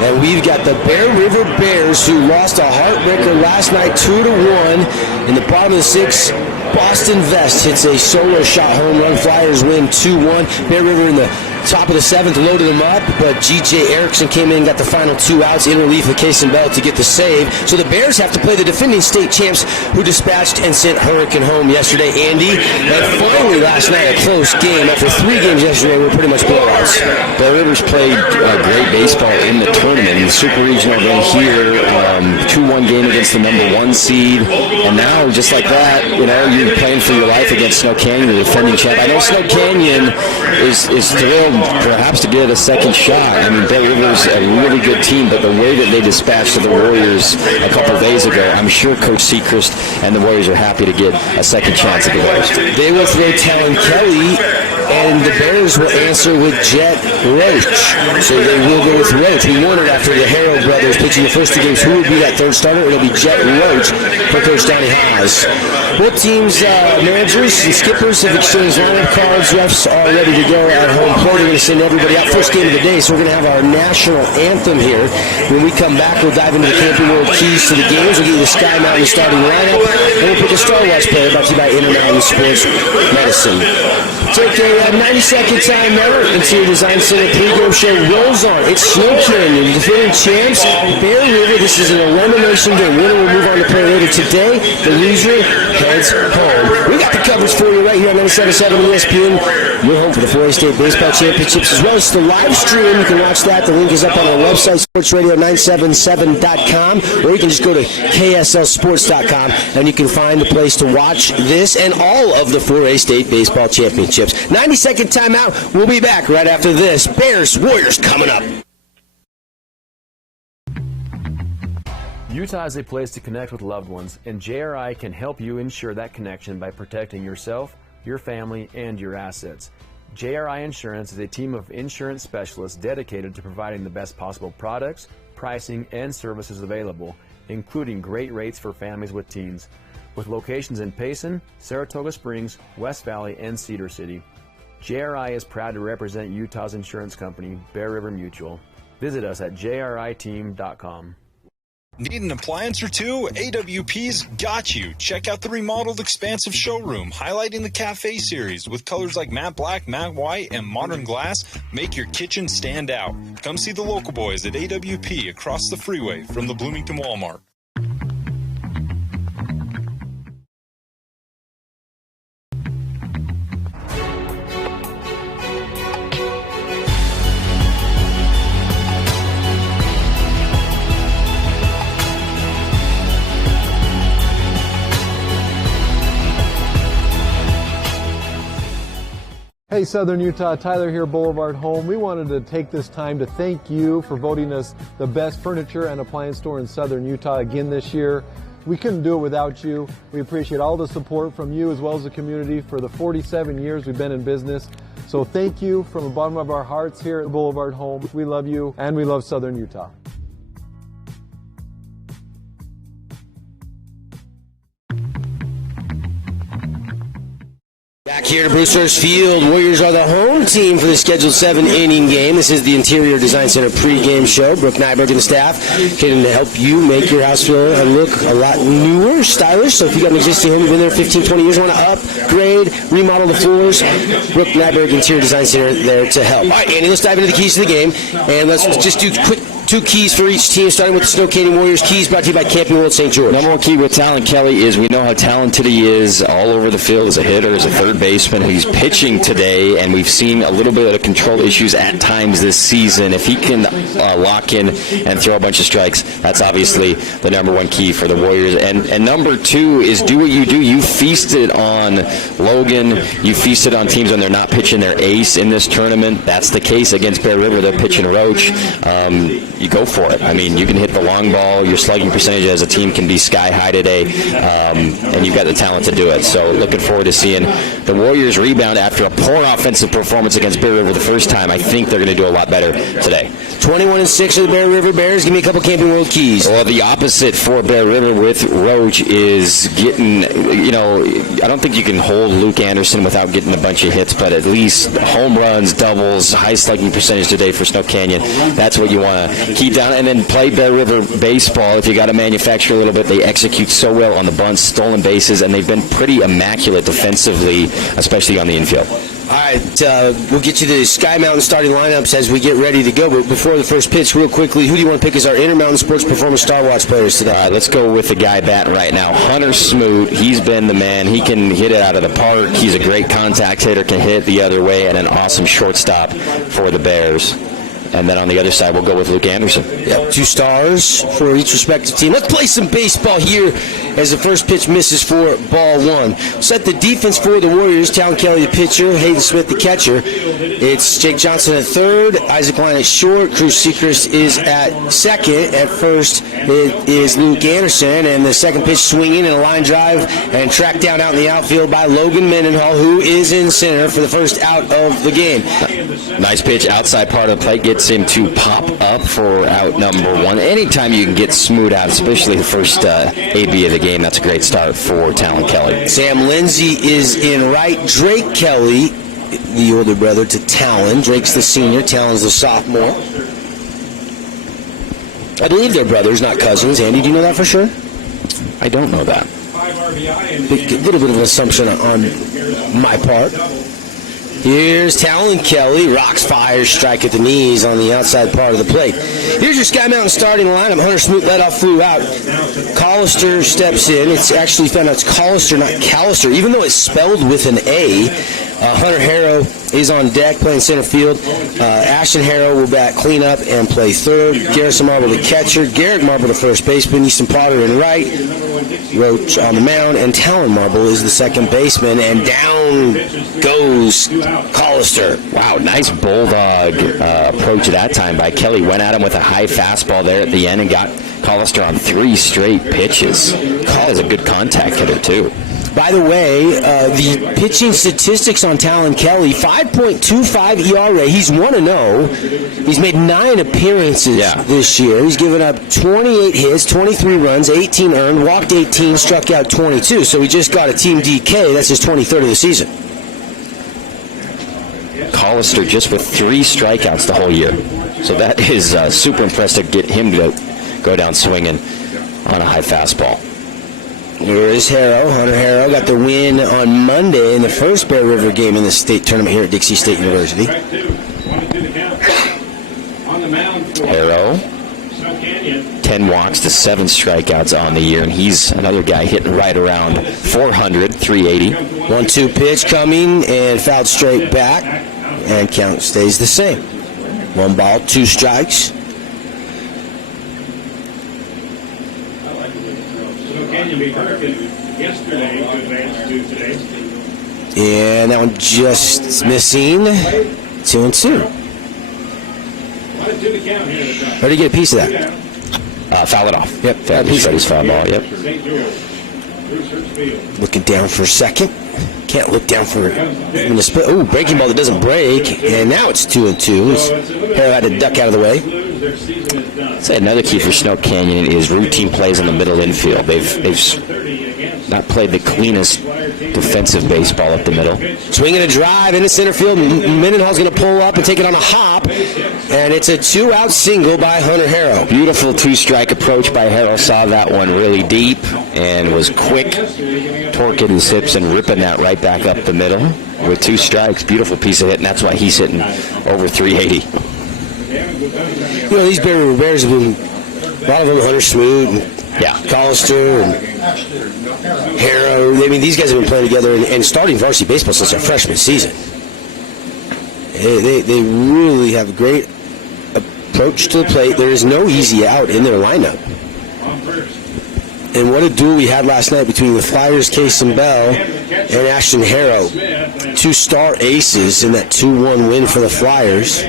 And we've got the Bear River Bears, who lost a heartbreaker last night 2-1. In the bottom of the sixth, Boston Vest hits a solo shot home run. Flyers win 2-1. Bear River in the top of the seventh loaded them up, but G.J. Erickson came in and got the final 2 outs in relief of Kaysen Bell to get the save. So the Bears have to play the defending state champs, who dispatched and sent Hurricane home yesterday, Andy. And finally last night, a close game. After 3 games yesterday, we're pretty much blowouts. Bear River's played great baseball in the tournament. In the Super Regional event here, 2-1 game against the number 1 seed. And now, just like that, you're playing for your life against Snow Canyon, the defending champ. I know Snow Canyon is thrilled perhaps to get a second shot. I mean, Bear River's a really good team, but the way that they dispatched the Warriors a couple of days ago, I'm sure Coach Seacrest and the Warriors are happy to get a second chance at the Bears. They will throw Talon Kelly, and the Bears will answer with Jet Roach. So they will go with Roach. We wondered after the Harrell brothers pitching the first 2 games who would be that third starter. It'll be Jet Roach for Coach Donnie Haas. Both teams' managers and skippers have exchanged lineup cards. Refs are ready to go at home plate. We're going to send everybody out. First game of the day, so we're going to have our national anthem here. When we come back, we'll dive into the Camping World keys to the games. We'll give you the Sky Mountain starting lineup, and we'll pick a Star Watch player brought to you by Intermountain Sports Medicine. Take a 90-second time out. Interior Design Center pregame show rolls on. It's Snow Canyon, the defending champs, Bear River. This is an elimination game. Winner will move on to play later today. The loser heads home. We got the coverage for you right here on 97.7 ESPN. You're home for the 4A State Baseball Championships, as well as the live stream. You can watch that. The link is up on our website, sportsradio977.com, or you can just go to kslsports.com, and you can find the place to watch this and all of the 4A State Baseball Championships. 90-second timeout. We'll be back right after this. Bears, Warriors coming up. Utah is a place to connect with loved ones, and JRI can help you ensure that connection by protecting yourself, your family, and your assets. JRI Insurance is a team of insurance specialists dedicated to providing the best possible products, pricing, and services available, including great rates for families with teens. With locations in Payson, Saratoga Springs, West Valley, and Cedar City. JRI is proud to represent Utah's insurance company, Bear River Mutual. Visit us at jriteam.com. Need an appliance or two? AWP's got you. Check out the remodeled expansive showroom, highlighting the Cafe series with colors like matte black, matte white, and modern glass. Make your kitchen stand out. Come see the local boys at AWP across the freeway from the Bloomington Walmart. Hey Southern Utah, Tyler here, Boulevard Home. We wanted to take this time to thank you for voting us the best furniture and appliance store in Southern Utah again this year. We couldn't do it without you. We appreciate all the support from you as well as the community for the 47 years we've been in business. So thank you from the bottom of our hearts here at Boulevard Home. We love you and we love Southern Utah. Back here to Brewster's Field, Warriors are the home team for the scheduled 7-inning game. This is the Interior Design Center pregame show. Brooke Nyberg and the staff can help you make your house feel and look a lot newer, stylish. So if you got an existing home, you've been there 15, 20 years, want to upgrade, remodel the floors, Brooke Nyberg Interior Design Center there to help. All right, Andy, let's dive into the keys to the game, and let's just do quick 2 keys for each team, starting with the Snow Canyon Warriors. Keys brought to you by Camping World St. George. Number 1 key with Talon Kelly is we know how talented he is all over the field as a hitter, as a third baseman. He's pitching today, and we've seen a little bit of control issues at times this season. If he can lock in and throw a bunch of strikes, that's obviously the number 1 key for the Warriors. And number 2 is do what you do. You feasted on Logan. You feasted on teams when they're not pitching their ace in this tournament. That's the case against Bear River. They're pitching Roach. You go for it. I mean, you can hit the long ball. Your slugging percentage as a team can be sky high today, and you've got the talent to do it. So looking forward to seeing the Warriors rebound after a poor offensive performance against Bear River the first time. I think they're going to do a lot better today. 21-6 of the Bear River Bears. Give me a couple Camping World keys. Well, the opposite for Bear River with Roach is getting, I don't think you can hold Luke Anderson without getting a bunch of hits, but at least home runs, doubles, high slugging percentage today for Snow Canyon. That's what you want to keep down, and then play Bear River baseball. If you got to manufacture a little bit, they execute so well on the bunts, stolen bases, and they've been pretty immaculate defensively, especially on the infield. All right, we'll get you the Sky Mountain starting lineups as we get ready to go. But before the first pitch, real quickly, who do you want to pick as our Intermountain Sports Performance Star Watch players today? All right, let's go with the guy batting right now, Hunter Smoot. He's been the man. He can hit it out of the park. He's a great contact hitter, can hit it the other way, and an awesome shortstop for the Bears. And then on the other side, we'll go with Luke Anderson. Yep, 2 stars for each respective team. Let's play some baseball here as the first pitch misses for ball 1. Set the defense for the Warriors. Talon Kelly, the pitcher. Hayden Smith, the catcher. It's Jake Johnson at third. Isaac Line at short. Cruz Sechrist is at second. At first, it is Luke Anderson. And the second pitch swinging in a line drive and tracked down out in the outfield by Logan Mendenhall, who is in center for the first out of the game. Nice pitch outside part of the plate. Gets him to pop up for out number 1. Anytime you can get Smoot out, especially the first AB of the game, that's a great start for Talon Kelly. Sam Lindsay is in right. Drake Kelly, the older brother to Talon. Drake's the senior. Talon's the sophomore. I believe they're brothers, not cousins. Andy, do you know that for sure? I don't know that. A little bit of an assumption on my part. Here's Talon Kelly, rocks, fires, strike at the knees on the outside part of the plate. Here's your Sky Mountain starting lineup. Hunter Smoot led off, flew out. Collister steps in. It's actually found out it's Collister, not Callister, even though it's spelled with an A. Hunter Harrow is on deck playing center field. Ashton Harrow will bat cleanup and play third. Garrison Marble the catcher. Garrett Marble the first baseman. Easton Potter in right. Roach on the mound. And Talon Marble is the second baseman. And down goes Collister. Wow, nice bulldog approach that time by Kelly. Went at him with a high fastball there at the end and got Collister on 3 straight pitches. Call is a good contact hitter, too. By the way, the pitching statistics on Talon Kelly, 5.25 ERA. He's 1-0. He's made 9 appearances this year. He's given up 28 hits, 23 runs, 18 earned, walked 18, struck out 22. So he just got a team DK. That's his 23rd of the season. Collister just with 3 strikeouts the whole year. So that is super impressive to get him to go down swinging on a high fastball. Here is Harrow. Hunter Harrow got the win on Monday in the first Bear River game in the state tournament here at Dixie State University. Harrow, 10 walks to 7 strikeouts on the year, and he's another guy hitting right around 400, 380. 1-2 pitch coming and fouled straight back, and count stays the same. 1 ball, 2 strikes. And that one just missing. 2-2. Where did he get a piece of that? Foul it off. Yep, Foul piece of his foul ball. Yep. Looking down for a second. Can't look down for a split. Oh, breaking ball that doesn't break. And now it's 2-2. Harrow had to duck out of the way. I'd say another key for Snow Canyon is routine plays on the middle infield. They've not played the cleanest defensive baseball up the middle. Swinging a drive into center field. Mendenhall's going to pull up and take it on a hop. And it's a 2-out single by Hunter Harrow. Beautiful 2-strike approach by Harrow. Saw that one really deep and was quick, torquing his hips and ripping that right back up the middle with 2 strikes. Beautiful piece of hit, and that's why he's hitting over 380. You know, these Bear River Bears have been, a lot of them, Hunter Smoot and Collister and Harrow. I mean, these guys have been playing together and starting varsity baseball since their freshman season. They really have a great approach to the plate. There is no easy out in their lineup. And what a duel we had last night between the Flyers, Kason Bell, and Ashton Harrow. 2 star aces in that 2-1 win for the Flyers.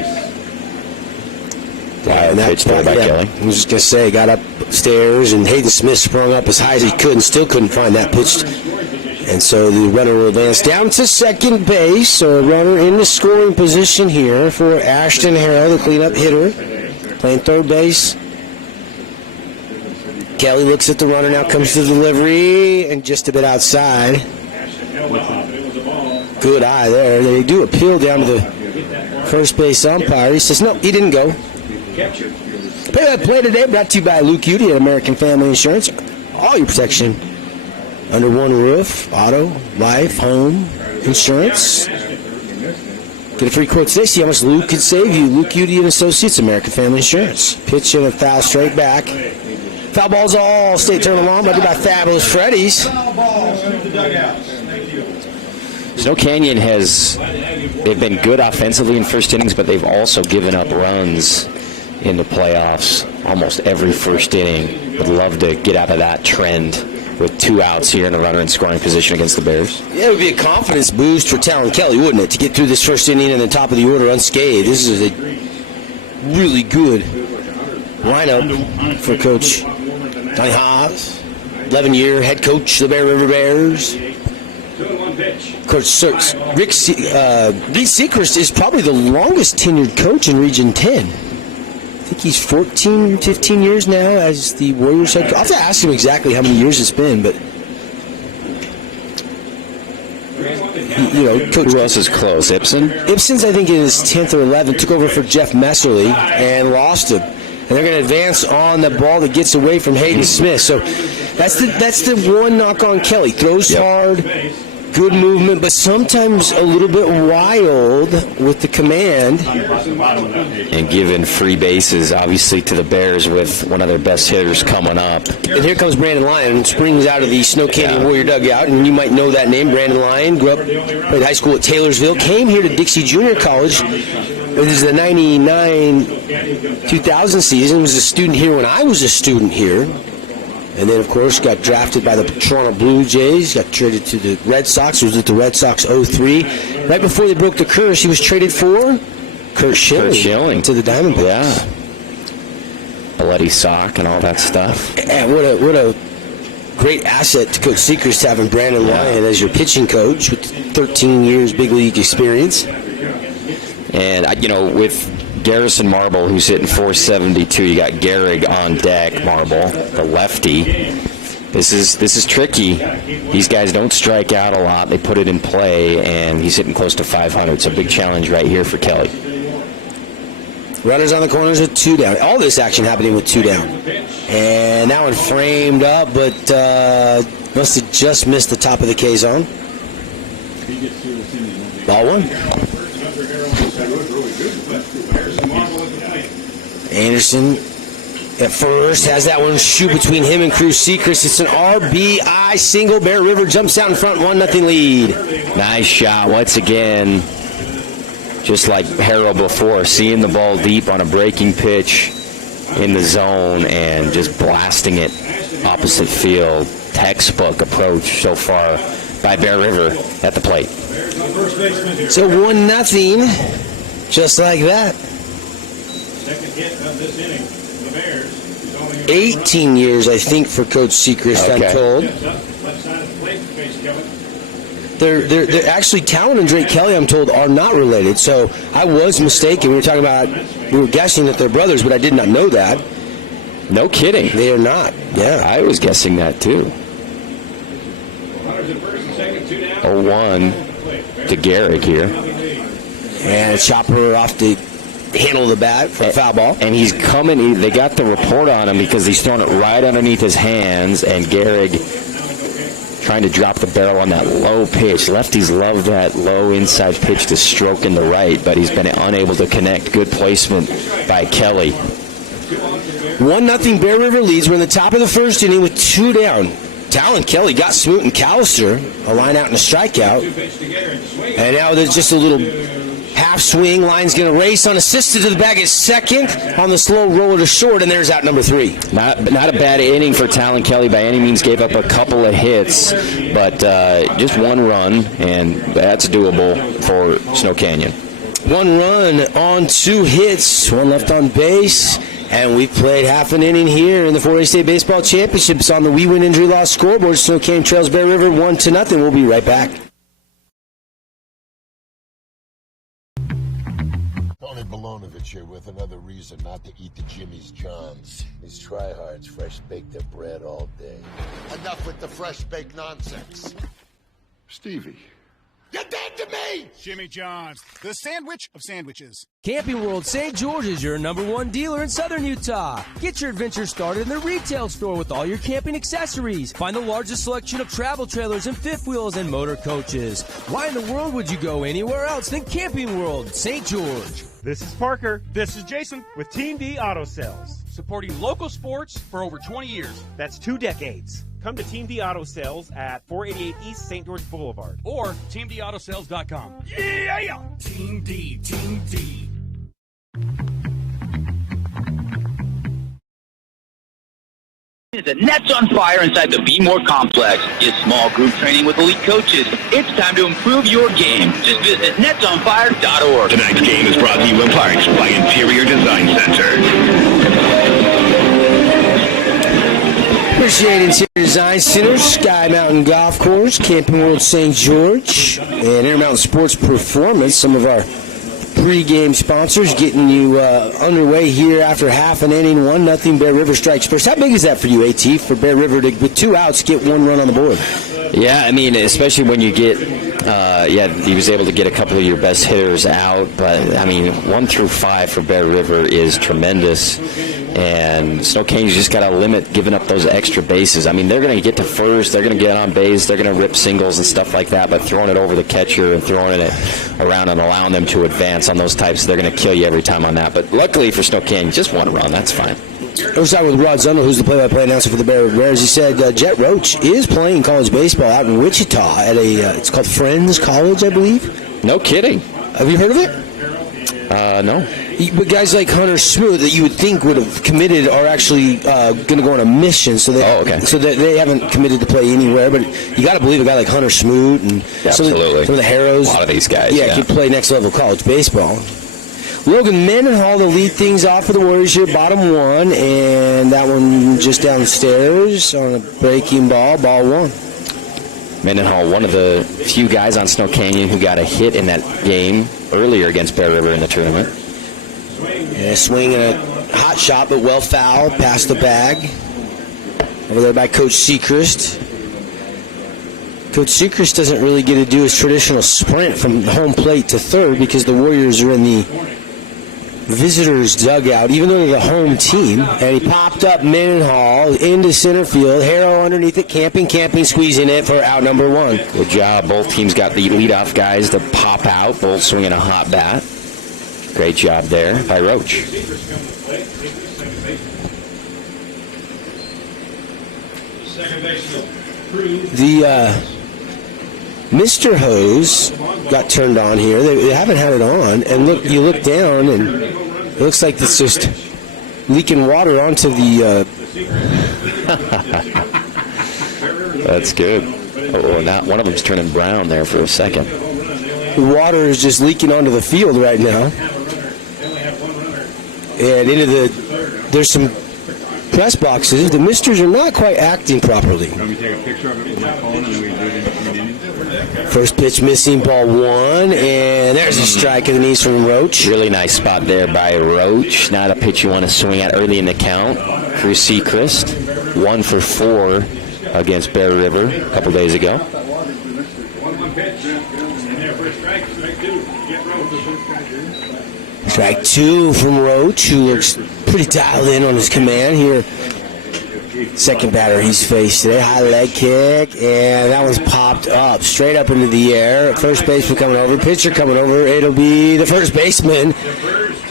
Pitch there by Kelly. I was just going to say, got upstairs, and Hayden Smith sprung up as high as he could and still couldn't find that pitch. And so the runner will advance down to second base. So a runner in the scoring position here for Ashton Harrow, the cleanup hitter, playing third base. Kelly looks at the runner now, comes to the delivery, and just a bit outside. Good eye there. They do appeal down to the first base umpire. He says, no, he didn't go. Play-by-play today brought to you by Luke Udy at American Family Insurance. All your protection under one roof. Auto, life, home, insurance. Get a free quote today. See how much Luke could save you. Luke Udy and Associates, American Family Insurance. Pitch in a foul straight back. Foul ball's all state tournament long, brought to you by Fabulous Freddy's. Snow Canyon they've been good offensively in first innings, but they've also given up runs in the playoffs almost every first inning. Would love to get out of that trend with 2 outs here and a runner in scoring position against the Bears. Yeah, it would be a confidence boost for Talon Kelly, wouldn't it, to get through this first inning and the top of the order unscathed. This is a really good lineup for Coach Donnie Haas, 11-year head coach of the Bear River Bears. Coach Reed Sechrist is probably the longest tenured coach in Region 10. I think he's 14, 15 years now as the Warriors head coach. I'll have to ask him exactly how many years it's been, but Coach Who else is close? Ibsen? Ibsen's, I think, in his 10th or 11th, took over for Jeff Messerly and lost him. And they're going to advance on the ball that gets away from Hayden Smith. So that's the one knock on Kelly. Throws hard, good movement, but sometimes a little bit wild with the command. And giving free bases, obviously, to the Bears with one of their best hitters coming up. And here comes Brandon Lyon, springs out of the Snow Canyon Warrior dugout, and you might know that name. Brandon Lyon grew up, played high school at Taylorsville, came here to Dixie Junior College. This is the 99-2000 season. Was a student here when I was a student here. And then, of course, got drafted by the Toronto Blue Jays, got traded to the Red Sox. He was with the Red Sox 03. Right before they broke the curse, he was traded for Kurt Schilling to the Diamondbacks. Yeah. Bloody sock and all that stuff. And what a great asset to Coach Sechrist having Brandon Lyon as your pitching coach with 13 years big league experience. And, with Garrison Marble, who's hitting .472. You got Gehrig on deck, Marble, the lefty. This is tricky. These guys don't strike out a lot. They put it in play, and he's hitting close to 500. So big challenge right here for Kelly. Runners on the corners with 2 down. All this action happening with 2 down. And that one framed up, but must have just missed the top of the K zone. Ball 1. Anderson at first has that one shoot between him and Cruz Sechrist. It's an RBI single. Bear River jumps out in front, 1-0 lead. Nice shot once again. Just like Harrell before, seeing the ball deep on a breaking pitch in the zone and just blasting it opposite field. Textbook approach so far by Bear River at the plate. So 1-0, just like that. 18 years, I think, for Coach Sechrist, I'm told. They're actually, Talon and Drake Kelly, I'm told, are not related. So I was mistaken. We were guessing that they're brothers, but I did not know that. No kidding. They are not. Yeah. I was guessing that too. 0-1 to Gehrig here. And chopper off the handle of the bat for a foul ball. And he's coming. They got the report on him because he's throwing it right underneath his hands, and Gehrig trying to drop the barrel on that low pitch. Lefties love that low inside pitch to stroke in the right, but he's been unable to connect. Good placement by Kelly. 1-0 Bear River leads. We're in the top of the first inning with 2 down. Talon Kelly got Smoot and Callister, a line out and a strikeout. And now there's just a little half swing. Line's going to race unassisted to the bag at second on the slow roller to short, and there's out number 3. Not a bad inning for Talon Kelly by any means. Gave up a couple of hits, but just 1 run, and that's doable for Snow Canyon. 1 run on 2 hits, 1 left on base. And we've played half an inning here in the 4A State Baseball Championships on the We Win Injury Loss scoreboard. Snow Canyon trails Bear River 1-0. We'll be right back. Tony Bolonovich here with another reason not to eat the Jimmy's Johns. These tryhards fresh bake their bread all day. Enough with the fresh baked nonsense. Stevie, You're dead to me! Jimmy John's, the sandwich of sandwiches. Camping World St. George is your #1 dealer in southern Utah. Get your adventure started in the retail store with all your camping accessories. Find the largest selection of travel trailers and fifth wheels and motor coaches. Why in the world would you go anywhere else than Camping World St. George? This is Parker. This is Jason with Team D Auto Sales. Supporting local sports for over 20 years. That's 2 decades. Come to Team D Auto Sales at 488 East St. George Boulevard or teamdautosales.com. Yeah! Team D, Team D. The Nets on fire inside the Be More Complex. Get small group training with elite coaches. It's time to improve your game. Just visit netsonfire.org. Tonight's game is brought to you in part by Interior Design Center. Appreciate Interior Design Center, Sky Mountain Golf Course, Camping World St. George, and Intermountain Sports Performance, some of our pre-game sponsors getting you underway here after half an inning, 1-0 Bear River strikes first. How big is that for you, AT, for Bear River to, with 2 outs, get 1 run on the board? Yeah, I mean, especially when you get, he was able to get a couple of your best hitters out, but, I mean, 1 through 5 for Bear River is tremendous, and Snow Canyon's just got to limit giving up those extra bases. I mean, they're going to get to first, they're going to get on base, they're going to rip singles and stuff like that, but throwing it over the catcher and throwing it around and allowing them to advance on those types, they're going to kill you every time on that. But luckily for Snow Canyon, just 1 run, that's fine. I was talking with Rod Zundel, who's the play-by-play announcer for the Bears. He said Jet Roach is playing college baseball out in Wichita at it's called Friends College, I believe. No kidding. Have you heard of it? No. But guys like Hunter Smoot that you would think would have committed are actually going to go on a mission, so that they haven't committed to play anywhere. But you got to believe a guy like Hunter Smoot and some of the Harrows, a lot of these guys, can play next level college baseball. Logan Mendenhall to lead things off for the Warriors here, bottom 1, and that one just downstairs on a breaking ball, ball 1. Mendenhall, one of the few guys on Snow Canyon who got a hit in that game earlier against Bear River in the tournament. Yeah, swing and a hot shot, but well fouled, past the bag. Over there by Coach Sechrist. Coach Sechrist doesn't really get to do his traditional sprint from home plate to third because the Warriors are in the visitors' dugout, even though they're the home team. And he popped up Mendenhall into center field. Harrow underneath it, camping, squeezing it for out number 1. Good job. Both teams got the leadoff guys to pop out, both swinging a hot bat. Great job there by Roach. The Mr. Hose got turned on here. They haven't had it on, and you look down, and it looks like it's just leaking water onto the. That's good. Oh, now one of them's turning brown there for a second. The water is just leaking onto the field right now, and there's some press boxes. The Misters are not quite acting properly. Let me take a picture of it with my phone, and then we do it in 3 minutes. First pitch missing, ball 1, and there's a strike in the knees from Roach. Really nice spot there by Roach. Not a pitch you want to swing at early in the count. For Sechrist, 1 for 4 against Bear River a couple days ago. Strike 2 from Roach, who looks pretty dialed in on his command here. Second batter he's faced today. High leg kick, and that one's popped up, straight up into the air. First baseman coming over, pitcher coming over. It'll be the first baseman,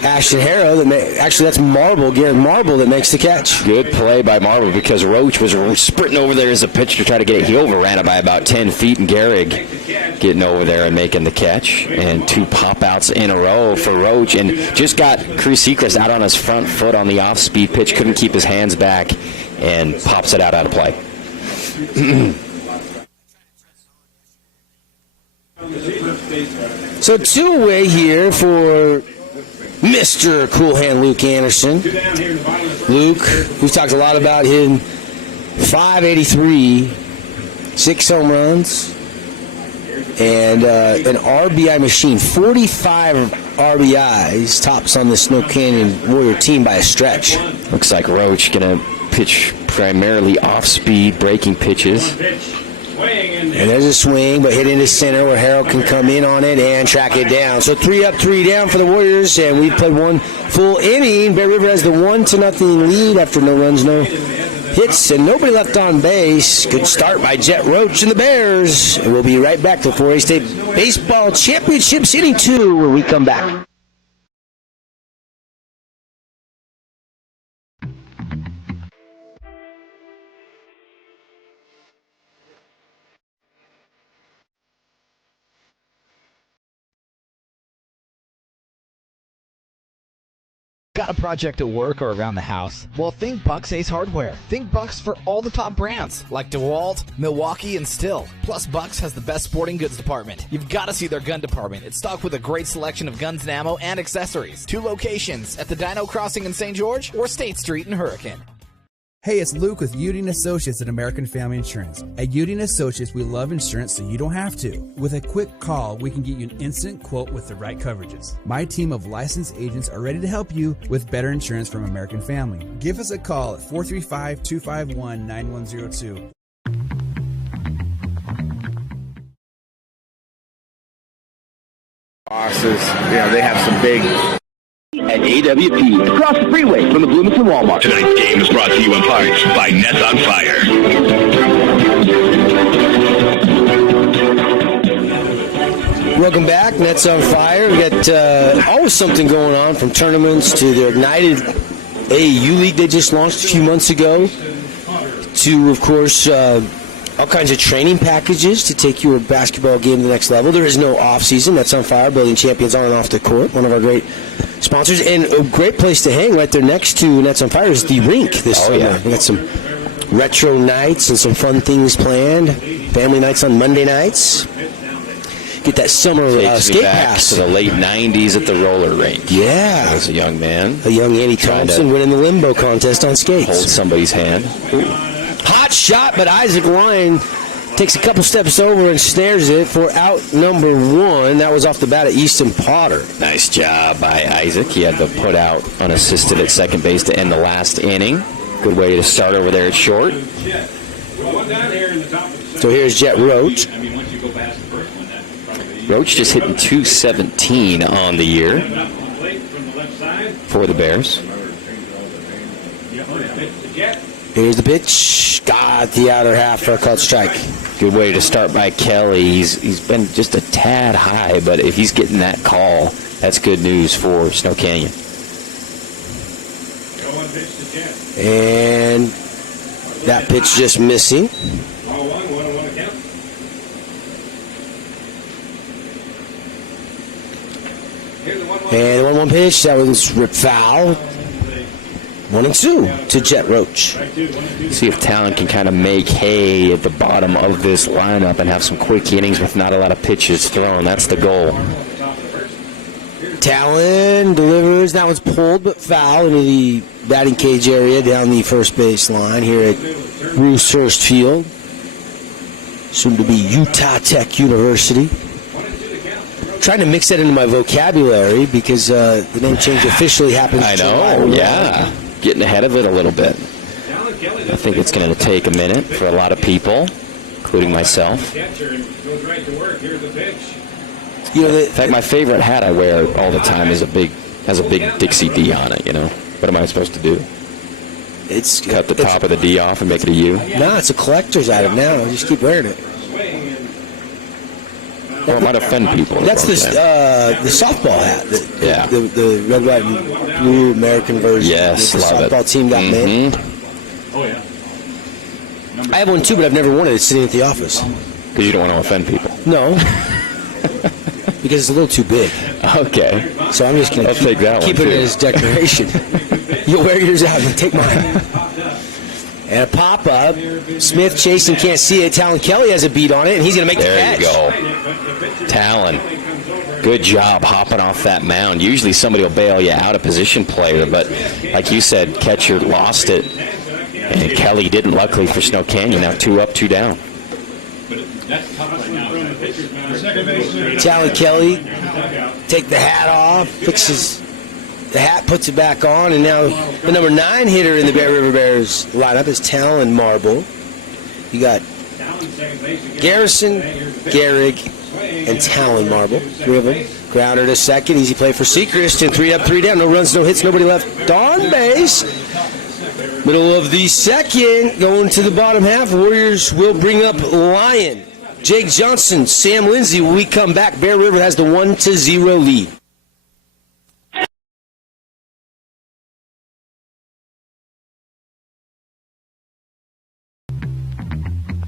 Ashton Harrow. That's Marble, Garrett Marble, that makes the catch. Good play by Marble because Roach was sprinting over there as a pitcher to try to get it. He overran it by about 10 feet, and Garrig getting over there and making the catch. And 2 pop-outs in a row for Roach, and just got Cruz Sechrist out on his front foot on the off-speed pitch. Couldn't keep his hands back and pops it out of play. So 2 away here for Mr. Cool Hand Luke Anderson. Luke, we've talked a lot about him. 583, 6 home runs, and an RBI machine. 45 RBIs, tops on the Snow Canyon Warrior team by a stretch. Looks like Roach going to pitch primarily off-speed breaking pitches. And there's a swing, but hit into center where Harold can come in on it and track it down. So 3 up, 3 down for the Warriors, and we've played one full inning. Bear River has the 1-0 lead after no runs, no hits, and nobody left on base. Good start by Jet Roach and the Bears. And we'll be right back to 4A State Baseball Championships Inning 2 when we come back. Got a project at work or around the house? Well, think Bucks Ace Hardware. Think Bucks for all the top brands like DeWalt, Milwaukee, and Stihl. Plus, Bucks has the best sporting goods department. You've got to see their gun department. It's stocked with a great selection of guns and ammo and accessories. 2 locations at the Dino Crossing in St. George or State Street in Hurricane. Hey, it's Luke with Udine Associates at American Family Insurance. At Udine Associates, we love insurance so you don't have to. With a quick call, we can get you an instant quote with the right coverages. My team of licensed agents are ready to help you with better insurance from American Family. Give us a call at 435-251-9102. Bosses, they have some big... At AWP, across the freeway from the Bloomington Walmart. Tonight's game is brought to you in part by Nets on Fire. Welcome back, Nets on Fire. We got always something going on, from tournaments to the Ignited AAU League they just launched a few months ago, to, of course, all kinds of training packages to take your basketball game to the next level. There is no off-season. Nets on Fire, building champions on and off the court. One of our great sponsors, and a great place to hang right there next to Nets on Fire is the rink this summer. Yeah. We got some retro nights and some fun things planned. Family nights on Monday nights. Get that summer skate pass. To the late 90s at the roller rink. Yeah. As a young man. A young Andy Thompson winning the limbo contest on skates. Hold somebody's hand. Hot shot, but Isaac Ryan takes a couple steps over and snares it for out number 1. That was off the bat of Easton Potter. Nice job by Isaac. He had to put out unassisted at second base to end the last inning. Good way to start over there at short. So here's Jet Roach. Roach just hitting .217 on the year for the Bears. Here's the pitch. Got the outer half for a called strike. Good way to start by Kelly. He's been just a tad high, but if he's getting that call, that's good news for Snow Canyon. And that pitch just missing. And the 1-1 pitch, that was ripped foul. 1-2 to Jet Roach. See if Talon can kind of make hay at the bottom of this lineup and have some quick innings with not a lot of pitches thrown. That's the goal. Talon delivers. That was pulled but foul into the batting cage area down the first base line here at Bruce Hurst Field. Soon to be Utah Tech University. Trying to mix that into my vocabulary because the name change officially happens. I know, yeah. Getting ahead of it a little bit. I think it's going to take a minute for a lot of people, including myself. You know, in fact, my favorite hat I wear all the time has a big Dixie D on it. You know, what am I supposed to do? It's cut the top of the D off and make it a U. No, it's a collector's item now. Just keep wearing it. Well, it might offend people. That's the softball hat. The red, white, and blue American version. Yes, the love softball it. team got made. Oh, yeah. I have one too, but I've never worn it. It's sitting at the office. Because you don't want to offend people. No. Because it's a little too big. Okay. So I'm just going to keep it as decoration. You'll wear yours out and take mine. And a pop-up. Smith chasing, can't see it. Talon Kelly has a beat on it, and he's going to make the catch. There you go. Talon. Good job hopping off that mound. Usually somebody will bail you out, a position player, but like you said, catcher lost it. And Kelly didn't, luckily for Snow Canyon. Now 2 up, 2 down. Talon Kelly take the hat off, fixes the hat, puts it back on, and now the number 9 hitter in the Bear River Bears lineup is Talon Marble. You got Garrison, Gehrig, and Talon Marble. 3 of them. Grounder to second. Easy play for Sechrist. And 3 up, 3 down. No runs, no hits, nobody left on base. Middle of the second. Going to the bottom half. Warriors will bring up Lyon. Jake Johnson, Sam Lindsay. When we come back, Bear River has the 1-0 lead.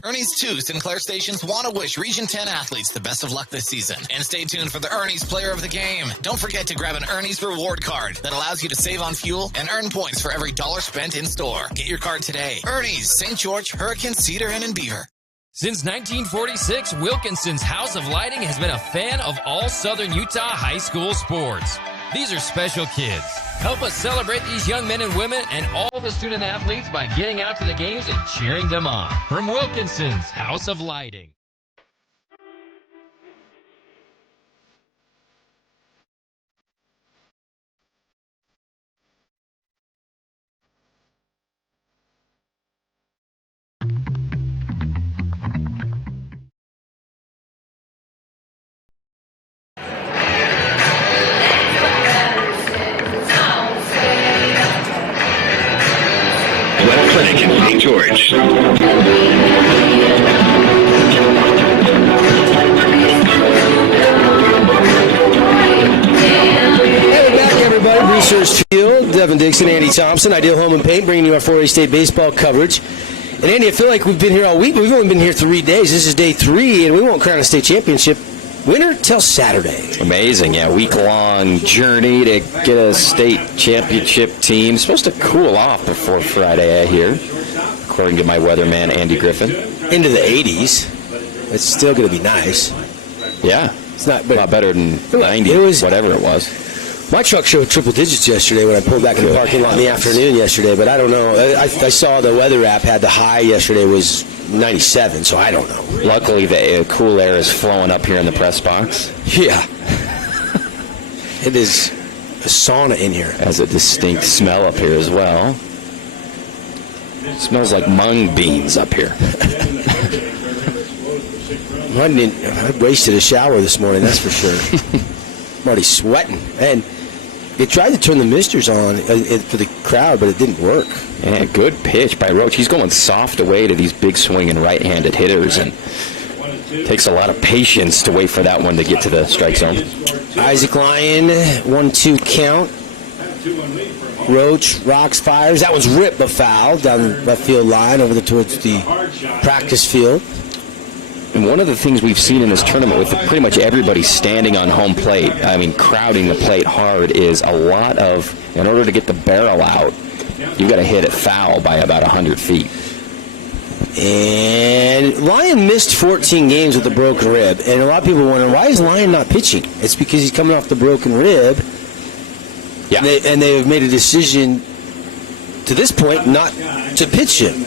Ernie's 2 Sinclair stations want to wish Region 10 athletes the best of luck this season. And stay tuned for the Ernie's Player of the Game. Don't forget to grab an Ernie's reward card that allows you to save on fuel and earn points for every dollar spent in store. Get your card today. Ernie's, St. George, Hurricane, Cedar, and in Beaver. Since 1946, Wilkinson's House of Lighting has been a fan of all Southern Utah high school sports. These are special kids. Help us celebrate these young men and women and all the student athletes by getting out to the games and cheering them on. From Wilkinson's House of Lighting. Clinic in St. George. Hey, back everybody. Research Field, Devin Dixon, Andy Thompson, Ideal Home and Paint, bringing you our 4A State baseball coverage. And Andy, I feel like we've been here all week, but we've only been here 3 days. This is day 3, and we won't crown a state championship winner till Saturday. Amazing, yeah. Week-long journey to get a state championship team. Supposed to cool off before Friday, I hear, according to my weatherman, Andy Griffin. Into the 80s. It's still going to be nice. Yeah. It's not a lot better than 90, whatever it was. My truck showed triple digits yesterday when I pulled back in the parking lot in the afternoon yesterday, but I don't know. I saw the weather app had the high yesterday was 97, so I don't know. Luckily, the cool air is flowing up here in the press box. Yeah. It is a sauna in here. Has a distinct smell up here as well. It smells like mung beans up here. I wasted a shower this morning, that's for sure. I'm already sweating. And they tried to turn the misters on for the crowd, but it didn't work. Yeah, good pitch by Roach. He's going soft away to these big swinging right-handed hitters, and takes a lot of patience to wait for that one to get to the strike zone. Isaac Lyon, 1-2 count. Roach rocks, fires. That one's ripped but foul down the left field line over towards the practice field. And one of the things we've seen in this tournament with pretty much everybody standing on home plate, I mean crowding the plate hard, is a lot of, in order to get the barrel out, you've got to hit it foul by about 100 feet. And Lyon missed 14 games with a broken rib. And a lot of people wonder, why is Lyon not pitching? It's because he's coming off the broken rib. Yeah. And they've made a decision to this point not to pitch him.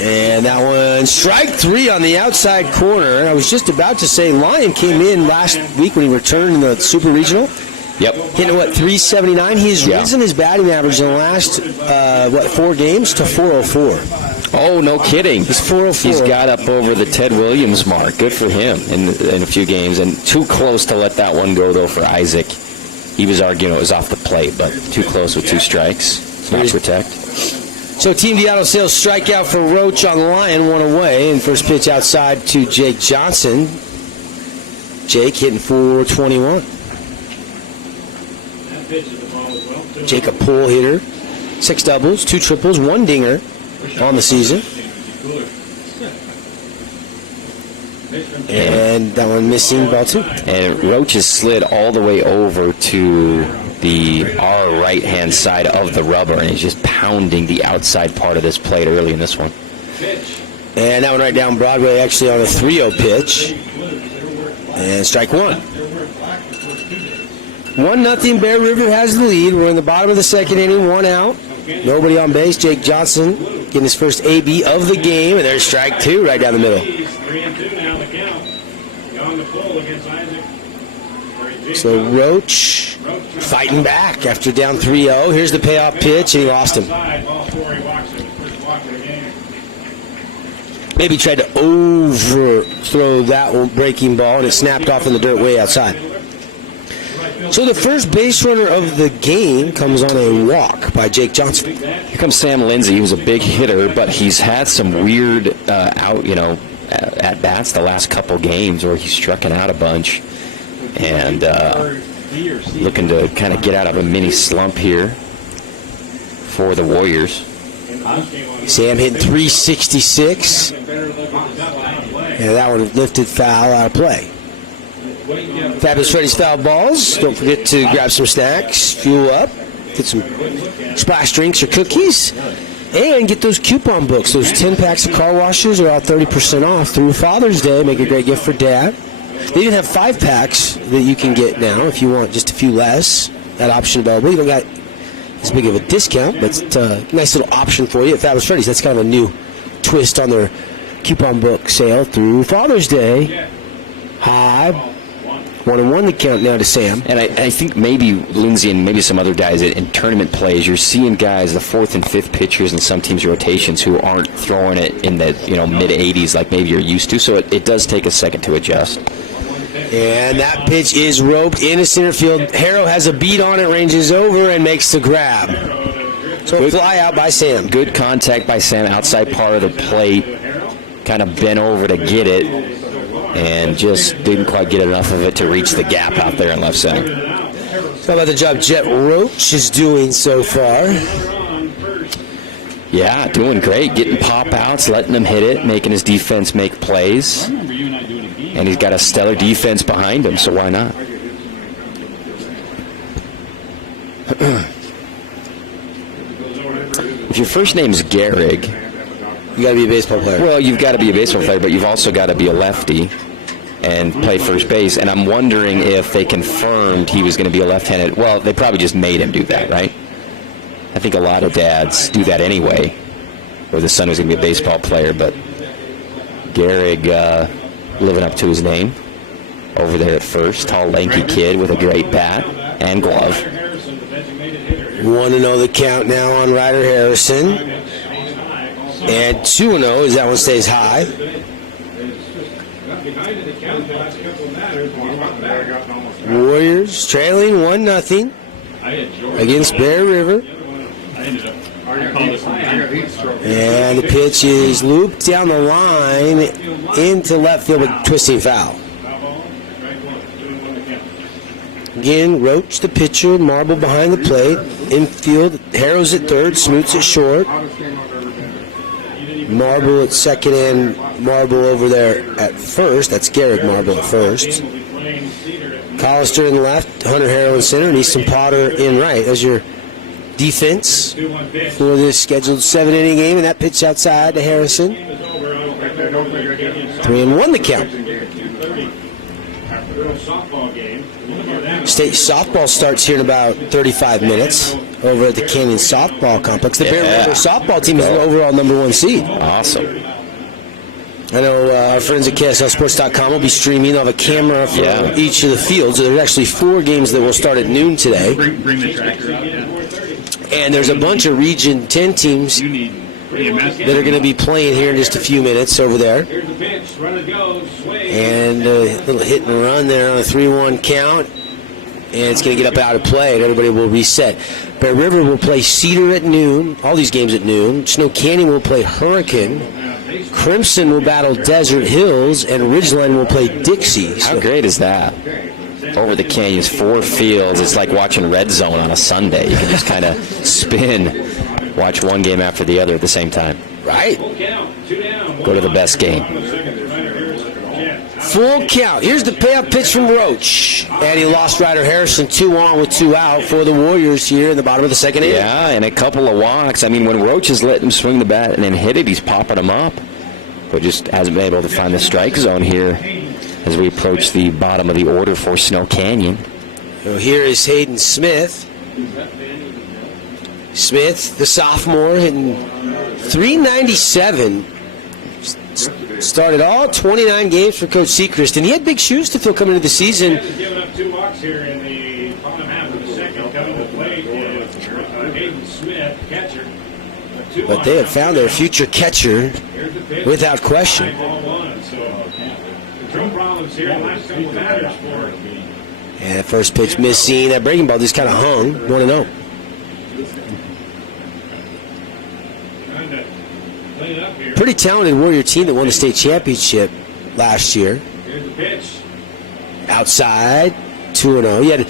And that one, strike 3 on the outside corner. I was just about to say Lyon came in last week when he returned in the Super Regional. Yep. Hitting, 379? He's risen his batting average in the last, 4 games to 404. Oh, no kidding. He's 404. He's got up over the Ted Williams mark. Good for him in a few games. And too close to let that one go, though, for Isaac. He was arguing it was off the plate, but too close with 2 strikes. Not protect. So Team D Auto Sales strikeout for Roach on Lyon, 1 away. And first pitch outside to Jake Johnson. Jake hitting 421. Jake a pull hitter. 6 doubles, 2 triples, 1 dinger on the season. And that one missing, ball 2. And Roach has slid all the way over to our right-hand side of the rubber, and he's just pounding the outside part of this plate early in this one. And that one right down Broadway, actually on a 3-0 pitch. And strike 1. 1-0, Bear River has the lead. We're in the bottom of the second inning, 1 out. Nobody on base. Jake Johnson getting his first AB of the game, and there's strike 2 right down the middle. 3-2 now the count. Beyond the pull against Isaac. So Roach fighting back after down 3-0. Here's the payoff pitch, and he lost him. maybe tried to overthrow that one breaking ball, and it snapped off in the dirt way outside. So the first base runner of the game comes on a walk by Jake Johnson. Here comes Sam Lindsay, who's a big hitter, but he's had some weird at bats the last couple games where he's striking out a bunch, and looking to kind of get out of a mini slump here for the Warriors. Sam hitting 366, and that one lifted foul out of play. Fabulous Freddy's Foul Balls. Don't forget to grab some snacks, fuel up, get some splash drinks or cookies, and get those coupon books. Those 10 packs of car washes are out 30% off through Father's Day. Make a great gift for Dad. They even have 5 packs that you can get now if you want just a few less. That option available. You don't got as big of a discount, but it's a nice little option for you at Fabulous Freddy's. That's kind of a new twist on their coupon book sale through Father's Day. High. 1-1 the count now to Sam. And I think maybe Lindsay and maybe some other guys in tournament plays, you're seeing guys, the 4th and 5th pitchers in some teams' rotations who aren't throwing it in the mid-80s like maybe you're used to. So it does take a second to adjust. And that pitch is roped into center field. Harrow has a beat on it, ranges over, and makes the grab. So a fly out by Sam. Good contact by Sam, outside part of the plate. Kind of bent over to get it, and just didn't quite get enough of it to reach the gap out there in left center. How about the job Jet Roach is doing so far? Yeah, doing great. Getting pop-outs, letting him hit it, making his defense make plays. And he's got a stellar defense behind him, so why not? If your first name's Gehrig, you got to be a baseball player. Well, you've got to be a baseball player, but you've also got to be a lefty and play first base. And I'm wondering if they confirmed he was going to be a left-handed. Well, they probably just made him do that, right? I think a lot of dads do that anyway, where the son was going to be a baseball player. But Gehrig living up to his name over there at first. Tall, lanky kid with a great bat and glove. 1-0 the count now on Ryder Harrison. And 2-0 as that one stays high. Warriors trailing 1-0 against Bear River. And the pitch is looped down the line into left field with twisting foul. Again, Roach the pitcher, Marble behind the plate. Infield, Harrow's at third, Smoots at short. Marble at second and Marble over there at first. That's Garrett Marble at first. Collister in left, Hunter Harrow in center, and Easton Potter in right. As your defense for this scheduled 7-inning game, and that pitch outside to Harrison. 3-1 the count. State softball starts here in about 35 minutes over at the Canyon Softball Complex. The Bear River softball team is the overall #1 seed. Awesome. I know our friends at KSLSports.com will be streaming. They'll have a camera for each of the fields. So there's actually 4 games that will start at noon today. Bring the tractor out. And there's a bunch of Region 10 teams that are going to be playing here in just a few minutes over there. And a little hit and run there on a 3-1 count. And it's going to get up out of play, and everybody will reset. Bear River will play Cedar at noon, all these games at noon. Snow Canyon will play Hurricane. Crimson will battle Desert Hills, and Ridgeline will play Dixie. How great is that? Over the Canyons, 4 fields. It's like watching Red Zone on a Sunday. You can just kind of spin, watch one game after the other at the same time. Right. Go to the best game. Full count. Here's the payoff pitch from Roach. And he lost Ryder Harrison 2 on with 2 out for the Warriors here in the bottom of the second inning. Yeah, and a couple of walks. I mean, when Roach is letting him swing the bat and then hit it, he's popping them up. But just hasn't been able to find the strike zone here as we approach the bottom of the order for Snow Canyon. So here is Hayden Smith. Smith, the sophomore, hitting .397. Started all 29 games for Coach Sechrist, and he had big shoes to fill coming into the season. Giving up 2 walks here in the bottom half of the second. Coming to play is Hayden Smith, catcher. But they have found their future catcher without question. Control problems here in the last couple of batters for And first pitch missing. That breaking ball just kind of hung. 1-0. Pretty talented Warrior team that won the state championship last year. Here's the pitch. Outside, 2-0. You had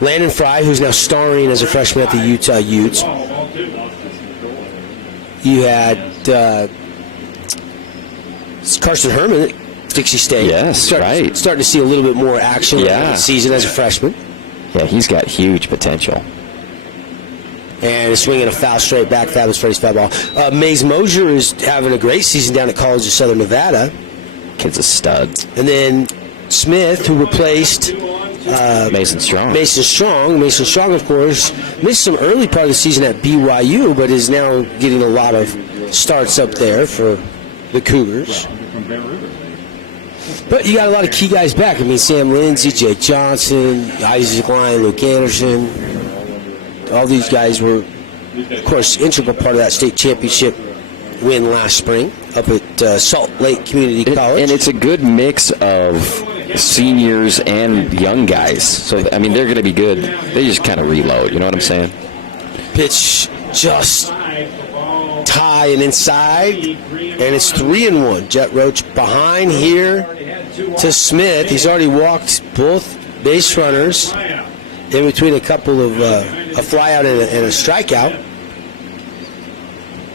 Landon Fry, who's now starring as a freshman at the Utah Utes. You had Carson Herman at Dixie State. Yes, starting to see a little bit more action this season as a freshman. Yeah, he's got huge potential. And swinging a foul straight back. That was Freddie's foul ball. Maze Mosier is having a great season down at College of Southern Nevada. Kid's a stud. And then Smith, who replaced Mason Strong. Mason Strong, of course, missed some early part of the season at BYU, but is now getting a lot of starts up there for the Cougars. But you got a lot of key guys back. I mean, Sam Lindsay, Jake Johnson, Isaac Lyon, Luke Anderson. All these guys were, of course, integral part of that state championship win last spring up at Salt Lake Community College. And it's a good mix of seniors and young guys. So, I mean, they're going to be good. They just kind of reload. You know what I'm saying? Pitch just tie and inside, and it's 3-1. Jet Roach behind here to Smith. He's already walked both base runners in between a couple of a fly out and a strikeout.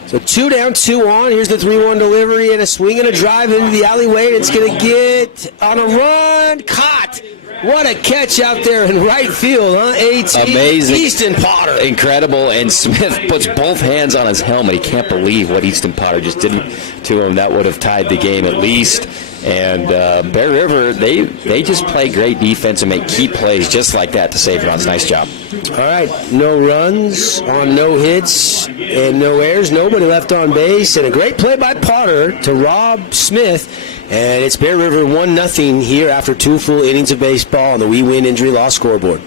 So 2 down, 2 on. Here's the 3-1 delivery and a swing and a drive into the alleyway. It's going to get on a run. Caught. What a catch out there in right field, huh? Amazing. Easton Potter. Incredible. And Smith puts both hands on his helmet. He can't believe what Easton Potter just did to him. That would have tied the game at least. And Bear River, they just play great defense and make key plays just like that to save runs. Nice job. All right, no runs on no hits and no errors. Nobody left on base. And a great play by Potter to Rob Smith. And it's Bear River 1-0 here after 2 full innings of baseball on the We Win Injury Law scoreboard.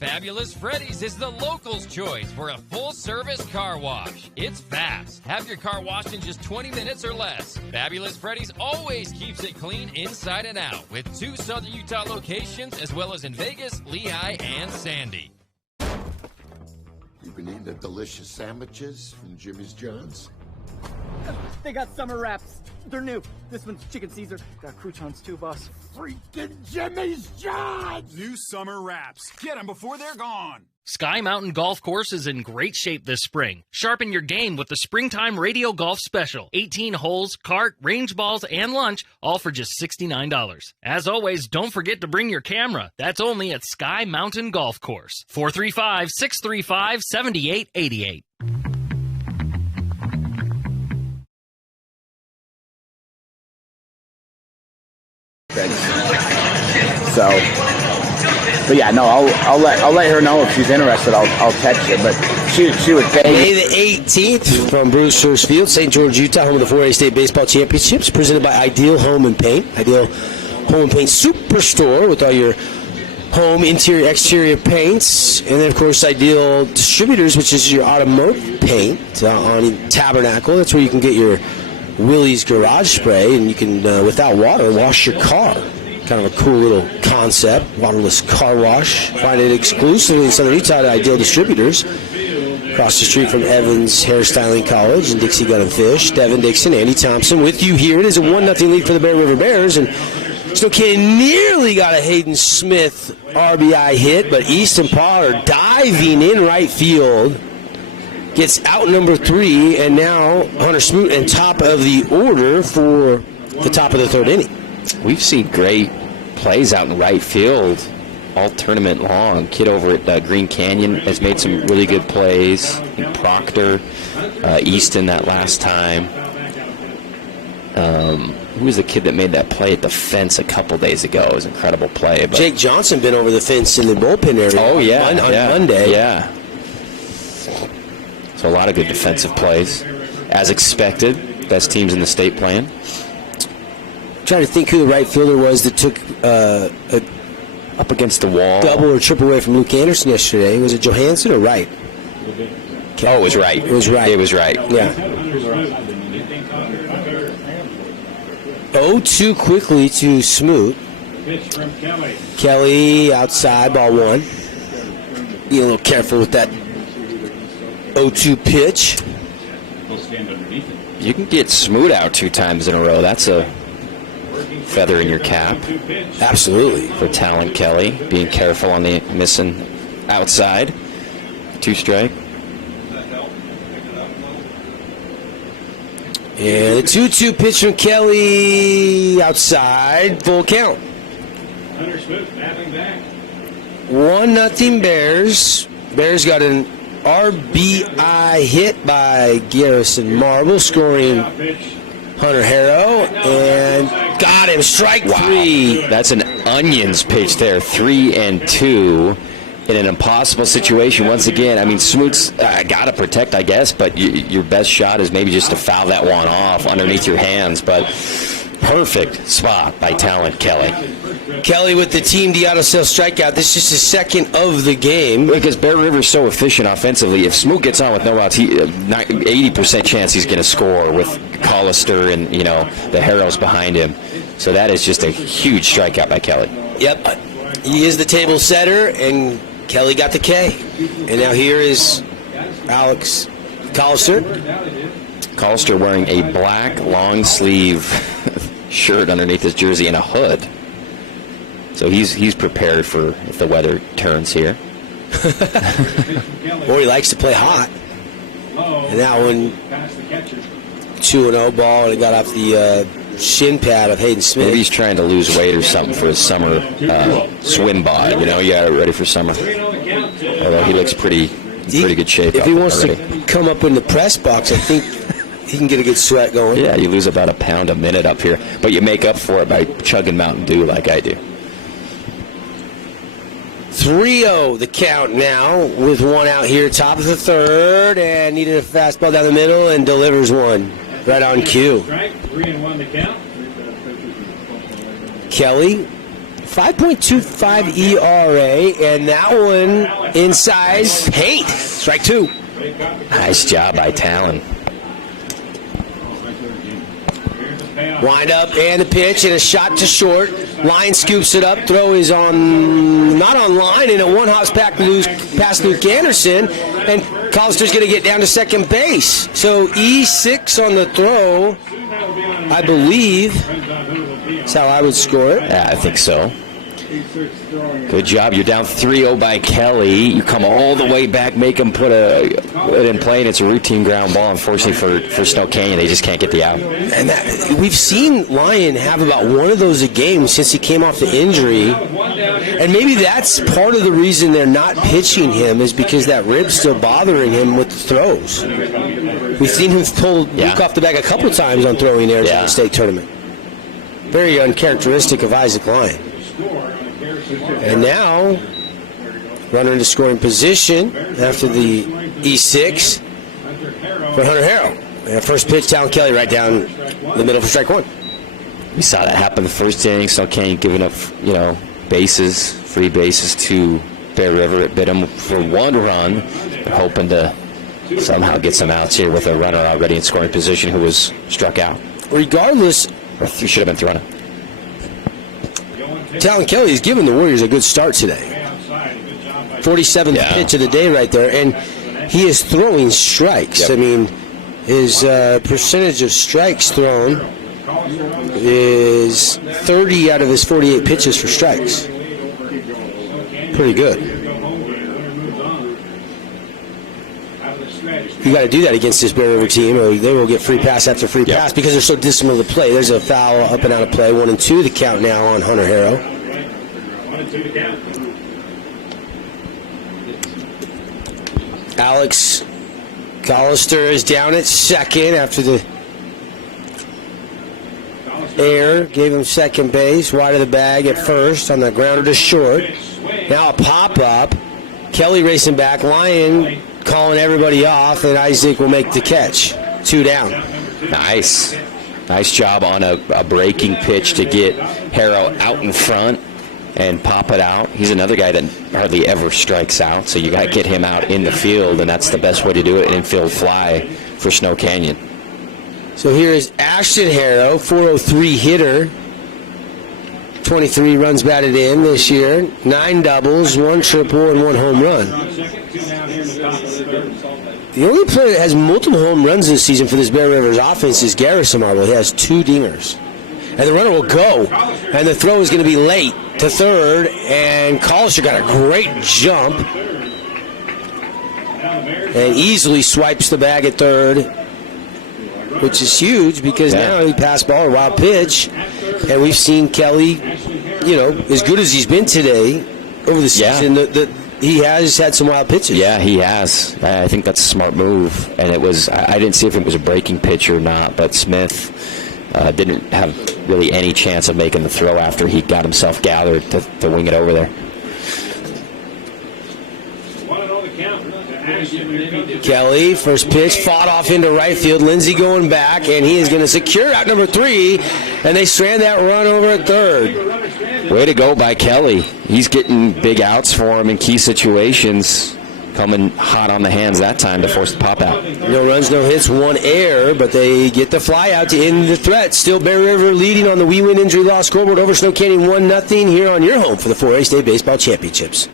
Fabulous Freddy's is the locals' choice for a full-service car wash. It's fast. Have your car washed in just 20 minutes or less. Fabulous Freddy's always keeps it clean inside and out with 2 Southern Utah locations as well as in Vegas, Lehigh, and Sandy. You've been eating the delicious sandwiches from Jimmy's John's? They got summer wraps. They're new. This one's chicken Caesar. Got croutons too, boss. Freaking Jimmy's John's! New summer wraps. Get them before they're gone. Sky Mountain Golf Course is in great shape this spring. Sharpen your game with the Springtime Radio Golf Special. 18 holes, cart, range balls, and lunch, all for just $69. As always, don't forget to bring your camera. That's only at Sky Mountain Golf Course. 435-635-7888. So, but yeah, no, I'll let her know if she's interested. I'll text her, but she would pay. May the 18th from Brewster's Field, St. George, Utah, home of the 4A State Baseball Championships, presented by Ideal Home and Paint. Ideal Home and Paint Superstore with all your home interior, exterior paints, and then of course Ideal Distributors, which is your automotive paint on Tabernacle. That's where you can get your Willie's Garage Spray, and you can, without water, wash your car. Kind of a cool little concept, waterless car wash. Find it exclusively in Southern Utah at Ideal Distributors. Across the street from Evans Hairstyling College and Dixie Gun and Fish. Devin Dixon, Andy Thompson with you here. It is a 1-0 lead for the Bear River Bears, and Spokane nearly got a Hayden Smith RBI hit, but Easton Pollard diving in right field. Gets out number 3, and now Hunter Smoot in top of the order for the top of the 3rd inning. We've seen great plays out in right field all tournament long. Kid over at Green Canyon has made some really good plays. Proctor, Easton that last time. Who was the kid that made that play at the fence a couple days ago? It was an incredible play. But Jake Johnson been over the fence in the bullpen area. Oh, yeah. On Monday. Yeah. So a lot of good defensive plays. As expected, best teams in the state playing. Trying to think who the right fielder was that took a up against the wall. Double or triple away from Luke Anderson yesterday. Was it Johansson or Wright? Oh, it was right. It was right. It was right. Yeah. 0-2 quickly to Smoot. Kelly outside, ball one. Be a little careful with that 0-2 pitch. You can get Smoot out 2 times in a row. That's a feather in your cap. Absolutely. For Talon Kelly, being careful on the missing outside. 2 strike. And a 2-2 pitch from Kelly outside, full count. 1-0 Bears. Bears got an RBI hit by Garrison Marble, scoring Hunter Harrow, and got him, strike 3. That's an onions pitch there, 3-2. In an impossible situation, once again, I mean, Smoot's got to protect, I guess, but your best shot is maybe just to foul that one off underneath your hands. But perfect spot by Talon Kelly. Kelly with the Team D Auto Sales strikeout. This is just his second of the game. Because Bear River's so efficient offensively. If Smoot gets on with no outs, 80% chance he's going to score with Collister and, the Harrows behind him. So that is just a huge strikeout by Kelly. Yep. He is the table setter, and Kelly got the K. And now here is Alex Collister. Collister wearing a black long sleeve shirt underneath his jersey and a hood. So he's prepared for if the weather turns here. Or he likes to play hot. And that one, 2-0 ball, and it got off the shin pad of Hayden Smith. Maybe he's trying to lose weight or something for his summer swim bod. You got it ready for summer. Although he looks pretty good shape. If he wants to come up in the press box, I think he can get a good sweat going. Yeah, you lose about a pound a minute up here, but you make up for it by chugging Mountain Dew like I do. 3-0 the count now with one out here, top of the third, and needed a fastball down the middle and delivers one right on cue. 3-1 the count. Kelly, 5.25 ERA, and that one inside, Haight, strike 2. Nice job by Talon. Wind up and the pitch and a shot to short. Line scoops it up. Throw is not on line, and a one-hops past Luke Anderson. And Collister's going to get down to second base. So E6 on the throw, I believe. That's how I would score it. Yeah, I think so. Good job. You're down 3-0 by Kelly. You come all the way back, make him put it in play, and it's a routine ground ball. Unfortunately for Snow Canyon, they just can't get the out. And we've seen Lyon have about one of those a game since he came off the injury. And maybe that's part of the reason they're not pitching him, is because that rib's still bothering him with the throws. We've seen him pull Luke off the bag a couple times on throwing errors in the state tournament. Very uncharacteristic of Isaac Lyon. And now, runner into scoring position after the E6 for Hunter Harrow. And first pitch, Talon Kelly right down the middle for strike 1. We saw that happen the first inning. Snow Canyon giving up, free bases to Bear River. It bit them for one run. They're hoping to somehow get some outs here with a runner already in scoring position who was struck out. Regardless, or should have been thrown out. Talon Kelly has given the Warriors a good start today. 47th pitch of the day right there, and he is throwing strikes. I mean, his percentage of strikes thrown is 30 out of his 48 pitches for strikes. Pretty good. You got to do that against this Bear River team, or they will get free pass after free pass because they're so dissimilar to play. There's a foul up and out of play. 1-2 the count now on Hunter Harrow. 1-2 the count. Alex Collister is down at second after the error. Gave him second base, wide of the bag at first on the grounder to short. Now a pop-up. Kelly racing back. Lyon calling everybody off, and Isaac will make the catch. 2 down. Nice job on a breaking pitch to get Harrow out in front. and pop it out. He's another guy that hardly ever strikes out, so you got to get him out in the field, and that's the best way to do it, an infield fly for Snow Canyon. So here is Ashton Harrow, 403 hitter. 23 runs batted in this year, 9 doubles, 1 triple, and 1 home run. The only player that has multiple home runs this season for this Bear Rivers offense is Garrison Marble. He has 2 dingers. And the runner will go, and the throw is going to be late to third, and Collister got a great jump and easily swipes the bag at third, which is huge because now he passed ball, a wild pitch, and we've seen Kelly, as good as he's been today over the season, he has had some wild pitches. Yeah, he has. I think that's a smart move, and I didn't see if it was a breaking pitch or not, but Smith didn't have really any chance of making the throw after he got himself gathered to wing it over there. Kelly, first pitch, fought off into right field. Lindsey going back, and he is going to secure out number 3, and they strand that run over at third. Way to go by Kelly. He's getting big outs for him in key situations, coming hot on the hands that time to force the pop out. No runs, no hits, 1 error, but they get the fly out to end the threat. Still Bear River leading on the We Win Injury Law scoreboard over Snow Canyon 1-0 here on your home for the 4A State Baseball Championships.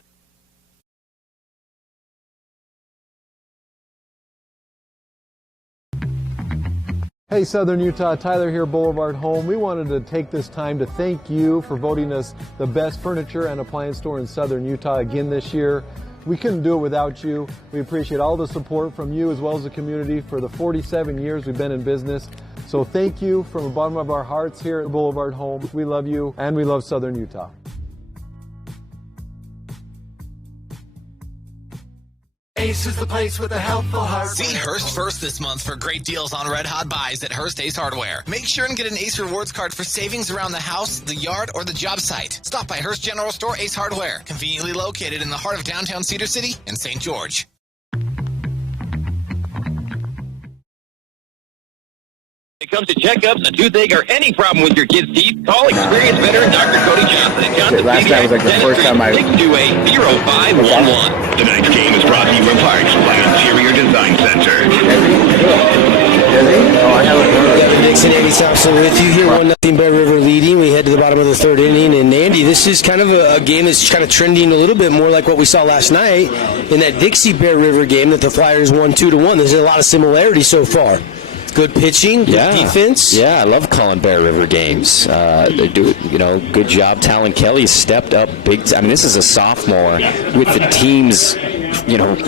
Hey Southern Utah, Tyler here, Boulevard Home. We wanted to take this time to thank you for voting us the best furniture and appliance store in Southern Utah again this year. We couldn't do it without you. We appreciate all the support from you as well as the community for the 47 years we've been in business. So thank you from the bottom of our hearts here at Boulevard Home. We love you and we love Southern Utah. Ace is the place with a helpful heart. See Hearst first this month for great deals on red hot buys at Hearst Ace Hardware. Make sure and get an Ace Rewards card for savings around the house, the yard, or the job site. Stop by Hearst General Store Ace Hardware, conveniently located in the heart of downtown Cedar City and St. George. When it comes to checkups, a toothache, or any problem with your kid's teeth, call experienced veteran Dr. Cody Johnson at Johnson Last time was like the first time I... 628-0511. Tonight's game is brought to you in part by Interior Design Center. Kevin Dixon, Andy Thompson with you here. 1-0 Bear River leading. We head to the bottom of the 3rd inning. And Andy, this is kind of a game that's kind of trending a little bit more like what we saw last night in that Dixie Bear River game that the Flyers won 2-1. There's a lot of similarities so far. Good pitching, good defense. Yeah, I love calling Bear River games. They do, good job. Talon Kelly stepped up big. I mean, this is a sophomore with the team's,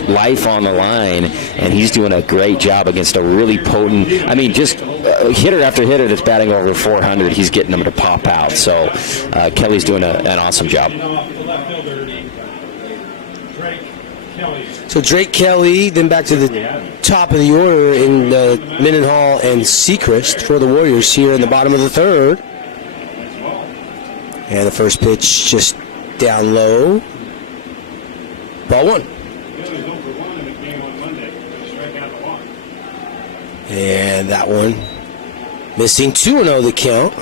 life on the line, and he's doing a great job against a really potent. I mean, just hitter after hitter that's batting over 400. He's getting them to pop out. So Kelly's doing an awesome job. So Drake Kelly, then back to the top of the order in Mendenhall and Sechrist for the Warriors here in the bottom of the 3rd. And the first pitch just down low. Ball 1. And that one missing 2-0 the count.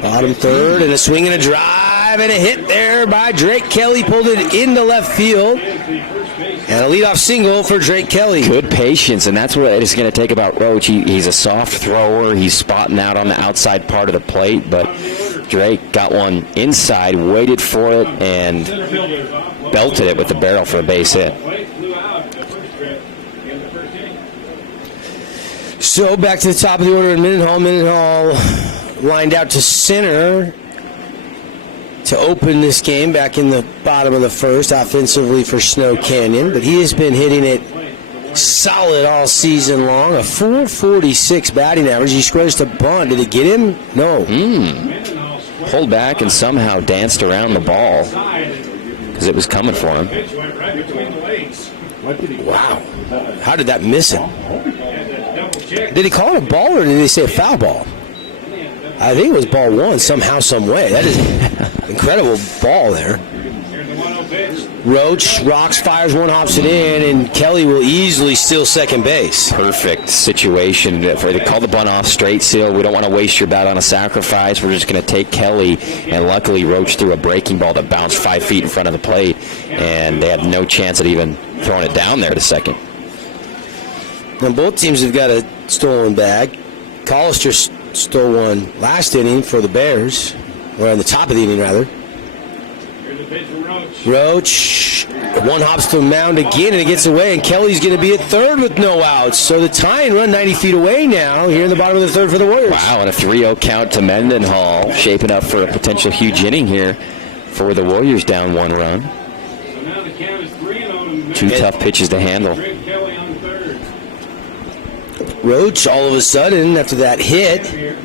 Bottom 3rd, and a swing and a drive, and a hit there by Drake Kelly. Pulled it into left field. And a leadoff single for Drake Kelly. Good patience, and that's what it's going to take about Roach. He's a soft thrower. He's spotting out on the outside part of the plate, but Drake got one inside, waited for it, and belted it with the barrel for a base hit. So back to the top of the order in Mendenhall. Mendenhall lined out to center to open this game back in the bottom of the 1st offensively for Snow Canyon. But he has been hitting it solid all season long. A 446 batting average. He squares to bunt. Did it get him? No. Pulled back and somehow danced around the ball because it was coming for him. Wow. How did that miss him? Did he call it a ball or did they say a foul ball? I think it was ball 1 somehow, some way. That is an incredible ball there. Roach rocks, fires one, hops it in, and Kelly will easily steal second base. Perfect situation. They call the bunt off straight seal. We don't want to waste your bat on a sacrifice. We're just going to take Kelly, and luckily Roach threw a breaking ball that bounced 5 feet in front of the plate, and they have no chance at even throwing it down there to second. Now both teams have got a stolen bag. Collister stole one last inning for the Bears, or on the top of the inning rather. Roach, one hops to the mound again, and it gets away, and Kelly's going to be at third with no outs. So the tying run 90 feet away now here in the bottom of the third for the Warriors. Wow, and a 3-0 count to Mendenhall, shaping up for a potential huge inning here for the Warriors down 1 run. Two tough pitches to handle. Roach, all of a sudden, after that hit,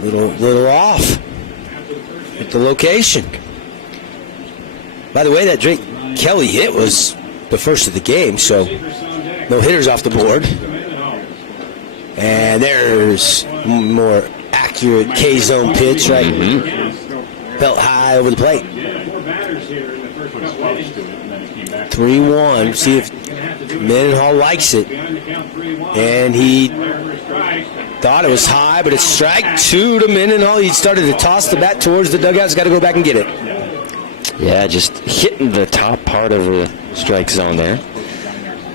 little off at the location. By the way, that Drake Kelly hit was the first of the game, so no hitters off the board. And there's more accurate K-zone pitch, right? Felt high over the plate. 3-1. See if Mendenhall likes it. And he thought it was high, but it's strike 2 to Mendenhall. He started to toss the bat towards the dugout. He's got to go back and get it. Yeah, just hitting the top part of the strike zone there.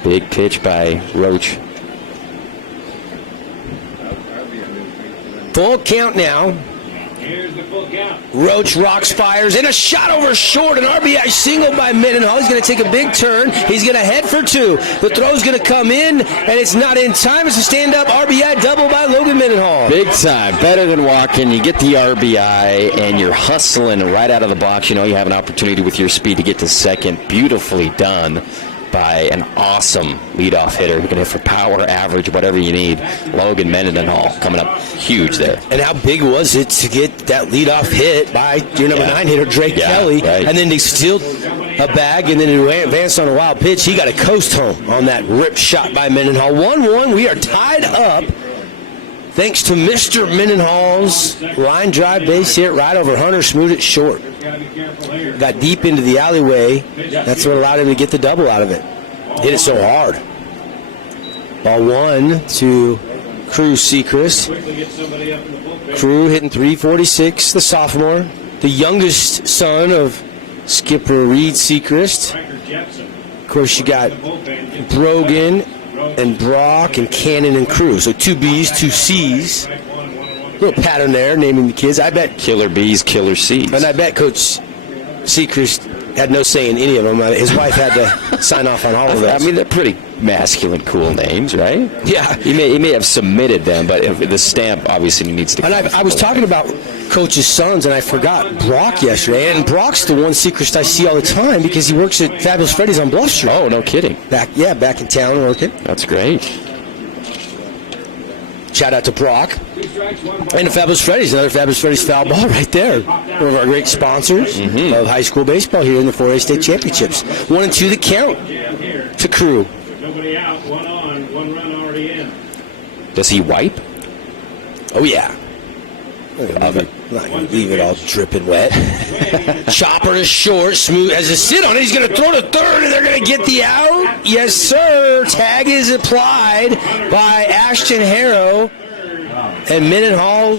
Big pitch by Roach. Full count now. Roach rocks, fires, and a shot over short. An RBI single by Mendenhall. He's going to take a big turn. He's going to head for 2. The throw's going to come in, and it's not in time. It's a stand-up RBI double by Logan Mendenhall. Big time. Better than walking. You get the RBI, and you're hustling right out of the box. You know you have an opportunity with your speed to get to second. Beautifully done by an awesome leadoff hitter who can hit for power, average, whatever you need. Logan Mendenhall coming up huge there. And how big was it to get that leadoff hit by your number 9 hitter, Drake Kelly, right. And then they steal a bag, and then it advanced on a wild pitch. He got a coast home on that rip shot by Mendenhall. 1-1. We are tied up thanks to Mr. Mendenhall's line drive base hit right over Hunter Smoot at short. Got deep into the alleyway. That's what allowed him to get the double out of it. Hit it so hard. Ball 1 to Crew Sechrist. Crew hitting $346, the sophomore. The youngest son of skipper Reed Sechrist. Of course, you got Brogan and Brock and Cannon and Crew. So 2 B's, 2 C's. Little pattern there, naming the kids. I bet Killer B's, Killer C's. And I bet Coach Sechrist had no say in any of them. His wife had to sign off on all of those. I mean, they're pretty masculine, cool names, right? Yeah. He may have submitted them, but if the stamp obviously needs to. And I was talking about Coach's sons, and I forgot Brock yesterday. And Brock's the one Sechrist I see all the time because he works at Fabulous Freddy's on Bluff Street. Oh, no kidding. Back in town working. That's great. Shout out to Brock. And the Fabulous Freddy's, another Fabulous Freddy's foul ball right there. One of our great sponsors of high school baseball here in the 4A state championships. 1-2 the count to Crew. Nobody out, 1 on, 1 run already in. Does he wipe? Oh, yeah. I'm not going to leave it all dripping wet. Chopper to short. Smoot has a sit on it. He's going to throw to third, and they're going to get the out. Yes, sir. Tag is applied by Ashton Harrow. And Mendenhall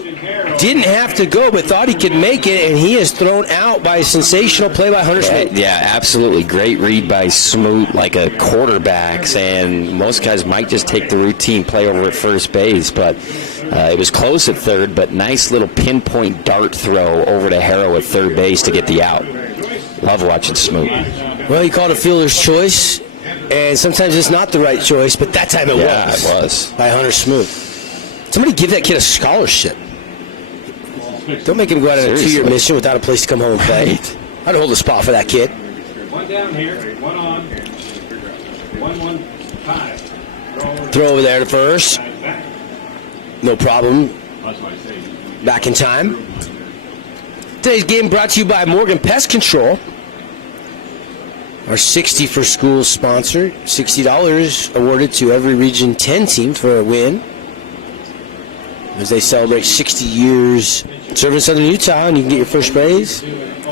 didn't have to go, but thought he could make it, and he is thrown out by a sensational play by Hunter Smoot. Yeah, absolutely. Great read by Smoot, like a quarterback, saying most guys might just take the routine play over at first base, but it was close at third, but nice little pinpoint dart throw over to Harrow at third base to get the out. Love watching Smoot. Well, he called a fielder's choice, and sometimes it's not the right choice, but that time it was. Yeah, it was. By Hunter Smoot. Somebody give that kid a scholarship. Don't make him go out on a 2-year mission without a place to come home and play. I'd hold a spot for that kid. 1 down here, 1 on, 1-1-5. Throw over there to first. No problem. Back in time. Today's game brought to you by Morgan Pest Control. Our 60 for Schools sponsor. $60 awarded to every Region 10 team for a win, as they celebrate 60 years serving Southern Utah, and you can get your first sprays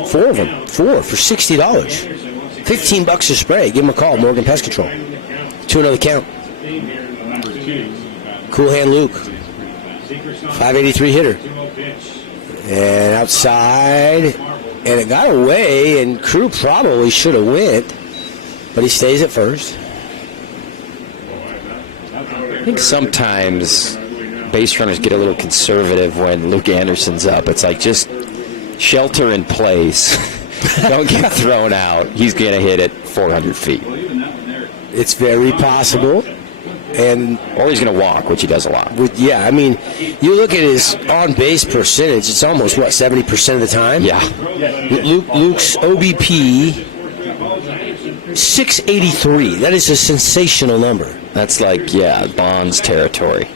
4 of them. 4 for $60. $15 a spray. Give him a call, Morgan Pest Control. 2-0 the count. Cool Hand Luke. 583 hitter. And outside, and it got away, and Crew probably should have went, but he stays at first. I think sometimes base runners get a little conservative when Luke Anderson's up. It's like just shelter in place. Don't get thrown out. He's going to hit it 400 feet. It's very possible. Or he's going to walk, which he does a lot. Yeah, I mean, you look at his on-base percentage, it's almost, 70% of the time? Yeah. Luke's OBP, 683. That is a sensational number. That's like, Bonds territory.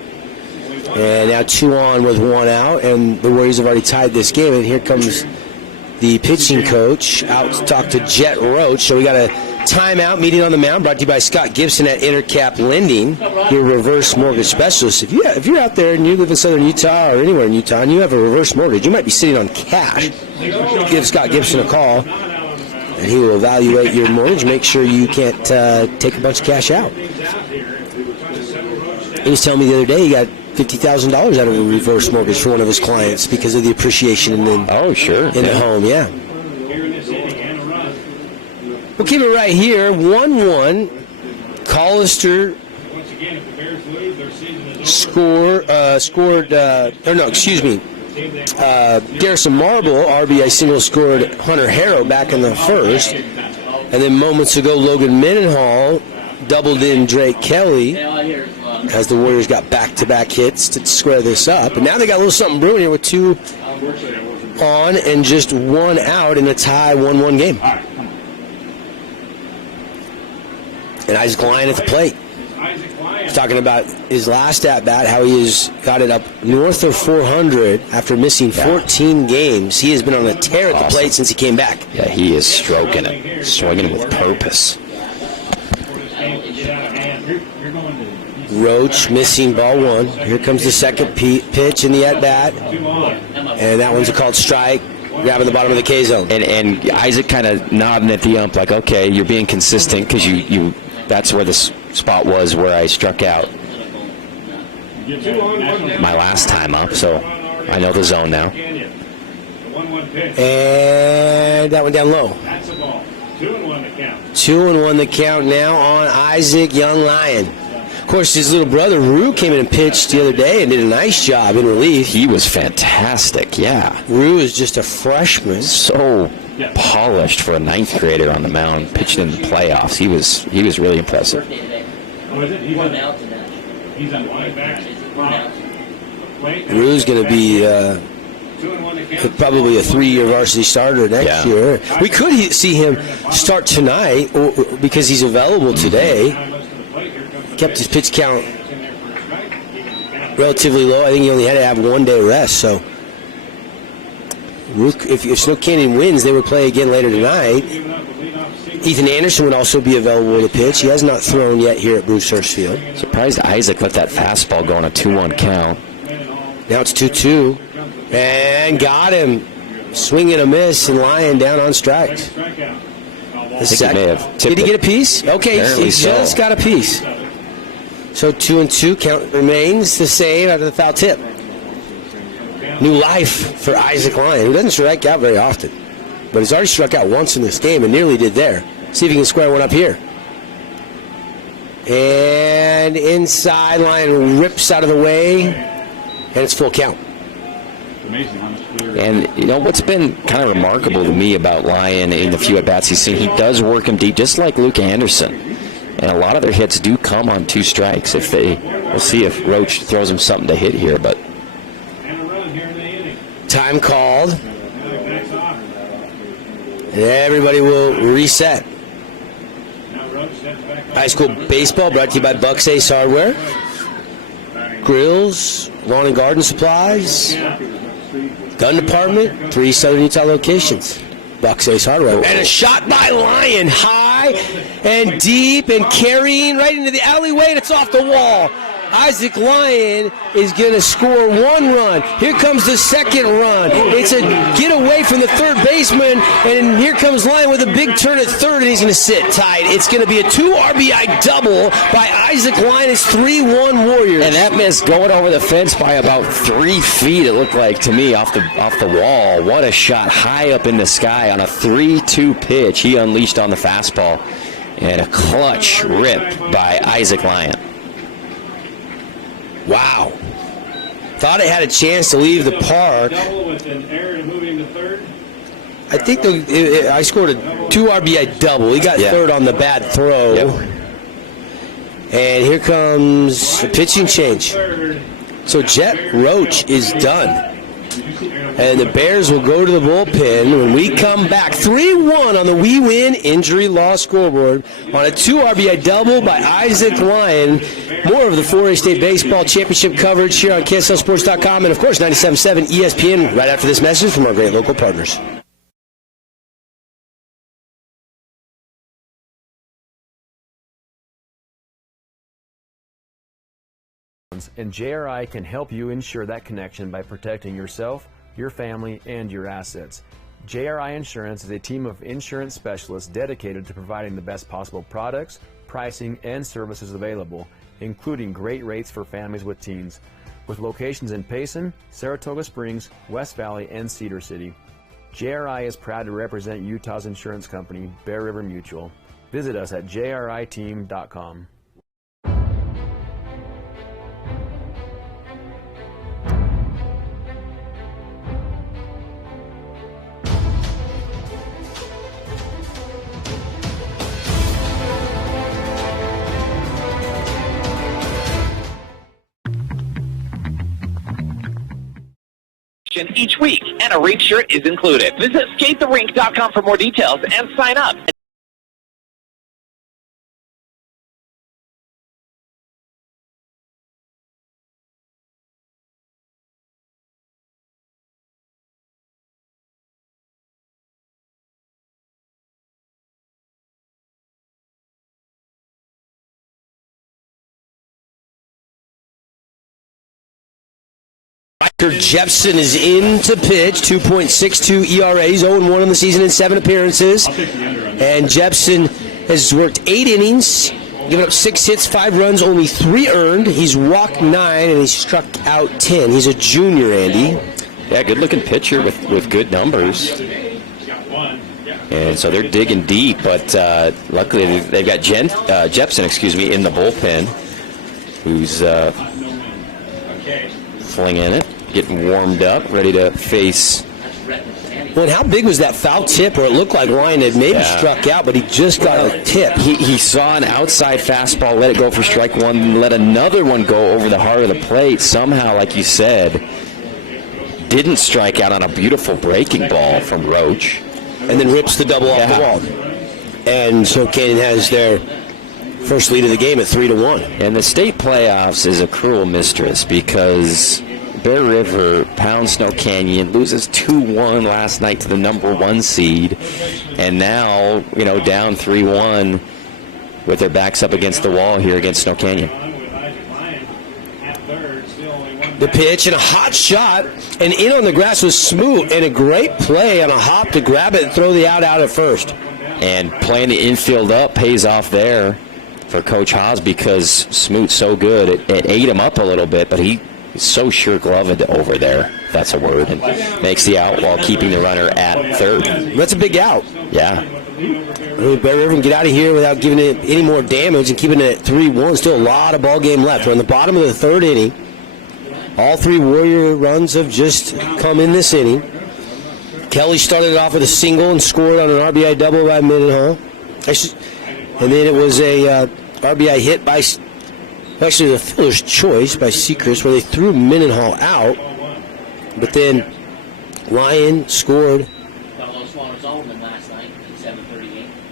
And now 2 on with 1 out, and the Warriors have already tied this game, and here comes the pitching coach out to talk to Jet Roach. So we got a timeout meeting on the mound brought to you by Scott Gibson at Intercap Lending, your reverse mortgage specialist. If you're out there and you live in southern Utah or anywhere in Utah and you have a reverse mortgage, you might be sitting on cash. Give Scott Gibson a call, and he will evaluate your mortgage, make sure you can't take a bunch of cash out. He was telling me the other day he got $50,000 out of a reverse mortgage for one of his clients because of the appreciation in the home. Yeah. We'll keep it right here. 1-1. Collister Garrison Marble, RBI single scored Hunter Harrow back in the first. And then moments ago, Logan Mendenhall doubled in Drake Kelly as the Warriors got back-to-back hits to square this up. And now they got a little something brewing here with 2 on and just 1 out in a tie 1-1 game. And Isaac Lyon at the plate. He's talking about his last at-bat, how he has got it up north of 400 after missing 14 games. He has been on a tear at the plate since he came back. Yeah, he is stroking it, swinging it with purpose. Roach missing ball 1. Here comes the second pitch in the at-bat. And that one's a called strike, grabbing the bottom of the K zone. And Isaac kind of nodding at the ump like, okay, you're being consistent because you that's where the spot was where I struck out my last time up, so I know the zone now. And that one down low. 2-1 the count now on Isaac Young Lyon. Of course, his little brother Rue came in and pitched the other day and did a nice job in relief. He was fantastic, yeah. Rue is just a freshman. So polished for a 9th grader on the mound, pitching in the playoffs. He was really impressive. Rue's going to be probably a 3-year varsity starter next year. We could see him start tonight because he's available today. Kept his pitch count relatively low. I think he only had to have 1 day rest. So if Snow Canyon wins, they would play again later tonight. Ethan Anderson would also be available to pitch. He has not thrown yet here at Bruce Hurst Field. Surprised Isaac let that fastball go on a 2-1 count. Now it's 2-2. And got him. Swing and a miss, and Lyon down on strikes. I think he may have tipped Did he get a piece? Okay, Apparently he just got a piece. So 2-2 count remains the same after the foul tip. New life for Isaac Lyon, who doesn't strike out very often. But he's already struck out once in this game and nearly did there. See if he can square one up here. And inside, Lyon rips out of the way, and it's full count. And, you know, what's been kind of remarkable to me about Lyon in the few at-bats he's seen, he does work him deep, just like Luke Anderson. And a lot of their hits do come on 2 strikes. We'll see if Roach throws him something to hit here, but... Time called. And everybody will reset. High school baseball brought to you by Bucks Ace Hardware. Grills, lawn and garden supplies, gun department, 3 Southern Utah locations. Bucks Ace Hardware. And a shot by Lyon, high and deep and carrying right into the alleyway, and it's off the wall. Isaac Lyon is going to score 1 run. Here comes the second run. It's a get away from the third baseman, and here comes Lyon with a big turn at third, and he's going to sit tight. It's going to be a 2 RBI double by Isaac Lyon. It's 3-1 Warriors. And that miss going over the fence by about 3 feet, it looked like to me, off the wall. What a shot high up in the sky on a 3-2 pitch he unleashed on the fastball. And a clutch rip by Isaac Lyon. Wow. Thought it had a chance to leave the park. Double with an error to moving to third. I think I scored a 2 RBI double. He got third on the bad throw. Yep. And here comes the pitching change. So Jet Roach is done. And the Bears will go to the bullpen when we come back. 3-1 on the We Win Injury Law scoreboard on a 2 RBI double by Isaac Lyon. More of the 4A State Baseball Championship coverage here on KSLSports.com and, of course, 97.7 ESPN right after this message from our great local partners. And JRI can help you ensure that connection by protecting yourself, your family, and your assets. JRI Insurance is a team of insurance specialists dedicated to providing the best possible products, pricing, and services available, including great rates for families with teens. With locations in Payson, Saratoga Springs, West Valley, and Cedar City, JRI is proud to represent Utah's insurance company, Bear River Mutual. Visit us at jriteam.com. Each week, and a rink shirt is included. Visit skatetherink.com for more details and sign up. Jepson is in to pitch, 2.62 ERA. He's 0-1 on the season in 7 appearances. And Jepson has worked 8 innings, given up 6 hits, 5 runs, only 3 earned. He's walked 9, and he's struck out 10. He's a junior, Andy. Yeah, good-looking pitcher with good numbers. And so they're digging deep, but luckily they've got Jepson, in the bullpen, who's flinging it. Getting warmed up, ready to face. Well, and how big was that foul tip? Or it looked like Ryan had maybe struck out, but he just got a tip. He saw an outside fastball, let it go for strike one, and let another one go over the heart of the plate. Somehow, like you said, didn't strike out on a beautiful breaking ball from Roach. And then rips the double off the wall. And so Canyon has their first lead of the game at 3-1. And the state playoffs is a cruel mistress because Bear River pounds Snow Canyon, loses 2-1 last night to the number 1 seed, and now, down 3-1 with their backs up against the wall here against Snow Canyon. The pitch and a hot shot, and in on the grass was Smoot, and a great play on a hop to grab it and throw the out at first. And playing the infield up pays off there for Coach Haas because Smoot's so good. It ate him up a little bit, but he's so sure-gloved over there, if that's a word, and makes the out while keeping the runner at third. That's a big out. Yeah. Bear River can get out of here without giving it any more damage and keeping it at 3-1. Still a lot of ball game left. We're on the bottom of the third inning. All 3 Warrior runs have just come in this inning. Kelly started it off with a single and scored on an RBI double by Mendenhall. And then it was a RBI hit by, actually the fielder's choice by Sechrist, where they threw Mendenhall out. But then Lyon scored.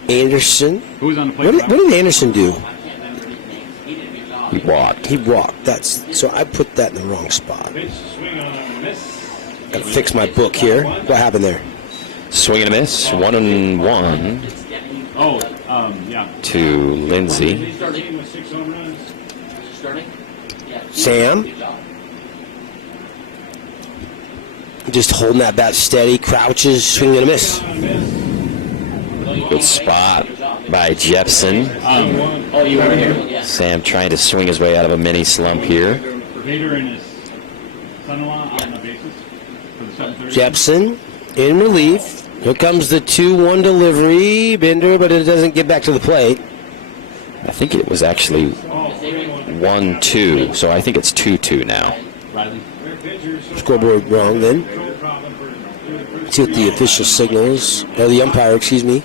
Anderson. Who was on the plate? What did Anderson do? He walked. So I put that in the wrong spot. Got to fix my book here. What happened there? Swing and a miss. 1-1. Yeah. To Lindsay. Sam. Just holding that bat steady. Crouches, swing and a miss. Good spot by Jepson. Sam trying to swing his way out of a mini slump here. Jepson in relief. Here comes the 2-1 delivery. Bender, but it doesn't get back to the plate. I think it was actually 1-2, so I think it's 2-2 now. Scoreboard wrong then. Let's see what the official signals. Or the umpire, excuse me.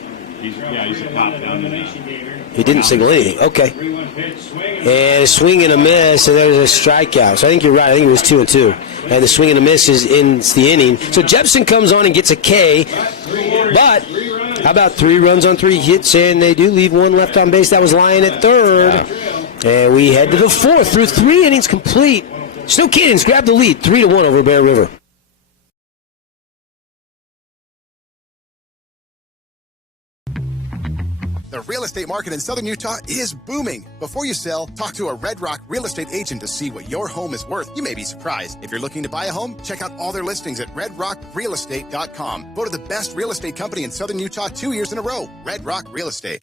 He didn't signal anything. Okay. And a swing and a miss, and there's a strikeout. So I think you're right. I think it was 2-2. And the swing and a miss ends the inning. So Jepson comes on and gets a K. But how about 3 runs on 3 hits, and they do leave 1 left on base. That was Lyon at third. And we head to the 4th through 3 innings complete. Snow Cannons grab the lead, 3-1 over Bear River. The real estate market in Southern Utah is booming. Before you sell, talk to a Red Rock real estate agent to see what your home is worth. You may be surprised. If you're looking to buy a home, check out all their listings at redrockrealestate.com. Voted the best real estate company in Southern Utah 2 years in a row. Red Rock Real Estate.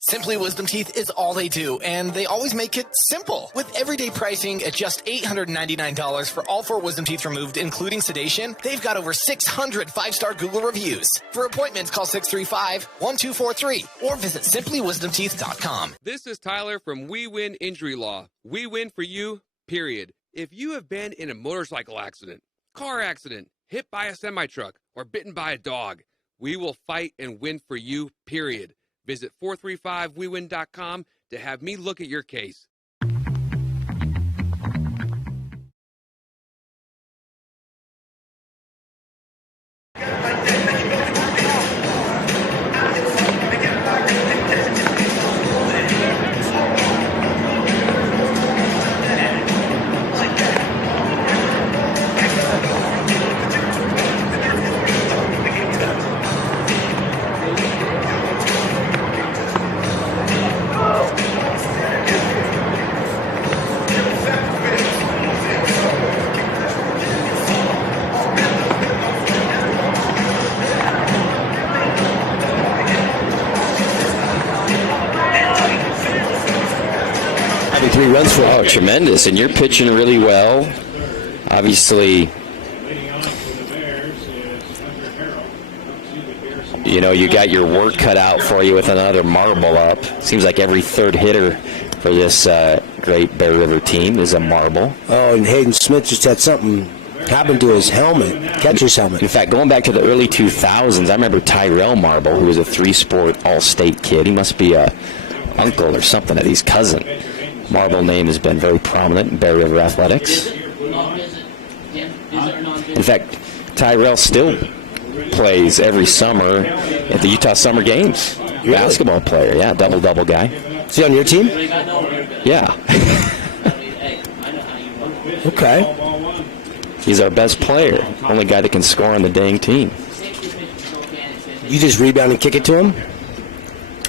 Simply Wisdom Teeth is all they do, and they always make it simple. With everyday pricing at just $899 for all 4 wisdom teeth removed, including sedation, they've got over 600 5-star Google reviews. For appointments, call 635-1243 or visit simplywisdomteeth.com. This is Tyler from We Win Injury Law. We win for you, period. If you have been in a motorcycle accident, car accident, hit by a semi-truck, or bitten by a dog, we will fight and win for you, period. Visit 435wewin.com to have me look at your case. Having 3 runs for Oh, tremendous. And you're pitching really well. Obviously, you know, you got your work cut out for you with another marble up. Seems like every 3rd hitter for this great Bear River team is a marble. Oh, and Hayden Smith just had something happen to his helmet, catcher's helmet. In fact, going back to the early 2000s, I remember Tyrell Marble, who was a 3-sport all-state kid. He must be a uncle or something that he's cousin. Marble name has been very prominent in Bear River athletics. In fact, Tyrell still plays every summer at the Utah Summer Games. Really? Basketball player, yeah, double-double guy. Is he on your team? Yeah. Okay. He's our best player. Only guy that can score on the dang team. You just rebound and kick it to him?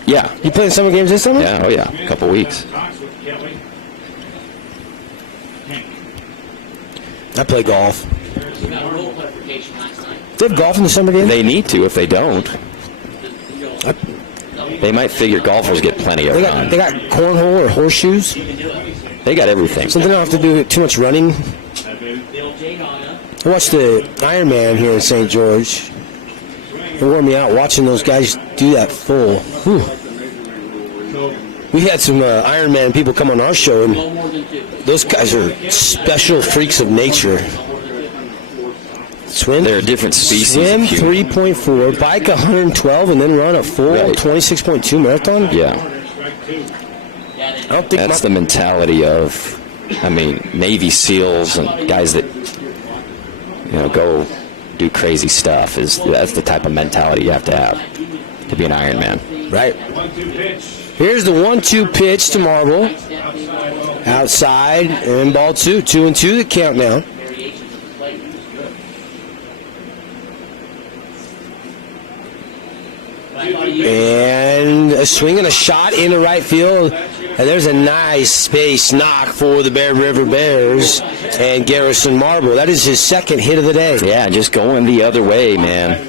Yeah. You playing summer games this summer? Yeah, oh yeah, a couple weeks. I play golf. Do they have golf in the summer game? They need to. If they don't, they might figure golfers get plenty of fun. They got cornhole or horseshoes? They got everything. So they don't have to do too much running. I watched the Ironman here in St. George. It wore me out watching those guys do that full. Whew. We had some Ironman people come on our show, and those guys are special freaks of nature. Swim. They're a different species. Swim 3.4, bike 112, and then run a full 26.2 marathon? Yeah. I don't think that's the mentality of, I mean, Navy SEALs and guys that, you know, go do crazy stuff. That's the type of mentality you have to be an Ironman. Right. Here's the 1-2 pitch to Marble. Outside, and ball 2. 2-2 the count now. And a swing and a shot into right field. And there's a nice space knock for the Bear River Bears and Garrison Marble. That is his second hit of the day. Yeah, just going the other way, man.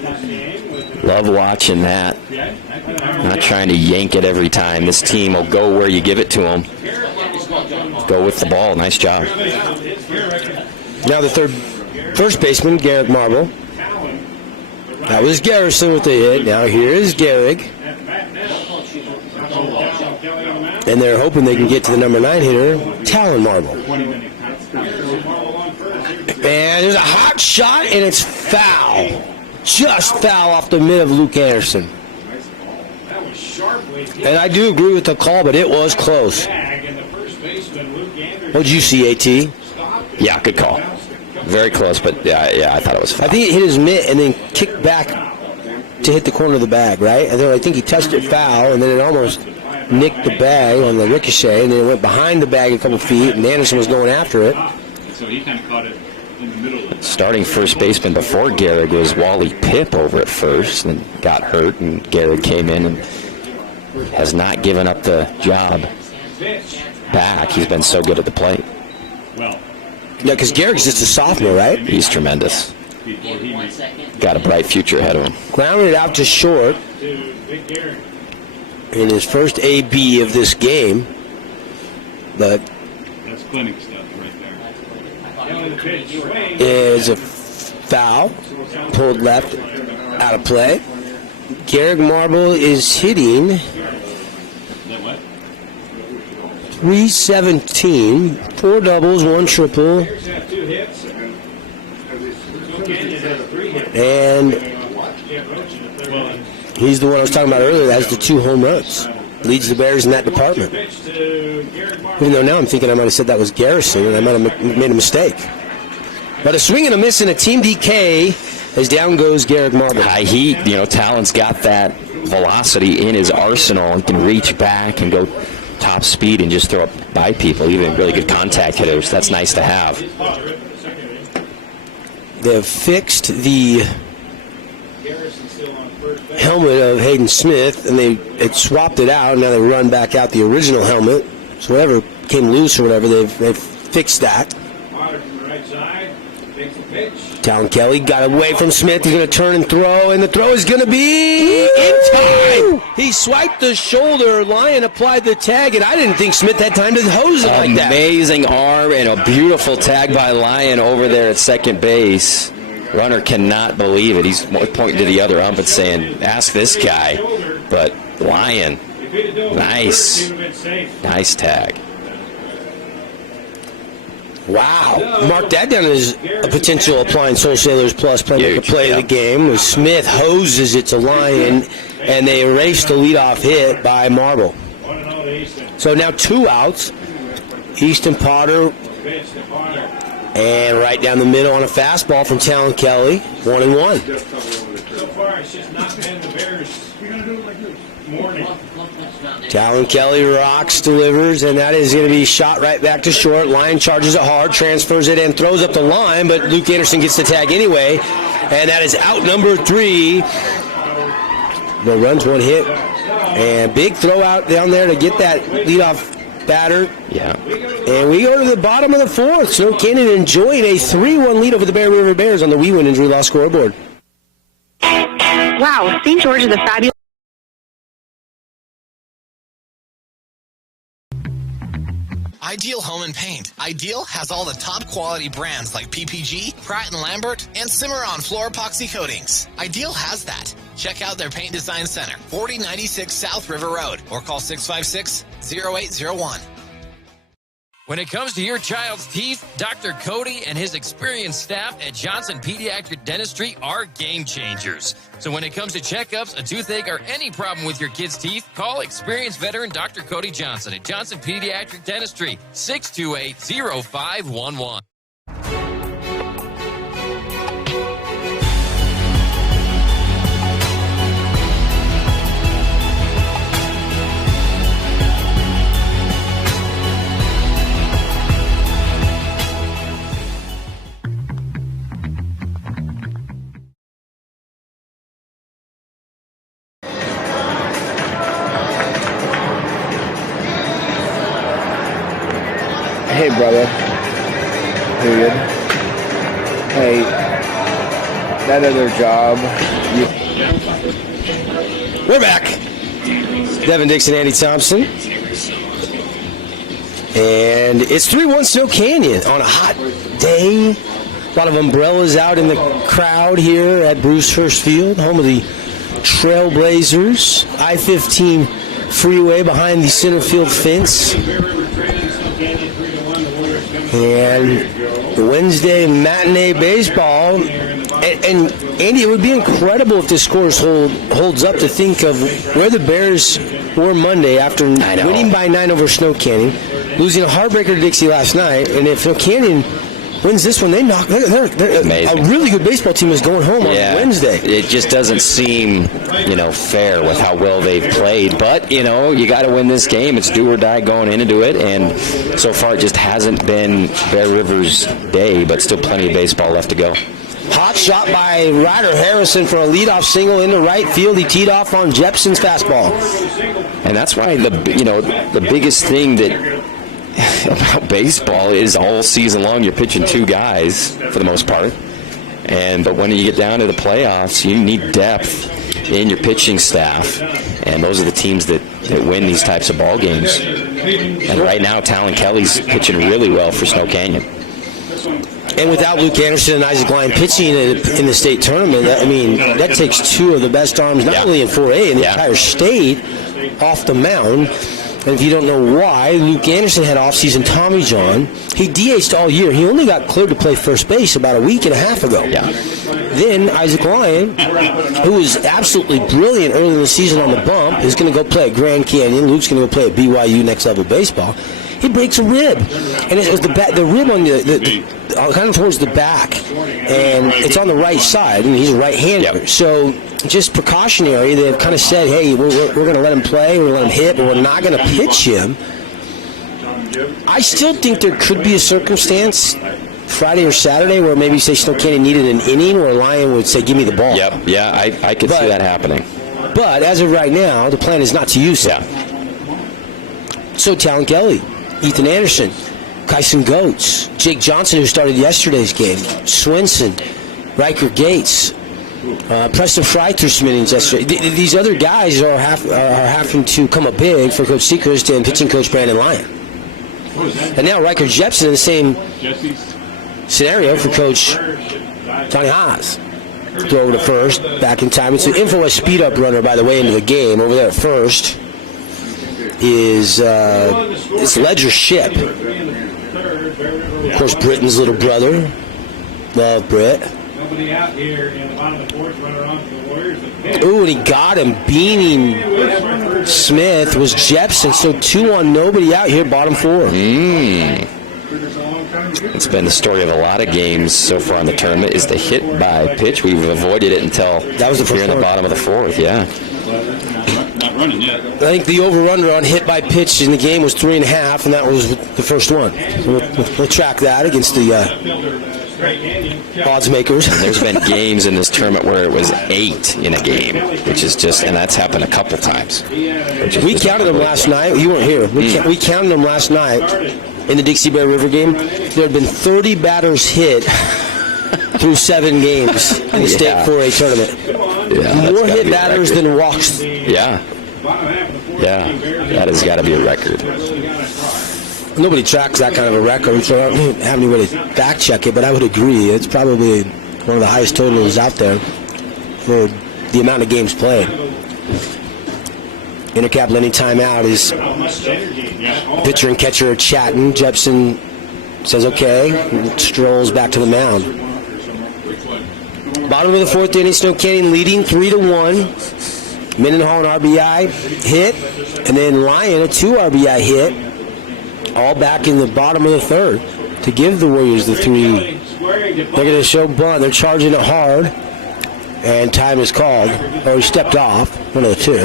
Love watching that. Not trying to yank it every time. This team will go where you give it to them. Go with the ball. Nice job. Now the first baseman, Garrick Marble. That was Garrison with the hit. Now here is Garrick. And they're hoping they can get to the number 9 hitter, Talon Marble. And there's a hot shot, and it's foul. Just foul off the mid of Luke Anderson. And I do agree with the call, but it was close. What did you see, AT? Yeah, good call. Very close, but yeah, I thought it was foul. I think it hit his mitt and then kicked back to hit the corner of the bag, right? And then I think he touched it foul, and then it almost nicked the bag on the ricochet, and then it went behind the bag a couple feet, and Anderson was going after it. So he kind of caught it in the middle. Starting first baseman before Garrick was Wally Pipp over at first, and got hurt, and Garrick came in and has not given up the job back. He's been so good at the plate. Well, yeah, because Garrick's just a sophomore, right? He's tremendous. Got a bright future ahead of him. Grounded it out to short in his first AB of this game, but that's clinic stuff right there. Is a foul, pulled left, out of play. Garrick Marble is hitting 317, 4 doubles, 1 triple, and he's the one I was talking about earlier that has the 2 home runs. Leads the Bears in that department. Even though now I'm thinking I might have said that was Garrison, and I might have made a mistake. But a swing and a miss and a team DK as down goes Garrick Marble. High heat, Talon's got that velocity in his arsenal. He can reach back and go top speed and just throw up by people, even really good contact hitters. That's nice to have. They've fixed the helmet of Hayden Smith, and they had swapped it out, and now they run back out the original helmet. So whatever came loose or whatever, they've fixed that. Talon Kelly got away from Smith. He's going to turn and throw, and the throw is going to be in time. He swiped the shoulder. Lyon applied the tag, and I didn't think Smith had time to hose it like that. Amazing arm and a beautiful tag by Lyon over there at second base. Runner cannot believe it. He's pointing to the other ump and saying, ask this guy. But Lyon, nice tag. Wow. Mark that down as a potential applying Soul Sailors Plus play of the game. Smith hoses it to Lyon, and they erase the leadoff hit by Marble. So now 2 outs. Easton Potter, and right down the middle on a fastball from Talon Kelly. 1-1. So far, it's just not been the Bears' morning. Talon Kelly rocks, delivers, and that is going to be shot right back to short. Lyon charges it hard, transfers it, and throws up the line, but Luke Anderson gets the tag anyway, and that is out number 3. No runs, 1 hit, and big throw out down there to get that leadoff batter. Yeah. And we go to the bottom of the 4th. Snow Canyon enjoying a 3-1 lead over the Bear River Bears on the We Win Injury Law scoreboard. Wow, St. George is a fabulous... Ideal Home and Paint. Ideal has all the top quality brands like PPG, Pratt & Lambert, and Cimarron floor epoxy coatings. Ideal has that. Check out their Paint Design Center, 4096 South River Road, or call 656-0801. When it comes to your child's teeth, Dr. Cody and his experienced staff at Johnson Pediatric Dentistry are game changers. So when it comes to checkups, a toothache, or any problem with your kid's teeth, call experienced veteran Dr. Cody Johnson at Johnson Pediatric Dentistry, 628-0511. Hey, brother. Period. Hey, that other job. We're back. Devin Dixon, Andy Thompson. And it's 3-1 Snow Canyon on a hot day. A lot of umbrellas out in the crowd here at Bruce Hurst Field, home of the Trailblazers. I-15 freeway behind the center field fence. And Wednesday matinee baseball. And Andy, it would be incredible if this score holds up to think of where the Bears were Monday after winning by 9 over Snow Canyon, losing a heartbreaker to Dixie last night, and if Snow Canyon wins this one, they're a really good baseball team is going home on Wednesday. It just doesn't seem, fair with how well they've played. But, you got to win this game. It's do or die going into it, and so far it just hasn't been Bear River's day, but still plenty of baseball left to go. Hot shot by Ryder Harrison for a leadoff single into right field. He teed off on Jepson's fastball. And that's why the biggest thing that about baseball is all season long you're pitching two guys for the most part. But when you get down to the playoffs, you need depth in your pitching staff. And those are the teams that win these types of ball games. And right now, Talon Kelly's pitching really well for Snow Canyon. And without Luke Anderson and Isaac Lyon pitching in the state tournament, that takes two of the best arms, not only in 4A, in the entire state, off the mound. And if you don't know why, Luke Anderson had off-season Tommy John. He DH'd all year. He only got cleared to play first base about a week and a half ago. Yeah. Then Isaac Lyon, who was absolutely brilliant early in the season on the bump, is going to go play at Grand Canyon. Luke's going to go play at BYU Next Level Baseball. He breaks a rib, and it was the rib on the kind of towards the back, and it's on the right side, and he's a right-hander. Yep. So just precautionary, they've kind of said, hey, we're going to let him play, we're going to let him hit, but we're not going to pitch him. I still think there could be a circumstance Friday or Saturday where maybe, say, Snow Canyon needed an inning where Lyon would say, give me the ball. Yep, yeah, I could see that happening. But as of right now, the plan is not to use him. So Talon Kelly, Ethan Anderson, Kyson Goetz, Jake Johnson, who started yesterday's game, Swinson, Riker Gates, Preston Fry threw some innings yesterday. These other guys are having to come up big for Coach Seacrest and pitching coach Brandon Lyon. And now Riker Jepson in the same scenario for Coach Tony Haas. Throw over to first, back in time. It's an info speed-up runner, by the way, into the game. Over there at first is it's Ledger Ship. Of course, Britton's little brother. Love Britt. Ooh, and he got him. Beaning Smith was Jepson. So 2 on, nobody out here, bottom 4. It's been the story of a lot of games so far in the tournament is the hit by pitch. We've avoided it until that was the here in the bottom of the 4th, I think the over-under on hit by pitch in the game was 3.5, and that was the first one. We'll track that against the odds makers. And there's been games in this tournament where it was 8 in a game, which is just, and that's happened a couple times. We counted them last night. You weren't here. We counted them last night in the Dixie Bear River game. There had been 30 batters hit through 7 games in the state 4A tournament. More hit batters than walks. Yeah, that has got to be a record. Nobody tracks that kind of a record, so I don't have any way to back check it, but I would agree. It's probably one of the highest totals out there for the amount of games played. Intercap letting timeout is pitcher and catcher are chatting. Jepson says okay, and strolls back to the mound. Bottom of the 4th inning, Snow Canyon leading 3-1. Mendenhall an RBI hit, and then Lyon a 2 RBI hit. All back in the bottom of the 3rd to give the Warriors the 3. They're going to show bunt. They're charging it hard, and time is called. Or he stepped off, one of the 2.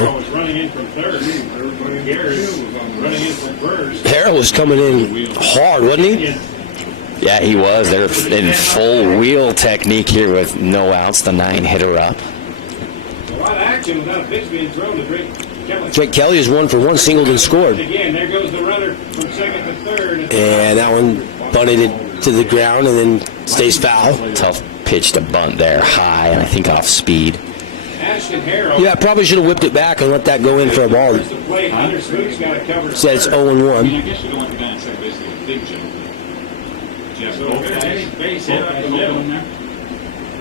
Harrell was coming in hard, wasn't he? Yeah, he was. They're in full wheel technique here with no outs. The 9 hitter up. A lot of action without a pitch being thrown to Drake Kelly is 1 for 1, singled and scored. Again, there goes the runner from second to third. And that one bunted it to the ground and then stays foul. Tough pitch to bunt there, high, and I think off speed. Yeah, probably should have whipped it back and let that go in for a ball. Said it's 0-1.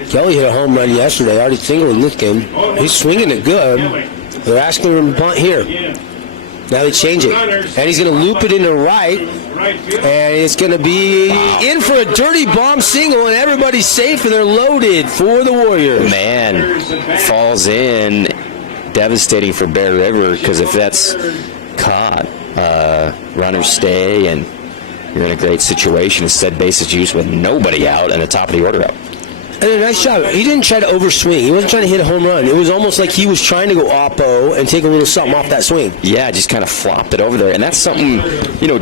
Kelly hit a home run yesterday, already singled in this game. He's swinging it good. They're asking him to bunt here. Now they change it. And he's going to loop it into right. And it's going to be in for a dirty bomb single, and everybody's safe, and they're loaded for the Warriors. Man, falls in. Devastating for Bear River, because if that's caught, runners stay, and you're in a great situation. Instead, bases used with nobody out and the top of the order up. And a nice job. He didn't try to overswing. He wasn't trying to hit a home run. It was almost like he was trying to go oppo and take a little something off that swing. Yeah, just kind of flopped it over there. And that's something,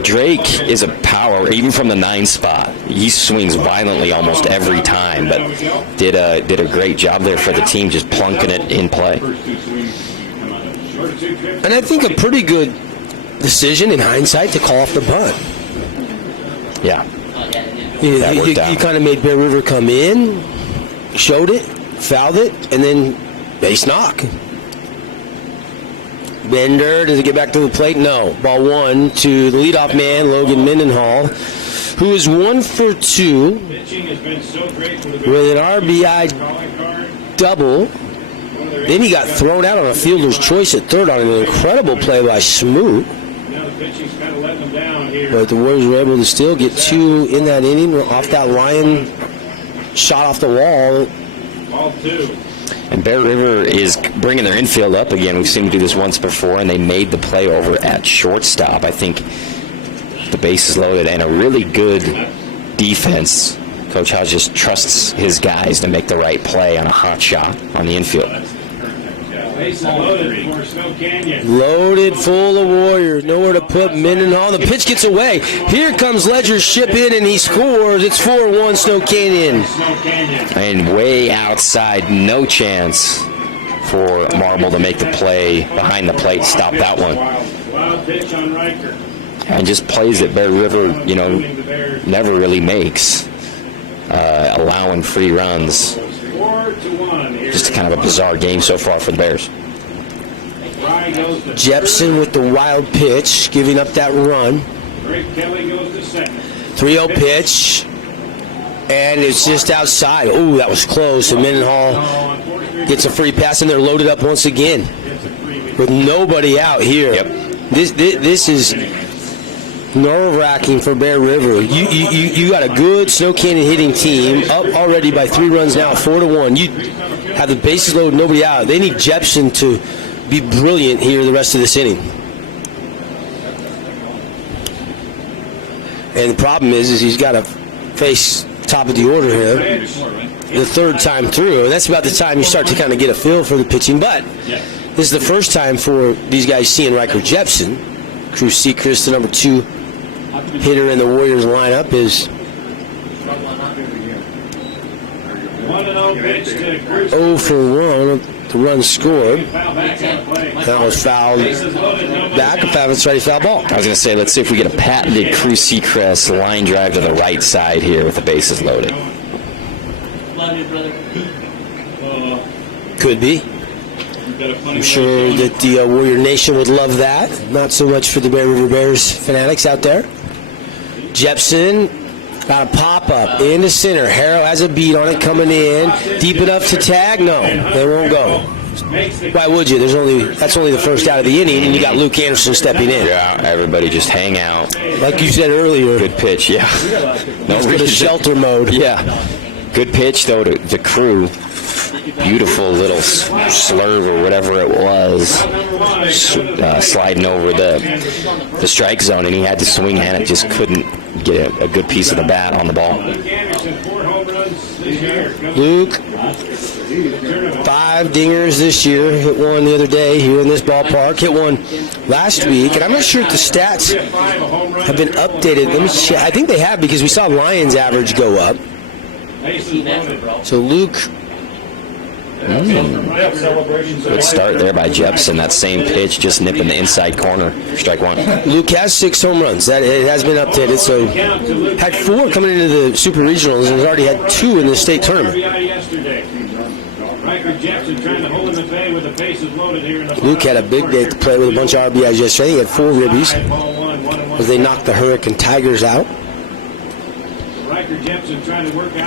Drake is a power, even from the 9 spot. He swings violently almost every time, but did a great job there for the team, just plunking it in play. And I think a pretty good decision in hindsight to call off the bunt. Yeah. You kind of made Bear River come in, showed it, fouled it, and then base knock. Bender, does it get back to the plate? No. Ball 1 to the leadoff man, Logan Mendenhall, who is 1 for 2 with an RBI double. Then he got thrown out on a fielder's choice at third on an incredible play by Smoot. But the Warriors were able to still get 2 in that inning off that line shot off the wall. Ball 2. And Bear River is bringing their infield up again. We've seen them do this once before, and they made the play over at shortstop. I think the base is loaded and a really good defense. Coach Hodge just trusts his guys to make the right play on a hot shot on the infield. Loaded full of Warriors. Nowhere to put Mendenhall. The pitch gets away. Here comes Ledger's ship in, and he scores. It's 4-1 Snow Canyon. And way outside, no chance for Marble to make the play behind the plate. Stop that one. And just plays that Bear River, never really makes. Allowing free runs. Just kind of a bizarre game so far for the Bears. Jepson with the wild pitch, giving up that run. 3-0 pitch, and it's just outside. Oh, that was close. And Mendenhall gets a free pass, and they're loaded up once again with nobody out here. Yep. This is nerve-wracking for Bear River. You got a good Snow Canyon hitting team, up already by 3 runs now, 4-1. You have the bases loaded, nobody out. They need Jepson to be brilliant here the rest of this inning. And the problem is he's got to face top of the order here the third time through. And that's about the time you start to kind of get a feel for the pitching. But this is the first time for these guys seeing Riker Jepson. Cruz Sechrist, the number 2 hitter in the Warriors lineup, is 0 for 1. The run scored. That was fouled back. That's right, foul ball. I was going to say, let's see if we get a patented Cruz Sechrist line drive to the right side here with the bases loaded. Could be. I'm sure that the Warrior Nation would love that. Not so much for the Bear River Bears fanatics out there. Jepson got a pop-up into center. Harrell has a beat on it coming in. Deep enough to tag? No, they won't go. Why would you? That's only the first out of the inning, and you got Luke Anderson stepping in. Yeah, everybody just hang out. Like you said earlier. Good pitch, yeah. Let's go to shelter mode. Yeah. Good pitch, though, to the Crew. Beautiful little slurve or whatever it was, sliding over the strike zone, and he had to swing at it, just couldn't get a good piece of the bat on the ball. Luke, 5 dingers this year, hit one the other day here in this ballpark, hit one last week, and I'm not sure if the stats have been updated. Let me check. I think they have, because we saw Lions average go up. So Luke Good start there by Jepson. That same pitch, just nipping the inside corner. Strike one. Luke has 6 home runs. That it has been updated. So had 4 coming into the Super Regionals and has already had 2 in the state tournament. Luke had a big day to play with a bunch of RBIs yesterday. He had 4 ribbies as they knocked the Hurricane Tigers out.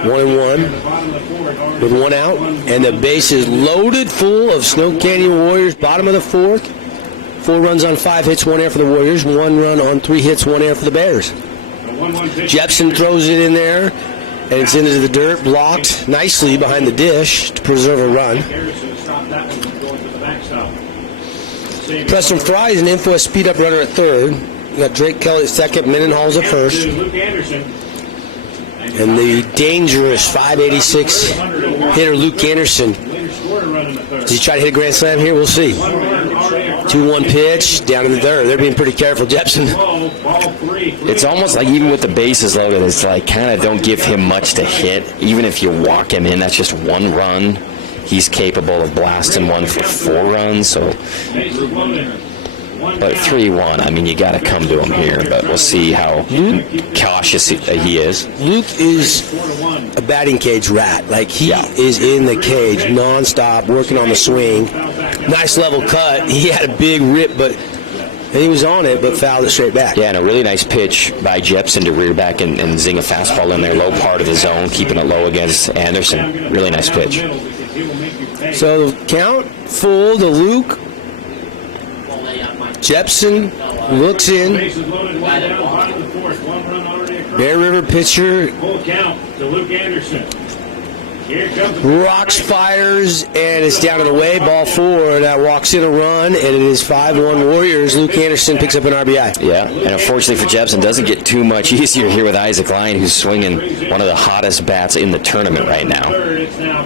1-1 with 1 out, and the base is loaded full of Snow Canyon Warriors. Bottom of the 4th, 4 runs on 5 hits, 1 error for the Warriors. 1 run on 3 hits, 1 error for the Bears. Jepson throws it in there, and it's into the dirt, blocked nicely behind the dish to preserve a run. Preston Fry is an info speed-up runner at 3rd. We got Drake Kelly at 2nd, Mendenhall's at 1st. And the dangerous 586 hitter Luke Anderson. Does he try to hit a grand slam here? We'll see. 2-1 pitch, down in the dirt. They're being pretty careful, Jepson. It's almost like even with the bases loaded, it's like kind of don't give him much to hit. Even if you walk him in, that's just 1 run. He's capable of blasting one for 4 runs. So, but 3-1, I mean, you got to come to him here. But we'll see how cautious he is. Luke is a batting cage rat. Like, he is in the cage nonstop, working on the swing. Nice level cut. He had a big rip, but he was on it, but fouled it straight back. Yeah, and a really nice pitch by Jepson to rear back and zing a fastball in there, low part of the zone, keeping it low against Anderson. Really nice pitch. So count full to Luke. Jepson looks in. Bear River pitcher rocks, fires, and it's down and away. Ball 4. That walks in a run, and it is 5-1 Warriors. Luke Anderson picks up an RBI. Yeah, and unfortunately for Jepson, doesn't get too much easier here with Isaac Lyon, who's swinging one of the hottest bats in the tournament right now.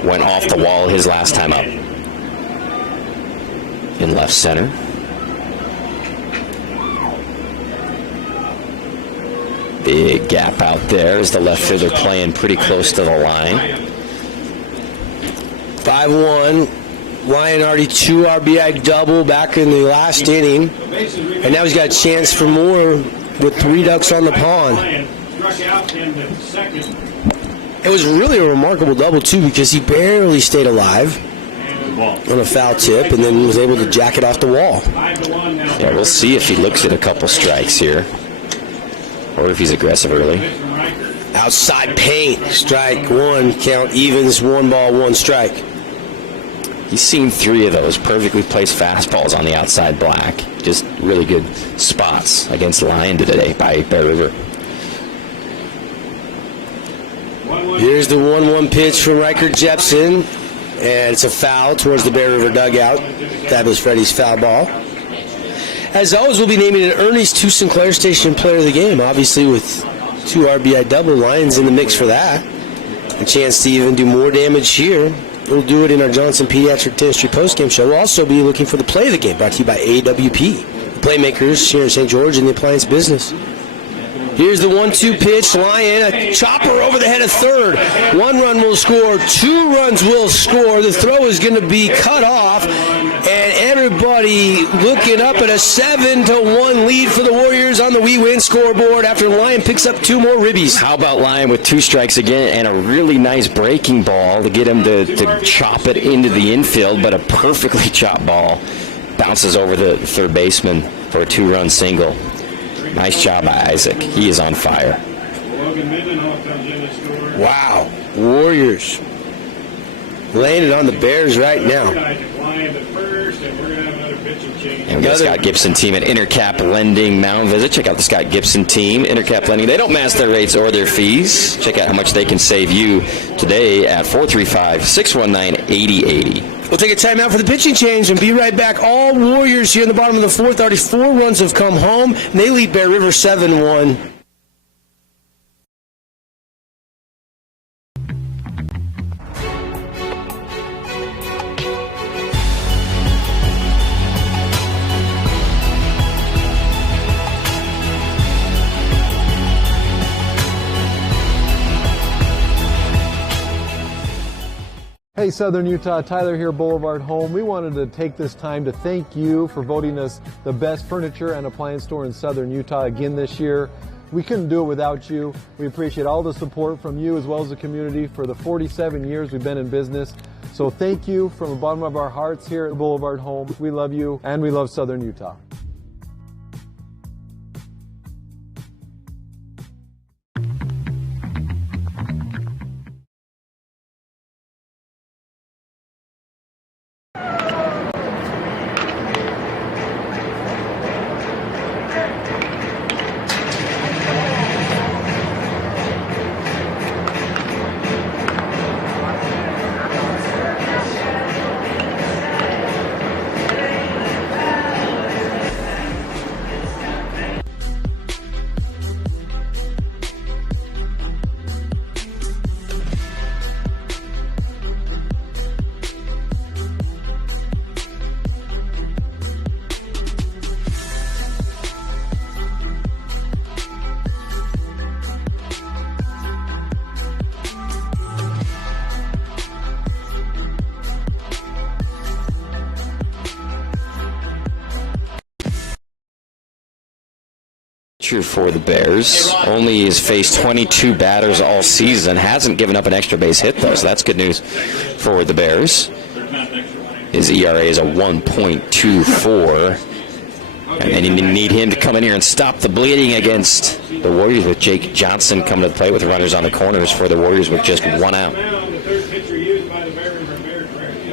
Went off the wall his last time up. In left center. Big gap out there as the left fielder playing pretty close to the line. 5-1. Lyon already 2 RBI double back in the last inning. And now he's got a chance for more with 3 ducks on the pond. It was really a remarkable double, too, because he barely stayed alive on a foul tip and then was able to jack it off the wall. Yeah, we'll see if he looks at a couple strikes here. Or if he's aggressive early. Outside paint, strike 1, count evens, 1 ball, 1 strike. He's seen 3 of those perfectly placed fastballs on the outside black. Just really good spots against Lyon today by Bear River. Here's the 1-1 pitch from Riker Jepson, and it's a foul towards the Bear River dugout. That was Freddie's foul ball. As always, we'll be naming an Ernie's 2 Sinclair Station Player of the Game, obviously with 2 RBI double. Lions in the mix for that. A chance to even do more damage here. We'll do it in our Johnson Pediatric Dentistry postgame show. We'll also be looking for the play of the game, brought to you by AWP, the playmakers here in St. George in the appliance business. Here's the 1-2 pitch. Lyon, a chopper over the head of 3rd. 1 run will score. 2 runs will score. The throw is going to be cut off. And everybody looking up at a 7-1 lead for the Warriors on the We Win scoreboard after Lyon picks up 2 more ribbies. How about Lyon with 2 strikes again and a really nice breaking ball to get him to chop it into the infield, but a perfectly chopped ball bounces over the 3rd baseman for a 2-run single. Nice job by Isaac. He is on fire. Wow. Warriors laying it on the Bears right now. And we got the Scott Gibson team at Intercap Lending Mound Visit. Check out the Scott Gibson team. Intercap Lending. They don't match their rates or their fees. Check out how much they can save you today at 435-619-8080. We'll take a timeout for the pitching change and be right back. All Warriors here in the bottom of the 4th. Already 4 runs have come home, and they lead Bear River 7-1. Hey, Hey Southern Utah, Tyler here, Boulevard Home. We wanted to take this time to thank you for voting us the best furniture and appliance store in Southern Utah again this year. We couldn't do it without you. We appreciate all the support from you as well as the community for the 47 years we've been in business. So thank you from the bottom of our hearts here at Boulevard Home. We love you and we love Southern Utah. For the Bears. Only has faced 22 batters all season. Hasn't given up an extra base hit, though, so that's good news for the Bears. His ERA is a 1.24. And then you need him to come in here and stop the bleeding against the Warriors with Jake Johnson coming to the plate with runners on the corners for the Warriors with just one out.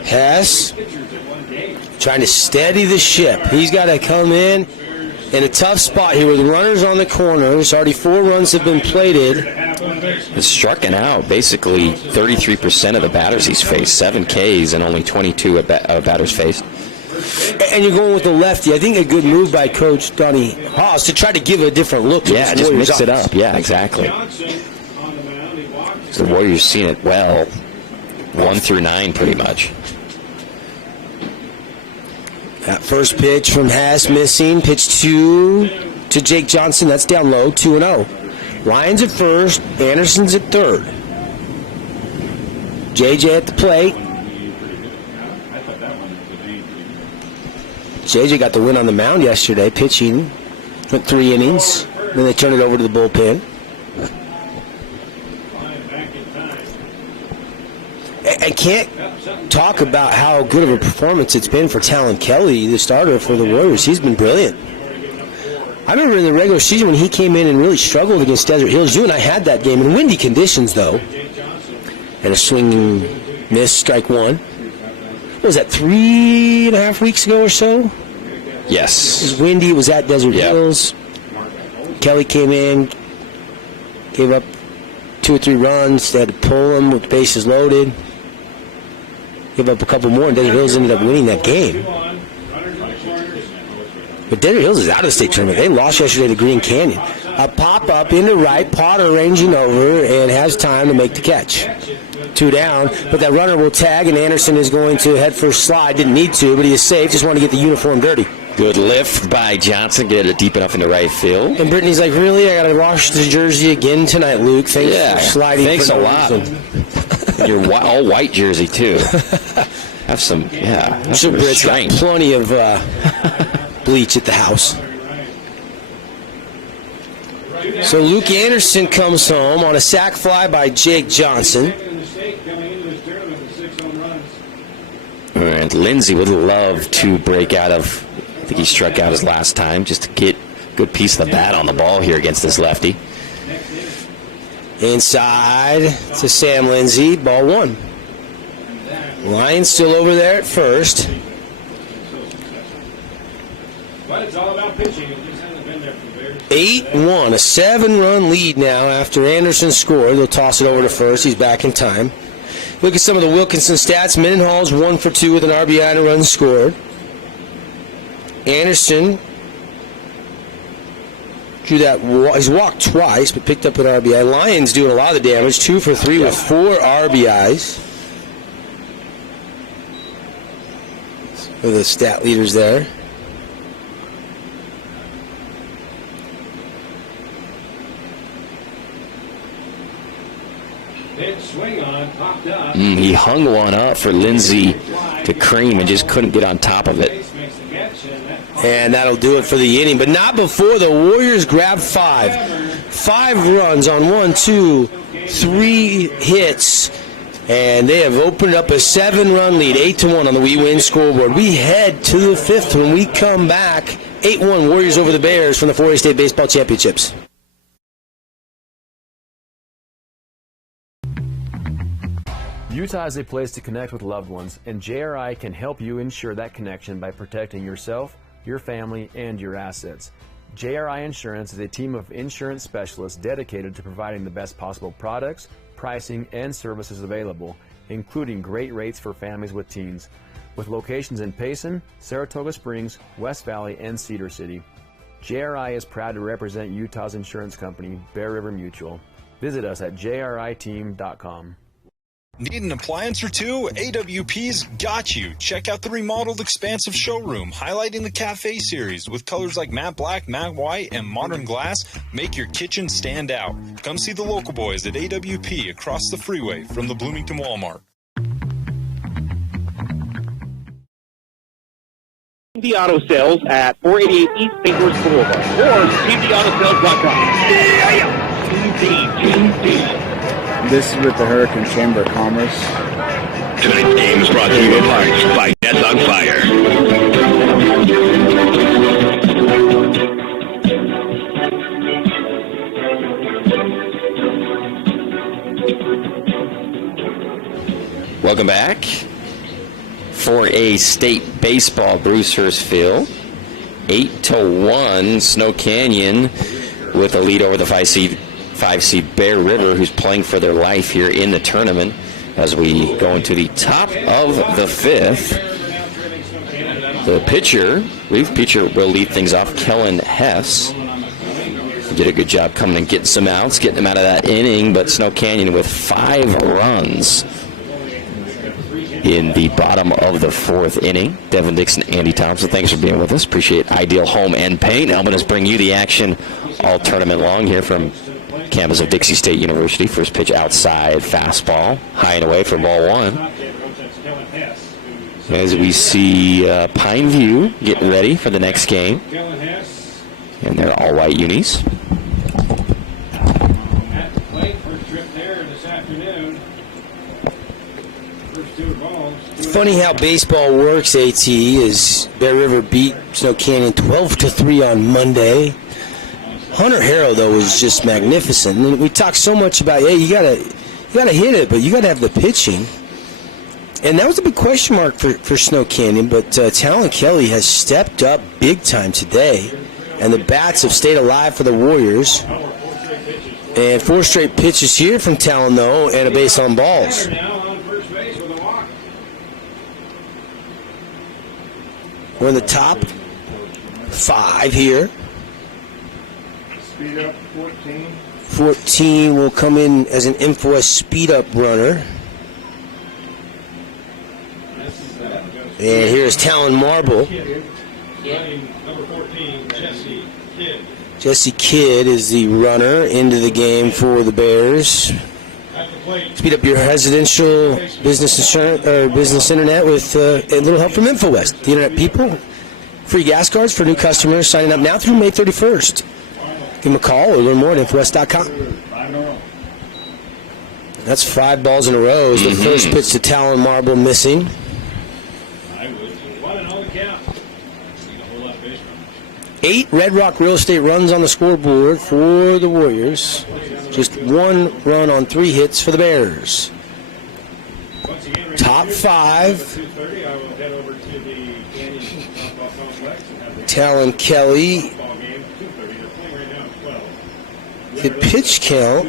Hess trying to steady the ship. He's got to come in a tough spot here with runners on the corners. Already 4 runs have been plated. He's struck out basically 33% of the batters he's faced. 7 Ks and only 22 batters faced. And you're going with the lefty. I think a good move by Coach Donnie Haas to try to give a different look. Yeah, just mix it up. Yeah, exactly. The Warriors seen it well. 1 through 9 pretty much. That first pitch from Haas missing. Pitch 2 to Jake Johnson. That's down low, 2-0. Lyons at first. Anderson's at third. JJ at the plate. JJ got the win on the mound yesterday, pitching. Went 3 innings. Then they turned it over to the bullpen. I can't talk about how good of a performance it's been for Talon Kelly, the starter for the Warriors. He's been brilliant. I remember in the regular season when he came in and really struggled against Desert Hills. You and I had that game in windy conditions, though. And a swinging miss, strike 1. What was that, 3.5 weeks ago or so? Yes. It was windy. It was at Desert Hills. Kelly came in, gave up 2 or 3 runs. They had to pull him with bases loaded. Give up a couple more, and Desert Hills ended up winning that game. But Desert Hills is out of the state tournament. They lost yesterday to Green Canyon. A pop-up into right, Potter ranging over, and has time to make the catch. 2 down, but that runner will tag, and Anderson is going to head first slide. Didn't need to, but he is safe. Just wanted to get the uniform dirty. Good lift by Johnson. Get it deep enough into right field. And Brittany's like, really? I got to wash the jersey again tonight, Luke. Thanks for sliding. Thanks a lot. Your all white jersey, too. Have some, have some Britt's got plenty of bleach at the house. So Luke Anderson comes home on a sac fly by Jake Johnson. And Lindsey would love to break out of, I think he struck out his last time, just to get a good piece of the bat on the ball here against this lefty. Inside to Sam Lindsey, ball 1. Lyons still over there at first. But it's all about pitching. It just hasn't been there for the Bears. 8-1, a 7-run lead now after Anderson scored. They'll toss it over to first. He's back in time. Look at some of the Wilkinson stats. Mendenhall's 1 for 2 with an RBI and a run scored. Anderson drew that. He's walked twice, but picked up an RBI. Lyons doing a lot of the damage. 2 for 3 with 4 RBIs. Are the stat leaders there. Hit, swing on, pop He hung one up for Lindsey to cream and just couldn't get on top of it. And that'll do it for the inning, but not before the Warriors grab 5. 5 runs on 1, 2, 3 hits, and they have opened up a 7-run lead, 8-1 on the We Win scoreboard. We head to the 5th when we come back. 8-1 Warriors over the Bears from the 4A State Baseball Championships. Utah is a place to connect with loved ones, and JRI can help you ensure that connection by protecting yourself, your family, and your assets. JRI Insurance is a team of insurance specialists dedicated to providing the best possible products, pricing, and services available, including great rates for families with teens. With locations in Payson, Saratoga Springs, West Valley, and Cedar City, JRI is proud to represent Utah's insurance company, Bear River Mutual. Visit us at jriteam.com. Need an appliance or two? AWP's got you. Check out the remodeled expansive showroom, highlighting the Cafe series with colors like matte black, matte white, and modern glass. Make your kitchen stand out. Come see the local boys at AWP across the freeway from the Bloomington Walmart. TD Auto Sales at 488 East St. Louis Boulevard or TDAutoSales.com. This is with the Hurricane Chamber of Commerce. Tonight's game is brought to you in part by Nets on Fire. Welcome back. 4A State Baseball, Bruce Hurst Field. 8-1 Snow Canyon with a lead over the 5-seed Bear River, who's playing for their life here in the tournament as we go into the top of the 5th. The pitcher will lead things off, Kellen Hess. He did a good job coming and getting some outs, getting them out of that inning, but Snow Canyon with 5 runs in the bottom of the 4th inning. Devin Dixon, Andy Thompson, thanks for being with us. Appreciate Ideal Home and Paint helping us bring you the action all tournament long here from campus of Dixie State University. First pitch outside, fastball, high and away for ball 1. As we see Pineview getting ready for the next game. And they're all white unis. It's funny how baseball works, AT, is Bear River beat Snow Canyon 12-3 on Monday. Hunter Harrow, though, was just magnificent. And we talk so much about, hey, you gotta hit it, but you gotta have the pitching. And that was a big question mark for Snow Canyon, but Talon Kelly has stepped up big time today, and the bats have stayed alive for the Warriors. And 4 straight pitches here from Talon, though, and a base on balls. We're in the top 5 here. Speed up 14. 14 will come in as an Infowest speed-up runner. And here's Talon Marble. Number 14, Jesse Kidd. Jesse Kidd is the runner into the game for the Bears. Speed up your residential business insurance or business internet with a little help from Infowest. The internet people, free gas cards for new customers signing up now through May 31st. Give them a call or learn more at Infowest.com. That's 5 balls in a row. The first pitch to Talon Marble missing. 8 Red Rock Real Estate runs on the scoreboard for the Warriors. Just 1 run on 3 hits for the Bears. Top 5. Talon Kelly. Hit pitch count.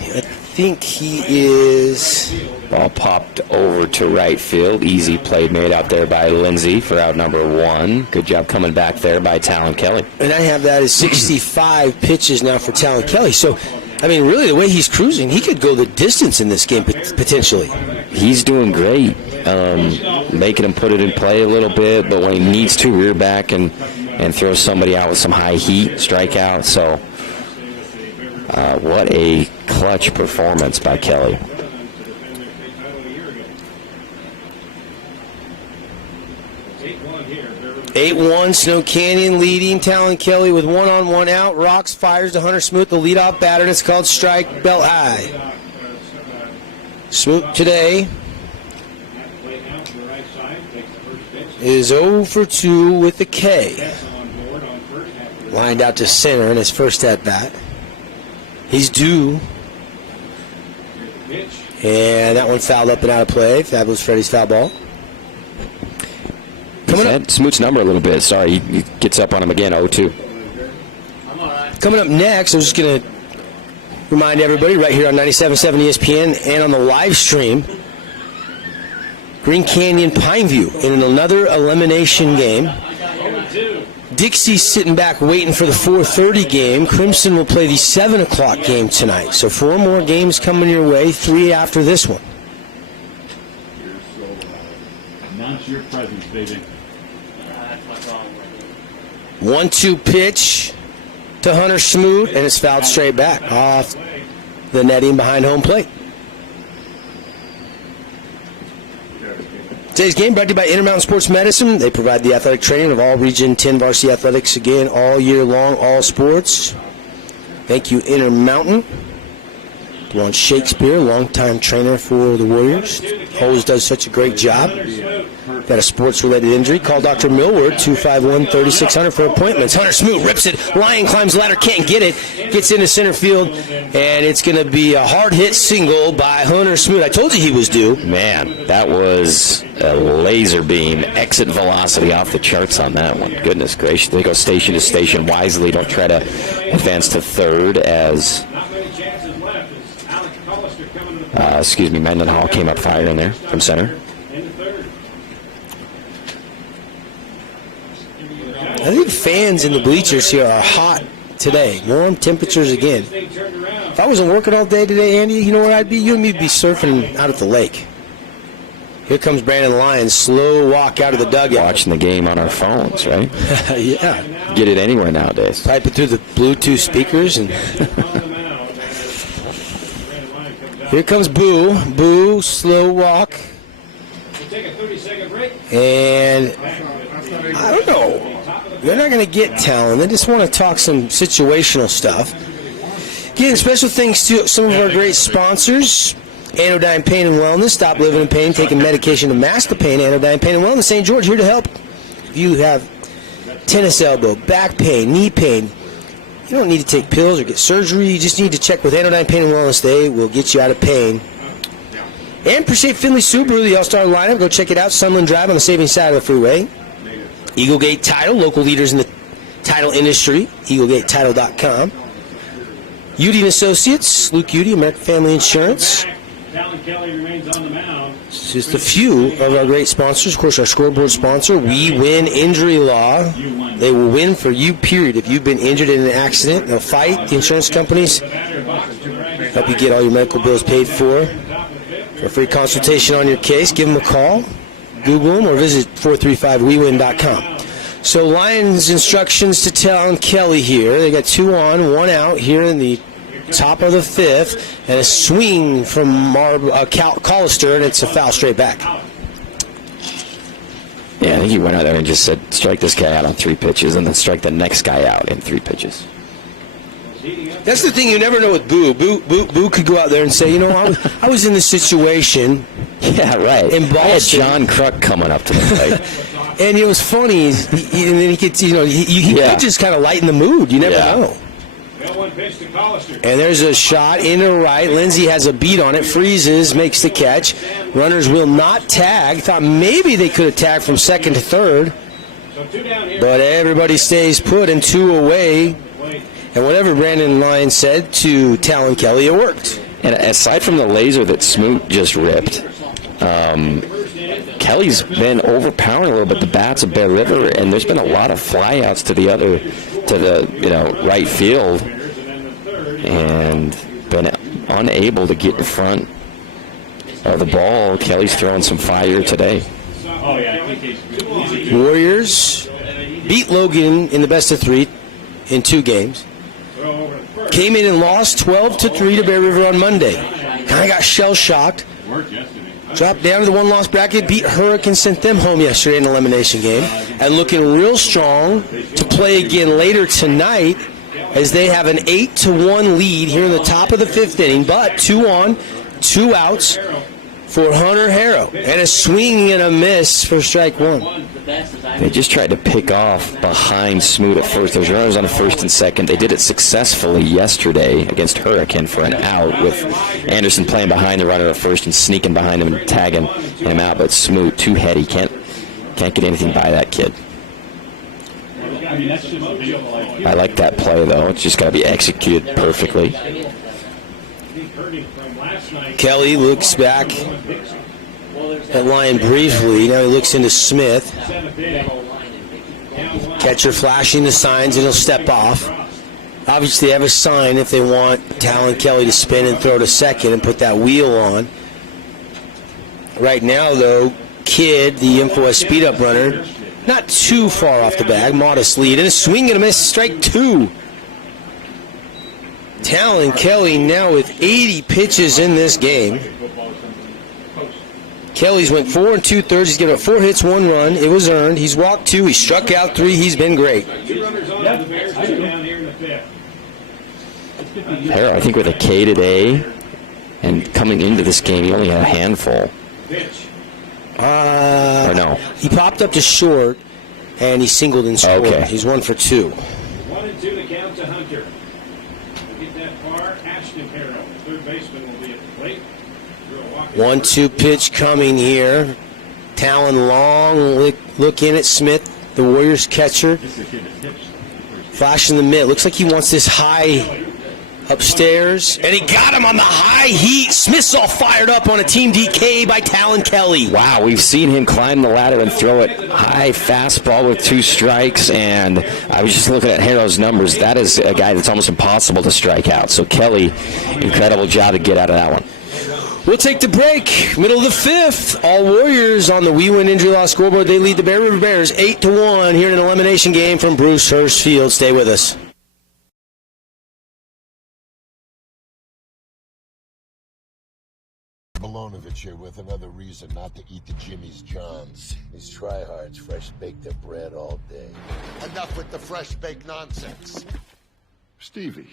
I think he is... Ball popped over to right field. Easy play made out there by Lindsey for out number 1. Good job coming back there by Talon Kelly. And I have that as 65 pitches now for Talon Kelly. So, I mean, really, the way he's cruising, he could go the distance in this game potentially. He's doing great, making him put it in play a little bit, but when he needs to, rear back and throw somebody out with some high heat, strikeout. So What a clutch performance by Kelly. Eight 8-1, Snow Canyon leading. Talon Kelly with 1-on-1 out. Rocks fires to Hunter Smoot, the leadoff batter, and it's called strike belt high. Smoot today is 0 for 2 with the K. Lined out to center in his first at bat. He's due. And that one fouled up and out of play. Fabulous Freddy's foul ball. Coming up, Smoot's number a little bit. Sorry, he gets up on him again, 0-2. Coming up next, I'm just going to remind everybody right here on 97.7 ESPN and on the live stream, Green Canyon Pineview in another elimination game. Dixie's sitting back waiting for the 4:30 game. Crimson will play the 7 o'clock game tonight. So 4 more games coming your way, 3 after this one. Announce your presence, baby. 1-2 pitch to Hunter Smoot, and it's fouled straight back off the netting behind home plate. Today's game brought to you by Intermountain Sports Medicine. They provide the athletic training of all Region 10 varsity athletics again all year long, all sports. Thank you, Intermountain. Dwan Shakespeare, longtime trainer for the Warriors. Always does such a great job. Got a sports-related injury. Call Dr. Millward, 251-3600 for appointments. Hunter Smoot rips it. Lion climbs the ladder, can't get it. Gets into center field, and it's going to be a hard-hit single by Hunter Smoot. I told you he was due. Man, that was a laser beam. Exit velocity off the charts on that one. Goodness gracious. They go station to station wisely. Don't try to advance to third as... Mendenhall came up firing there from center. I think fans in the bleachers here are hot today. Warm temperatures again. If I wasn't working all day today, Andy, you know where I'd be? You and me would be surfing out at the lake. Here comes Brandon Lyons. Slow walk out of the dugout. Watching the game on our phones, right? Yeah. Get it anywhere nowadays. Type it through the Bluetooth speakers. And here comes Boo. Boo, slow walk. We'll take a 30-second break. And I don't know. They're not going to get Talon. They just want to talk some situational stuff. Again, special thanks to some of our great sponsors. Anodyne Pain and Wellness. Stop living in pain, taking medication to mask the pain. Anodyne Pain and Wellness. St. George, here to help. If you have tennis elbow, back pain, knee pain, you don't need to take pills or get surgery. You just need to check with Anodyne Pain and Wellness. They will get you out of pain. And appreciate Finley Subaru, the all-star lineup. Go check it out. Sunland Drive on the Saving side of the freeway. Eaglegate Title, local leaders in the title industry. EaglegateTitle.com. Udy and Associates, Luke Udy, American Family Insurance. Talon Kelly remains on the mound. It's just a few of our great sponsors. Of course, our scoreboard sponsor, We Win Injury Law. They will win for you, period. If you've been injured in an accident, they'll fight. The insurance companies help you get all your medical bills paid for. For a free consultation on your case, give them a call, Google them, or visit 435wewin.com. So Lions instructions to Talon Kelly here. They got 2 on, 1 out here in the top of the 5th, and a swing from Collister, and it's a foul straight back. Yeah, I think he went out there and just said, strike this guy out on 3 pitches, and then strike the next guy out in 3 pitches. That's the thing you never know with Boo. Boo could go out there and say, you know, I was in this situation. Yeah, right. In Boston. I had John Kruk coming up to the plate. And it was funny. And then he could, you know, he could just kind of lighten the mood. You never know. And there's a shot into right. Lindsay has a beat on it. Freezes, makes the catch. Runners will not tag. Thought maybe they could have tagged from second to third. But everybody stays put and 2 away. And whatever Brandon Lyons said to Talon Kelly, it worked. And aside from the laser that Smoot just ripped, Kelly's been overpowering a little bit the bats of Bear River, and there's been a lot of flyouts to the right field, and been unable to get in front of the ball. Kelly's throwing some fire today. Warriors beat Logan in the best of 3 in 2 games. came in and lost 12-3 to Bear River on Monday. Kind of got shell-shocked. Dropped down to the one-loss bracket, beat Hurricane, sent them home yesterday in an elimination game, and looking real strong to play again later tonight as they have an 8-1 lead here in the top of the 5th inning, but 2 on, 2 outs for Hunter Harrow, and a swing and a miss for strike 1. They just tried to pick off behind Smoot at first. There's runners on first and second. They did it successfully yesterday against Hurricane for an out, with Anderson playing behind the runner at first and sneaking behind him and tagging him out. But Smoot, too heady, can't get anything by that kid. I like that play, though. It's just got to be executed perfectly. Kelly looks back at Lyon briefly. Now he looks into Smith. Catcher flashing the signs, and he'll step off. Obviously, they have a sign if they want Talon Kelly to spin and throw to second and put that wheel on. Right now, though, Kidd, the infamous speed-up runner, not too far off the bag, modest lead, and a swing and a miss, strike 2. Talon Kelly now with 80 pitches in this game. Kelly's went 4 2/3. He's given up 4 hits, 1 run. It was earned. He's walked 2. He struck out 3. He's been great. Harrow, I think, with a K today, and coming into this game, he only had a handful. Or no? He popped up to short, and he singled and scored. Okay. He's 1 for 2. 1-2 the count to Hunter. Get that far. Ashton Harrow, third baseman, will be at the plate. 1-2 pitch coming here. Talon long look in at Smith, the Warriors catcher. Flashing the mitt. Looks like he wants this high upstairs. And he got him on the high heat. Smith's all fired up on a team DK by Talon Kelly. Wow, we've seen him climb the ladder and throw it high fastball with 2 strikes, and I was just looking at Harrow's numbers. That is a guy that's almost impossible to strike out. So Kelly, incredible job to get out of that one. We'll take the break. Middle of the 5th. All Warriors on the We Win Injury Law scoreboard. They lead the Bear River Bears 8-1 here in an elimination game from Bruce Hurst Field. Stay with us. Milonovic here with another reason not to eat the Jimmy's Johns. These tryhards fresh bake their bread all day. Enough with the fresh baked nonsense. Stevie.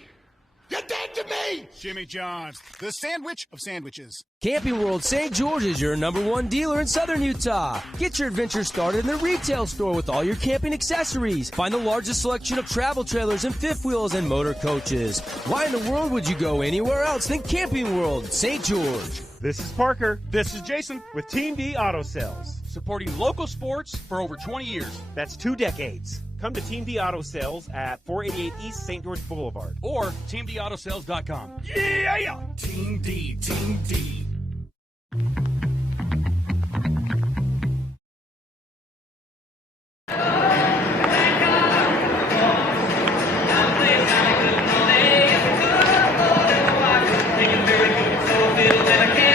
You're dead to me! Jimmy John's, the sandwich of sandwiches. Camping World St. George is your #1 dealer in southern Utah. Get your adventure started in the retail store with all your camping accessories. Find the largest selection of travel trailers and fifth wheels and motor coaches. Why in the world would you go anywhere else than Camping World St. George? This is Parker. This is Jason with Team D Auto Sales, supporting local sports for over 20 years. That's 2 decades. Come to Team D Auto Sales at 488 East St. George Boulevard or TeamDAutoSales.com. Yeah! Team D, Team D.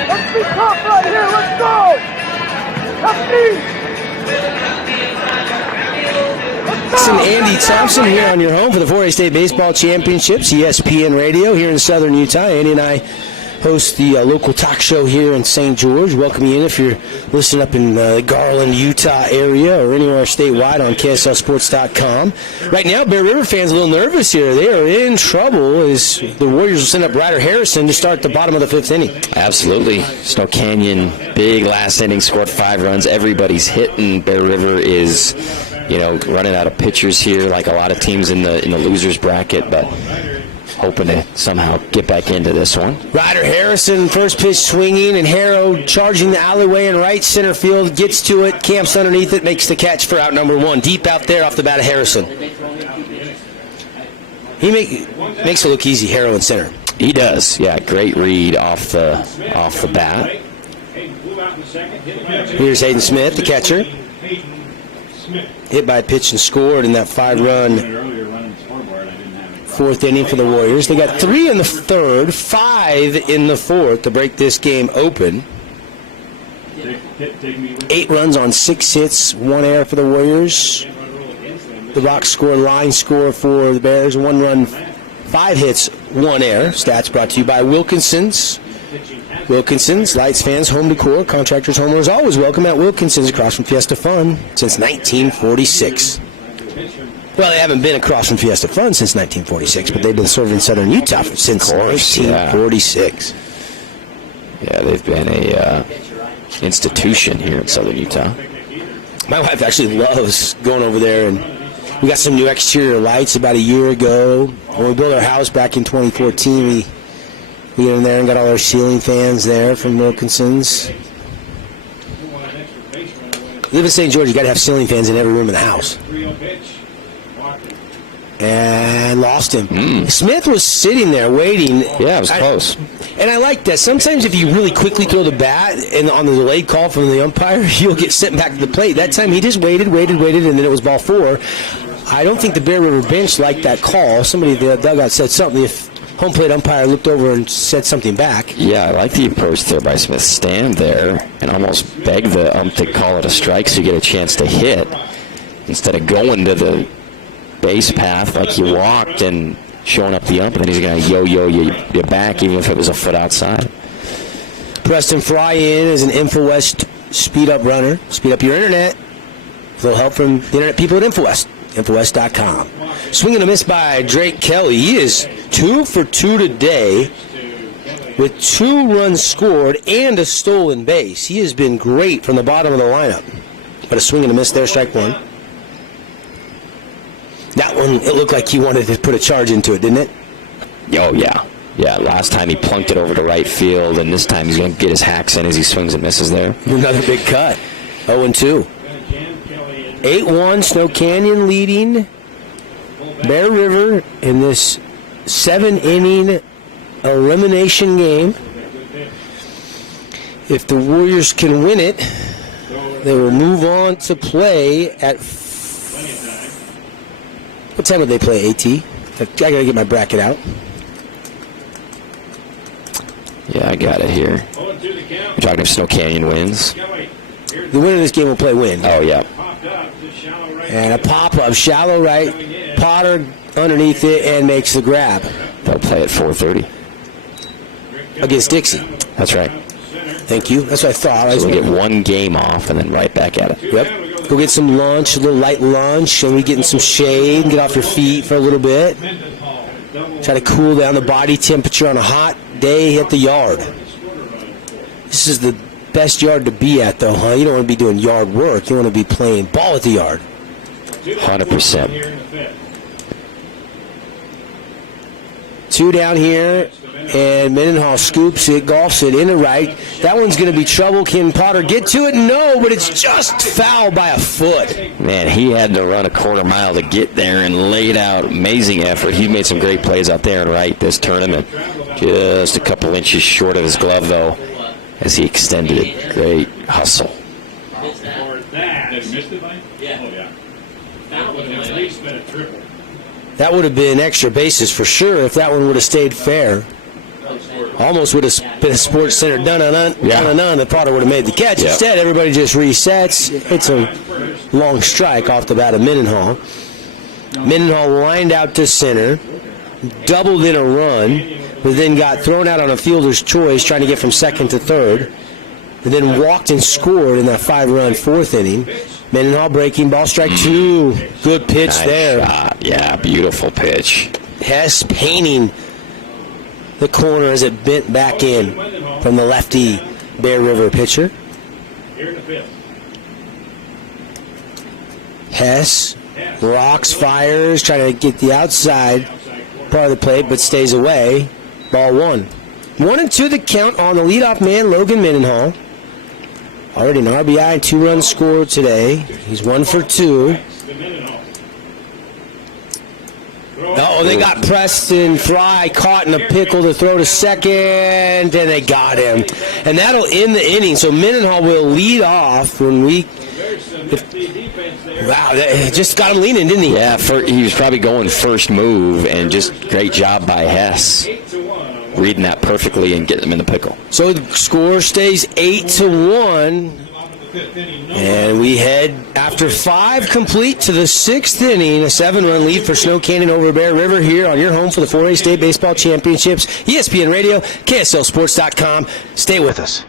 Let's be tough right here. Let's go. Listen, Andy Thompson here on your home for the 4A State Baseball Championships, ESPN Radio here in southern Utah. Andy and I host the local talk show here in St. George. Welcome you in if you're listening up in the Garland, Utah area or anywhere statewide on KSLSports.com. Right now, Bear River fans a little nervous here. They are in trouble as the Warriors will send up Ryder Harrison to start the bottom of the 5th inning. Absolutely. Snow Canyon, big last inning, scored 5 runs. Everybody's hitting. Bear River is, running out of pitchers here like a lot of teams in the losers bracket, but hoping to somehow get back into this one. Ryder Harrison, first pitch swinging, and Harrow charging the alleyway in right center field, gets to it, camps underneath it, makes the catch for out number 1. Deep out there off the bat of Harrison. He makes it look easy, Harrow in center. He does, yeah. Great read off the bat. Here's Hayden Smith, the catcher. Hit by a pitch and scored in that 5-run 4th inning for the Warriors. They got 3 in the 3rd, 5 in the 4th to break this game open. 8 runs on 6 hits, 1 error for the Warriors. The box score, line score for the Bears, 1 run, 5 hits, one error. Stats brought to you by Wilkinson's. Wilkinson's, lights, fans, home decor, contractors, homeowners, always welcome at Wilkinson's across from Fiesta Fun since 1946. Well, they haven't been across from Fiesta Fun since 1946, but they've been serving Southern Utah since 1946. Yeah, they've been a institution here in Southern Utah. My wife actually loves going over there, and we got some new exterior lights about a year ago. When we built our house back in 2014, we get in there and got all our ceiling fans there from Wilkinson's. Live in St. George, you got to have ceiling fans in every room in the house. And lost him. Smith was sitting there waiting. Yeah, it was close. And I like that. Sometimes if you really quickly throw the bat and on the delayed call from the umpire, you'll get sent back to the plate. That time he just waited, and then it was ball 4. I don't think the Bear River bench liked that call. Somebody at the dugout said something. If home plate umpire looked over and said something back. Yeah, I like the approach there by Smith. Stand there and almost beg the ump to call it a strike so you get a chance to hit instead of going to the base path like you walked and showing up the ump, and then he's going to yo-yo you back even if it was a foot outside. Preston Fry in as an InfoWest speed-up runner. Speed up your internet. A little help from the internet people at InfoWest. InfoWest.com. Swing and a miss by Drake Kelly. He is 2 for 2 today with 2 runs scored and a stolen base. He has been great from the bottom of the lineup. But a swing and a miss there, strike 1. That one, it looked like he wanted to put a charge into it, didn't it? Oh, yeah. Yeah, last time he plunked it over to right field, and this time he's going to get his hacks in as he swings and misses there. Another big cut. 0-2. 8-1, Snow Canyon leading Bear River in this 7-inning elimination game. If the Warriors can win it, they will move on to play at... What time would they play, AT? I got to get my bracket out. Yeah, I got it here. You're talking if Snow Canyon wins. The winner of this game will play win. Oh, yeah. And a pop-up, shallow right, Potter underneath it and makes the grab. They'll play at 4:30. Against Dixie. That's right. Thank you. That's what I thought. So we'll get one game off and then right back at it. Yep. Go get some lunch, a little light lunch, and we get in some shade and get off your feet for a little bit. Try to cool down the body temperature on a hot day at the yard. This is the best yard to be at, though, huh? You don't want to be doing yard work. You want to be playing ball at the yard. 100%. 2 down here, and Mendenhall scoops it, golfs it into right. That one's going to be trouble. Can Potter get to it? No, but it's just foul by a foot. Man, he had to run a quarter mile to get there and laid out amazing effort. He made some great plays out there in right this tournament. Just a couple inches short of his glove, though, as he extended it. Great hustle. That would have been extra bases for sure if that one would have stayed fair. Almost would have been a Sports Center dun-dun-dun, the Potter would have made the catch. Yep. Instead, everybody just resets. It's a long strike off the bat of Mendenhall. Mendenhall lined out to center, doubled in a run, but then got thrown out on a fielder's choice trying to get from second to third, and then walked and scored in that 5-run 4th inning. Mendenhall breaking ball, strike 2. Good pitch Nice there. shot. Yeah, beautiful pitch. Hess painting the corner as it bent back in from the lefty Bear River pitcher. Hess rocks, fires, trying to get the outside part of the plate, but stays away. Ball 1. 1-2 the count on the leadoff man, Logan Mendenhall. Already an RBI and 2 runs scored today. He's 1 for 2. Oh, they got Preston Fry caught in a pickle to throw to second, and they got him. And that'll end the inning. So Mendenhall will lead off when we... Wow, they just got him leaning, didn't he? Yeah, he was probably going first move, and just great job by Hess. Reading that perfectly and getting them in the pickle. So the score stays 8-1. And we head, after 5 complete, to the 6th inning. A 7-run lead for Snow Canyon over Bear River here on your home for the 4A State Baseball Championships. ESPN Radio, KSLSports.com. Stay with us.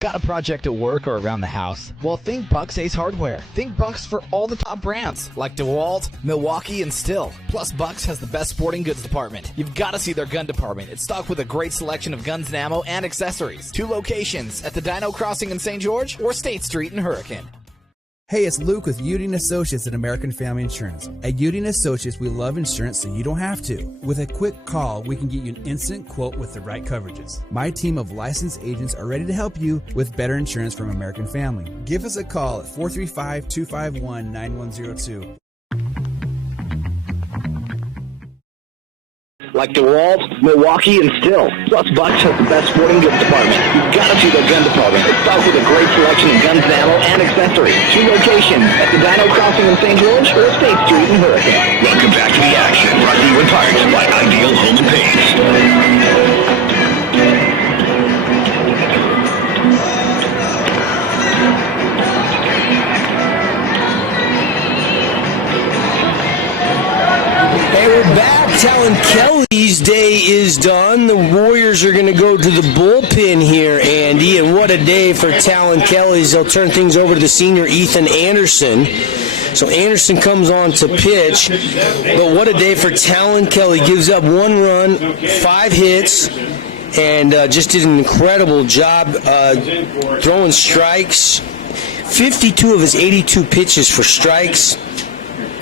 Got a project at work or around the house? Well, think Bucks Ace Hardware. Think Bucks for all the top brands like DeWalt, Milwaukee, and Stihl. Plus, Bucks has the best sporting goods department. You've got to see their gun department. It's stocked with a great selection of guns and ammo and accessories. 2 locations at the Dino Crossing in St. George or State Street in Hurricane. Hey, it's Luke with Udine Associates at American Family Insurance. At Udine Associates, we love insurance so you don't have to. With a quick call, we can get you an instant quote with the right coverages. My team of licensed agents are ready to help you with better insurance from American Family. Give us a call at 435-251-9102. Like DeWalt, Milwaukee, and Stihl. Plus, Bucks has the best sporting goods department. You've got to see their gun department. It's stocked with a great selection of guns and ammo and accessories. 2 locations at the Dino Crossing in St. George or State Street in Hurricane. Welcome back to the action. Brought to you in part by Ideal Home and Paint. Hey, we're back. Talon Kelly's day is done. The Warriors are going to go to the bullpen here, Andy, and what a day for Talon Kelly's. They'll turn things over to the senior Ethan Anderson. So Anderson comes on to pitch, but what a day for Talon Kelly. Gives up 1 run, 5 hits, and just did an incredible job throwing strikes. 52 of his 82 pitches for strikes.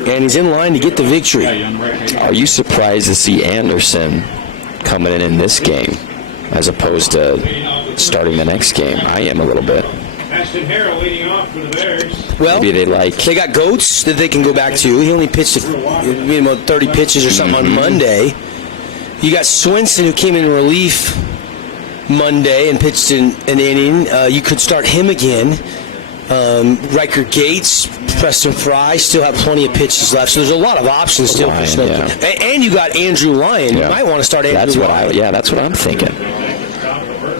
And he's in line to get the victory. Are you surprised to see Anderson coming in this game as opposed to starting the next game? I am a little bit. Ashton Harrell leading off for the Bears. Well, maybe they got Goats that they can go back to. He only pitched 30 pitches or something on Monday. You got Swinson, who came in relief Monday and pitched an inning. You could start him again. Riker Gates, Preston Fry still have plenty of pitches left, so there's a lot of options still for Snow. And you got Andrew Lyon. You might want to start Andrew Lyon. That's what I'm thinking.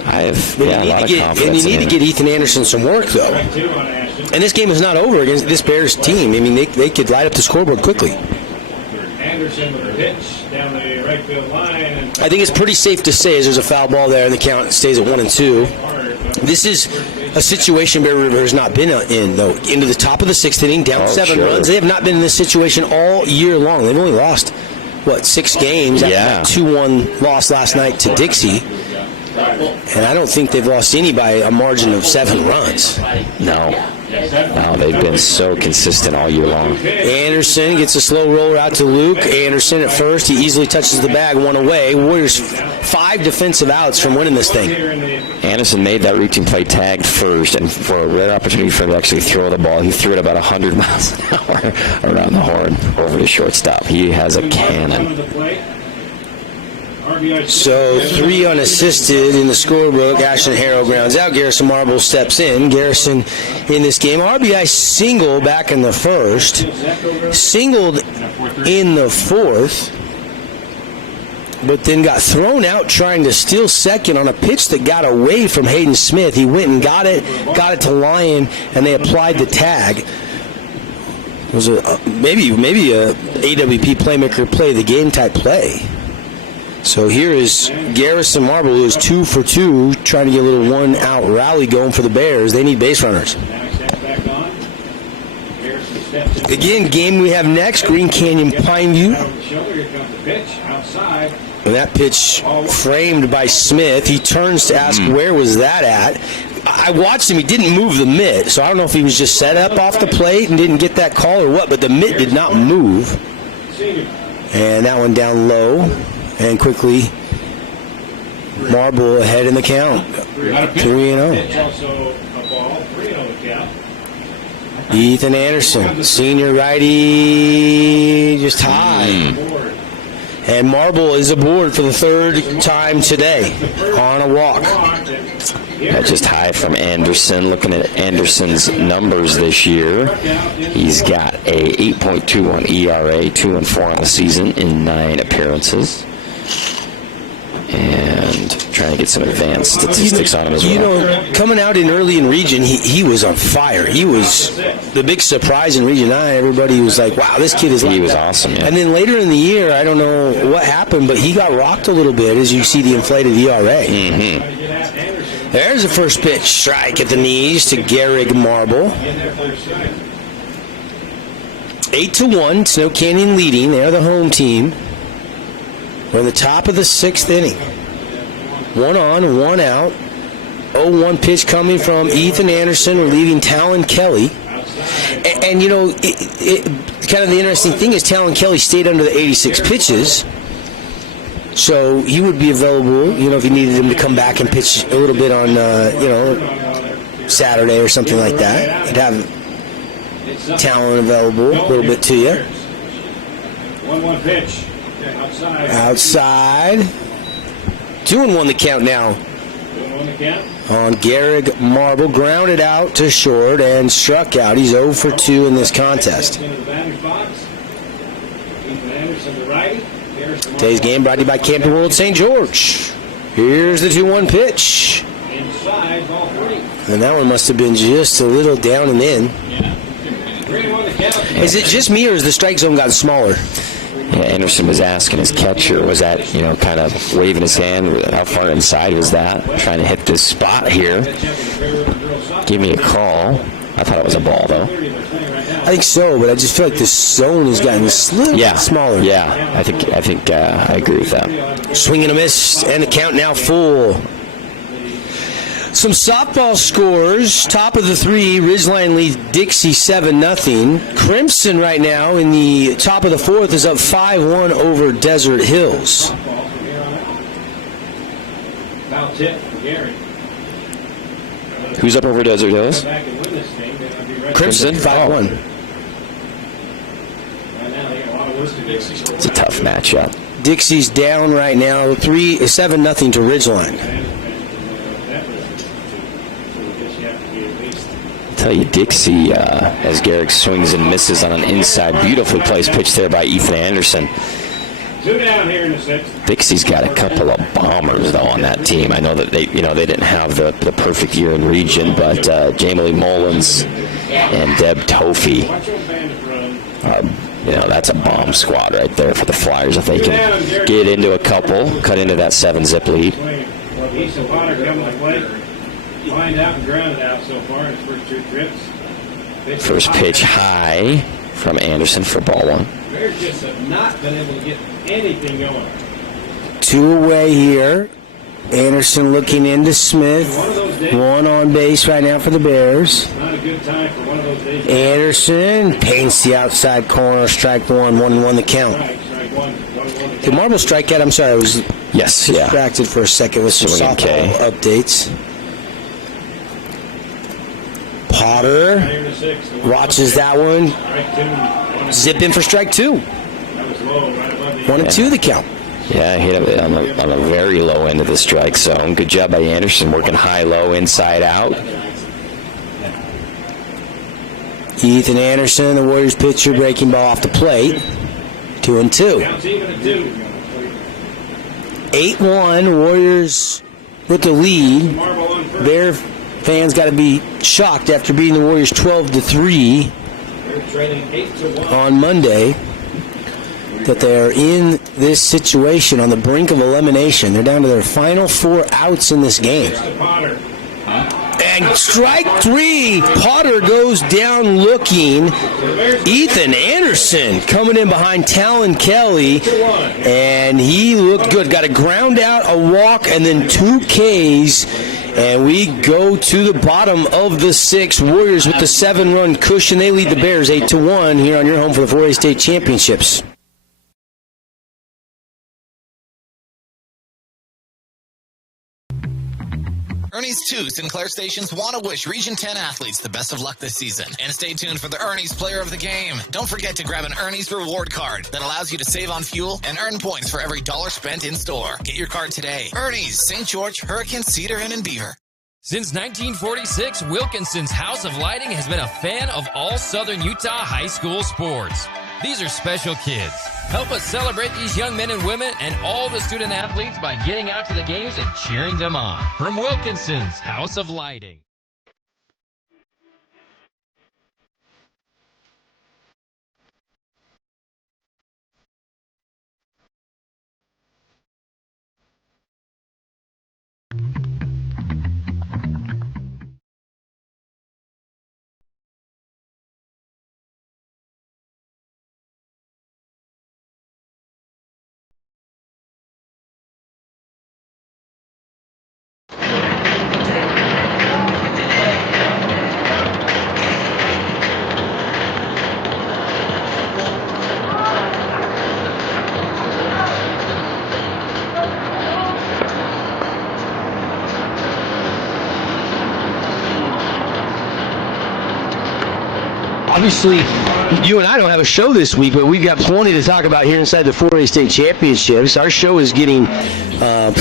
I have a lot of confidence. And you need to get Ethan Anderson some work, though. And this game is not over against this Bears team. I mean, they could light up the scoreboard quickly. Anderson with a pitch down the right field line. I think it's pretty safe to say as there's a foul ball there and the count stays at 1-2. This is a situation Bear River has not been in, though. Into the top of the 6th inning, down 7 runs. They have not been in this situation all year long. They've only lost, 6 games after that 2-1 loss last night to Dixie. And I don't think they've lost any by a margin of 7 runs. No, they've been so consistent all year long. Anderson gets a slow roller out to Luke. Anderson at first. He easily touches the bag, 1 away. Warriors 5 defensive outs from winning this thing. Anderson made that routine play tagged first, and for a rare opportunity for him to actually throw the ball, he threw it about 100 miles an hour around the horn over to shortstop. He has a cannon. So 3 unassisted in the scorebook. Ashton Harrell grounds out. Garrison Marble steps in. Garrison in this game. RBI single back in the first. Singled in the 4th. But then got thrown out trying to steal second on a pitch that got away from Hayden Smith. He went and got it to Lyon, and they applied the tag. It was maybe a AWP playmaker play of the game type play. So here is Garrison Marble, who is 2 for 2, trying to get a little 1-out rally going for the Bears. They need base runners. Again, game we have next, Green Canyon Pineview. And that pitch framed by Smith. He turns to ask where was that at. I watched him. He didn't move the mitt, so I don't know if he was just set up off the plate and didn't get that call or what, but the mitt did not move. And that one down low. And quickly, Marble ahead in the count. 3-0. Ethan Anderson, senior righty, just high. And Marble is aboard for the third time today on a walk. Just high from Anderson. Looking at Anderson's numbers this year, he's got a 8.21 ERA, 2-4 on the season in 9 appearances. And trying to get some advanced statistics on him as well. You know, coming out early in Region, he was on fire. He was the big surprise in Region 9. Everybody was like, wow, this kid is like He was that. awesome, yeah. And then later in the year, I don't know what happened, but he got rocked a little bit as you see the inflated ERA. Mm-hmm. There's the first pitch, strike at the knees to Garrick Marble. 8-1, Snow Canyon leading. They're the home team. We're in the top of the 6th inning. 1 on, 1 out. 0-1 pitch coming from Ethan Anderson, relieving Talon Kelly. And you know, kind of the interesting thing is Talon Kelly stayed under the 86 pitches. So he would be available, you know, if you needed him to come back and pitch a little bit on, you know, Saturday or something like that. You'd have Talon available a little bit to you. 1-1 pitch. Outside. 2-1 the count now. 2-1 the count. On Garrick Marble, grounded out to short and struck out. He's 0 for 2 in this contest. Today's game brought to you by Camping World St. George. Here's the 2-1 pitch. Inside, ball 3. And that one must have been just a little down and in. 3-1 the count. Is it just me or has the strike zone gotten smaller? Yeah, Anderson was asking his catcher, was that, you know, kind of waving his hand? How far inside was that? Trying to hit this spot here. Give me a call. I thought it was a ball, though. I think so, but I just feel like the zone has gotten a little smaller. Yeah, I think I agree with that. Swing and a miss, and the count now full. Some softball scores. Top of the 3, Ridgeline leads Dixie 7-0. Crimson right now in the top of the 4th is up 5-1 over Desert Hills. Foul tip for Gary. Who's up over Desert Hills? Crimson 5-1. It's a tough matchup. Dixie's down right now 7-0 to Ridgeline. I'll tell you, Dixie, as Garrick swings and misses on an inside, beautifully placed pitch there by Ethan Anderson. 2 down here in the 6th. Dixie's got a couple of bombers, though, on that team. I know that they didn't have the perfect year in region, but Jamie Lee Mullins and Deb Tofey, that's a bomb squad right there for the Flyers. If they can get into a couple, cut into that 7-zip lead. Easton Potter coming to play. Lined out and grounded out so far in his first 2 trips. First pitch high from Anderson for ball 1. Bears just have not been able to get anything going. 2 away here. Anderson looking into Smith. 1 on base right now for the Bears. Not a good time for one of those days. Anderson paints the outside corner. Strike 1, 1-1 the count. Strike 1. Did Marble strike out? I'm sorry, I was distracted for a second with some softball updates. Potter watches that one. Zip in for strike 2. 1-2 the count. Yeah, hit it on a very low end of the strike zone. Good job by Anderson, working high-low, inside out. Ethan Anderson, the Warriors pitcher, breaking ball off the plate. 2-2. 8-1, Warriors with the lead. Bear fans got to be shocked after beating the Warriors 12-3 on Monday that they are in this situation on the brink of elimination. They're down to their final 4 outs in this game. And strike 3, Potter goes down looking. Ethan Anderson coming in behind Talon Kelly, and he looked good. Got a ground out, a walk, and then 2 Ks. And we go to the bottom of the 6th. Warriors with the 7-run cushion. They lead the Bears 8-1 here on your home for the 4A State Championships. Ernie's 2 Sinclair stations want to wish Region 10 athletes the best of luck this season. And stay tuned for the Ernie's Player of the Game. Don't forget to grab an Ernie's reward card that allows you to save on fuel and earn points for every dollar spent in store. Get your card today. Ernie's, St. George, Hurricane, Cedar, and Beaver. Since 1946, Wilkinson's House of Lighting has been a fan of all Southern Utah high school sports. These are special kids. Help us celebrate these young men and women and all the student athletes by getting out to the games and cheering them on. From Wilkinson's House of Lighting. Obviously, you and I don't have a show this week, but we've got plenty to talk about here inside the 4A State Championships. Our show is getting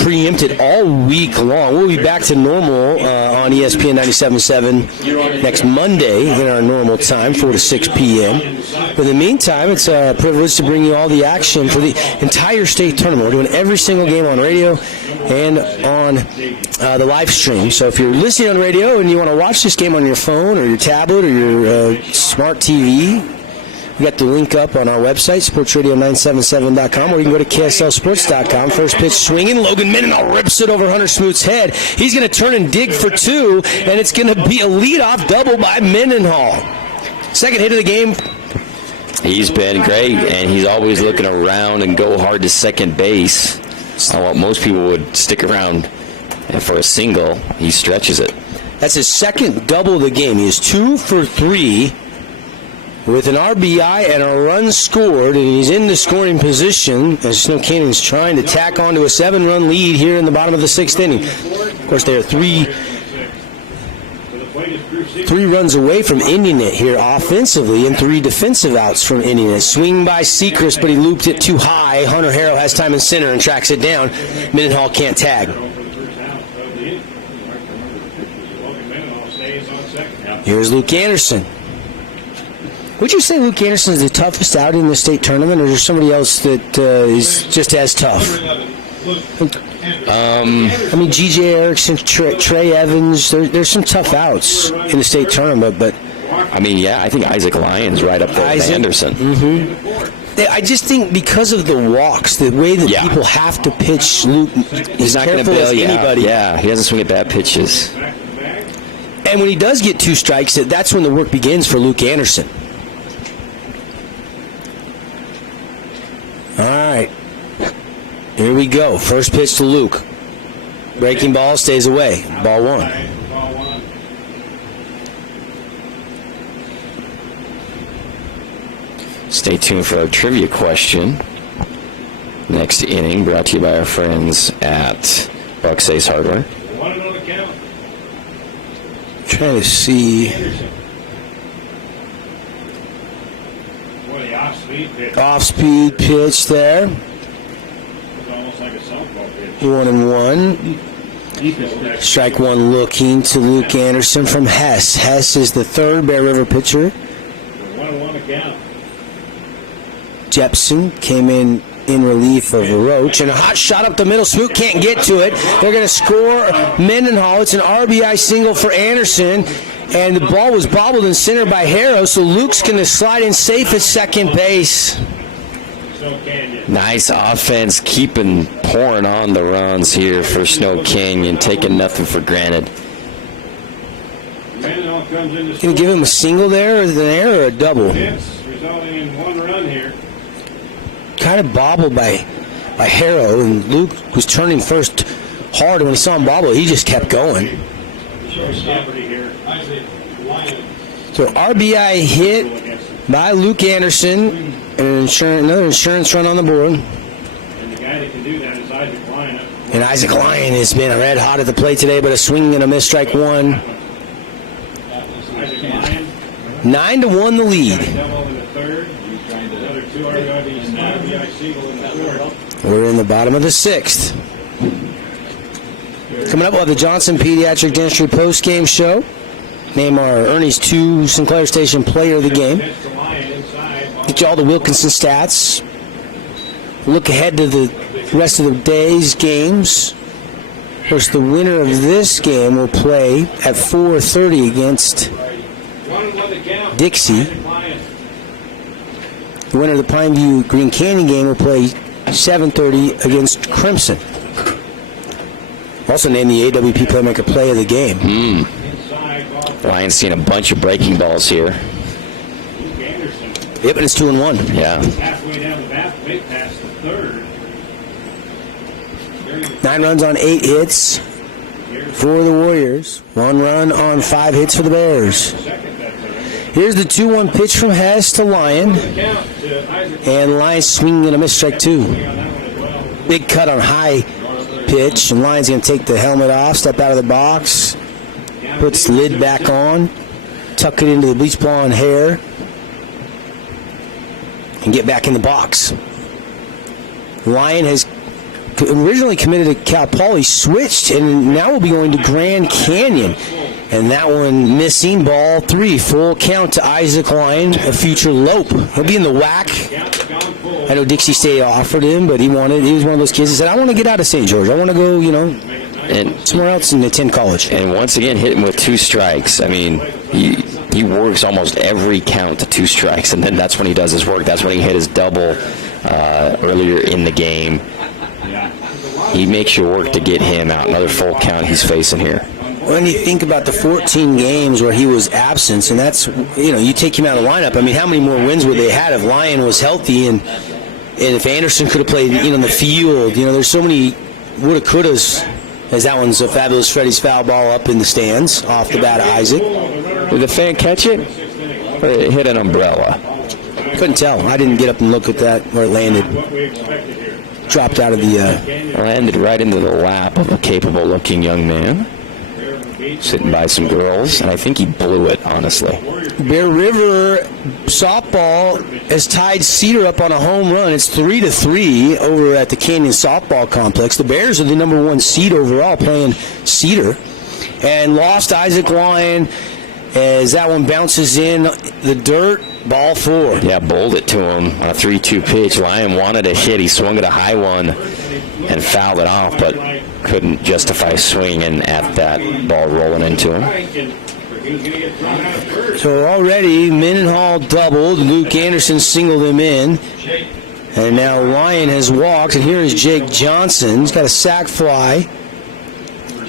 preempted all week long. We'll be back to normal on ESPN 97.7 next Monday in our normal time, 4 to 6 p.m. But in the meantime, it's a privilege to bring you all the action for the entire state tournament. We're doing every single game on radio and on the live stream. So if you're listening on radio and you want to watch this game on your phone or your tablet or your smart TV, we got the link up on our website, sportsradio977.com, or you can go to KSLSports.com. First pitch swinging. Logan Mendenhall rips it over Hunter Smoot's head. He's going to turn and dig for two, and it's going to be a leadoff double by Mendenhall. Second hit of the game. He's been great, and he's always looking around and go hard to second base. While most people would stick around for a single, he stretches it. That's his second double of the game. He is 2 for 3 with an RBI and a run scored, and he's in the scoring position as Snow Canyon's trying to tack on to a 7-run lead here in the bottom of the 6th inning. Of course, they are three runs away from ending it here offensively and 3 defensive outs from ending it. Swing by Sechrist, but he looped it too high. Hunter Harrell has time in center and tracks it down. Mendenhall can't tag. Here's Luke Anderson. Would you say Luke Anderson is the toughest out in the state tournament, or is there somebody else that is just as tough? I mean, G.J. Erickson, Trey Evans, there's some tough outs in the state tournament, but... I mean, yeah, I think Isaac Lyon's right up there with Anderson. Mm-hmm. I just think because of the walks, the way that people have to pitch Luke, he's not going to bail you out. Yeah, he doesn't swing at bad pitches. And when he does get 2 strikes, that's when the work begins for Luke Anderson. All right. Here we go. First pitch to Luke. Breaking ball, stays away. Ball 1. Stay tuned for our trivia question. Next inning, brought to you by our friends at Buck's Ace Hardware. Trying to see. Off-speed pitch there. 1-1. Strike 1 looking to Luke Anderson from Hess. Hess is the third Bear River pitcher. Jepson came in relief of Roach, and a hot shot up the middle. Smoot can't get to it. They're going to score Mendenhall. It's an RBI single for Anderson, and the ball was bobbled in center by Harrow, so Luke's going to slide in safe at second base. Nice offense, pouring on the runs here for Snow Canyon, taking nothing for granted. Going to give him a single there, or an error, or a double? Resulting in 1 run here. Kind of bobbled by Harrow, and Luke was turning first hard, and when he saw him bobble, he just kept going. So RBI hit by Luke Anderson, and another insurance run on the board. And the guy that can do that is Isaac Lyon. And Isaac Lyon has been red hot at the plate today, but a swing and a miss, strike one. 9-1 the lead. We're in the bottom of the 6th. Coming up, we'll have the Johnson Pediatric Dentistry post-game show. Name our Ernie's 2 Sinclair Station player of the game. Get you all the Wilkinson stats. Look ahead to the rest of the day's games. Of course, the winner of this game will play at 4:30 against Dixie. The winner of the Pineview Green Canyon game will play 7:30 against Crimson. Also named the AWP Playmaker Play of the game. Ryan's seen a bunch of breaking balls here. Yep, and it's 2-1. Yeah. 9 runs on 8 hits for the Warriors. 1 run on 5 hits for the Bears. Here's the 2-1 pitch from Hess to Lyon. And Lyon swinging and a miss, strike 2. Big cut on high pitch, and Lyon's going to take the helmet off, step out of the box, puts the lid back on, tuck it into the bleach blonde hair, and get back in the box. Lyon has originally committed to Cal Poly, switched, and now will be going to Grand Canyon. And that one missing, ball 3. Full count to Isaac Lyon, a future Lope. He'll be in the WAC. I know Dixie State offered him, but he was one of those kids that said, I want to get out of St. George. I want to go, and somewhere else and attend college. And once again, hit him with 2 strikes. I mean, he works almost every count to 2 strikes, and then that's when he does his work. That's when he hit his double earlier in the game. He makes you work to get him out. Another full count he's facing here. When you think about the 14 games where he was absent, and that's, you take him out of the lineup, I mean, how many more wins would they have if Lyon was healthy and if Anderson could have played, in the field? There's so many woulda, couldas, as that one's a fabulous Freddie's foul ball up in the stands off the bat of Isaac. Did the fan catch it? Or it hit an umbrella? Couldn't tell. I didn't get up and look at that where it landed. Dropped out of the... Landed right into the lap of a capable-looking young man, sitting by some girls, and I think he blew it, honestly. Bear River softball has tied Cedar up on a home run. It's 3-3 over at the Canyon Softball Complex. The Bears are the number 1 seed overall, playing Cedar, and lost Isaac Lyon as that one bounces in the dirt. Ball 4. Yeah, bowled it to him on a 3-2 pitch. Lyon wanted a hit. He swung at a high one and fouled it off, but couldn't justify swinging at that ball rolling into him. So already Mendenhall doubled. Luke Anderson singled him in. And now Lyon has walked, and here is Jake Johnson. He's got a sac fly,